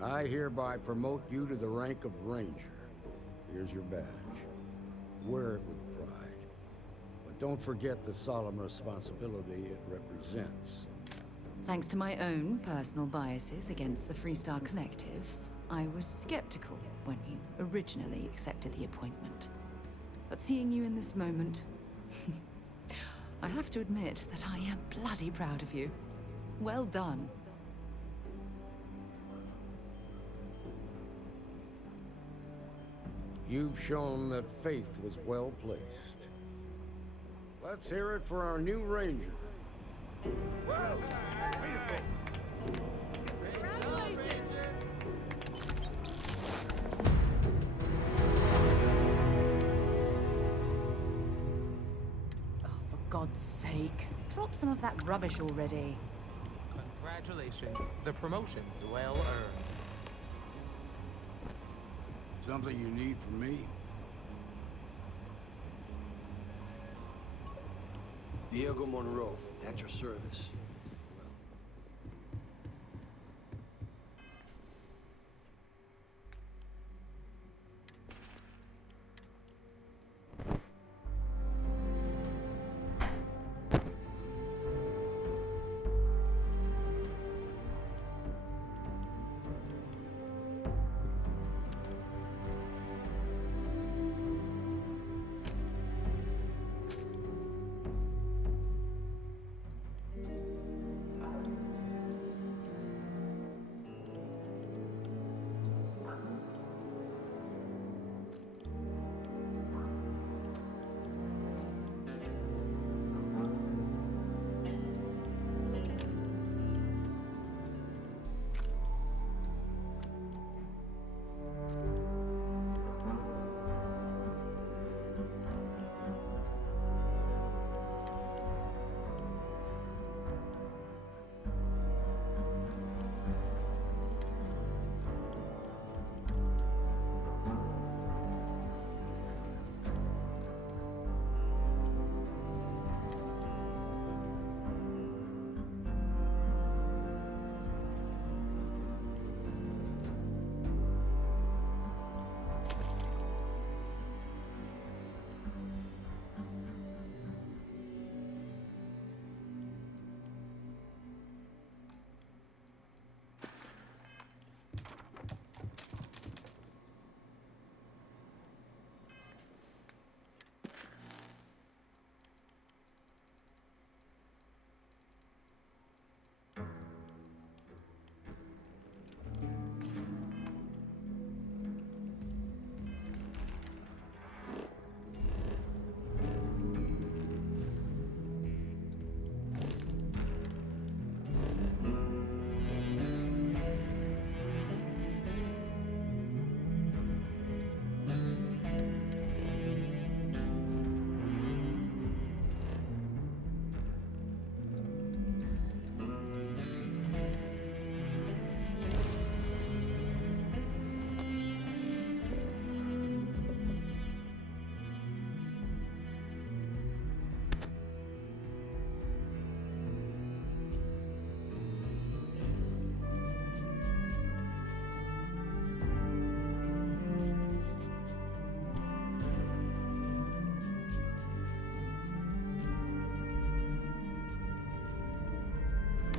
I hereby promote you to the rank of Ranger. Here's your badge. Wear it with pride. But don't forget the solemn responsibility it represents. Thanks to my own personal biases against the Freestar Collective, I was skeptical when you originally accepted the appointment. But seeing you in this moment, I have to admit that I am bloody proud of you. Well done. You've shown that faith was well placed. Let's hear it for our new Ranger. For God's sake, drop some of that rubbish already. Congratulations. The promotion's well earned. Something you need from me? Diego Monroe, at your service.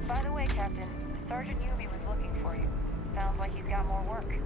By the way, Captain, Sergeant Yumi was looking for you. Sounds like he's got more work.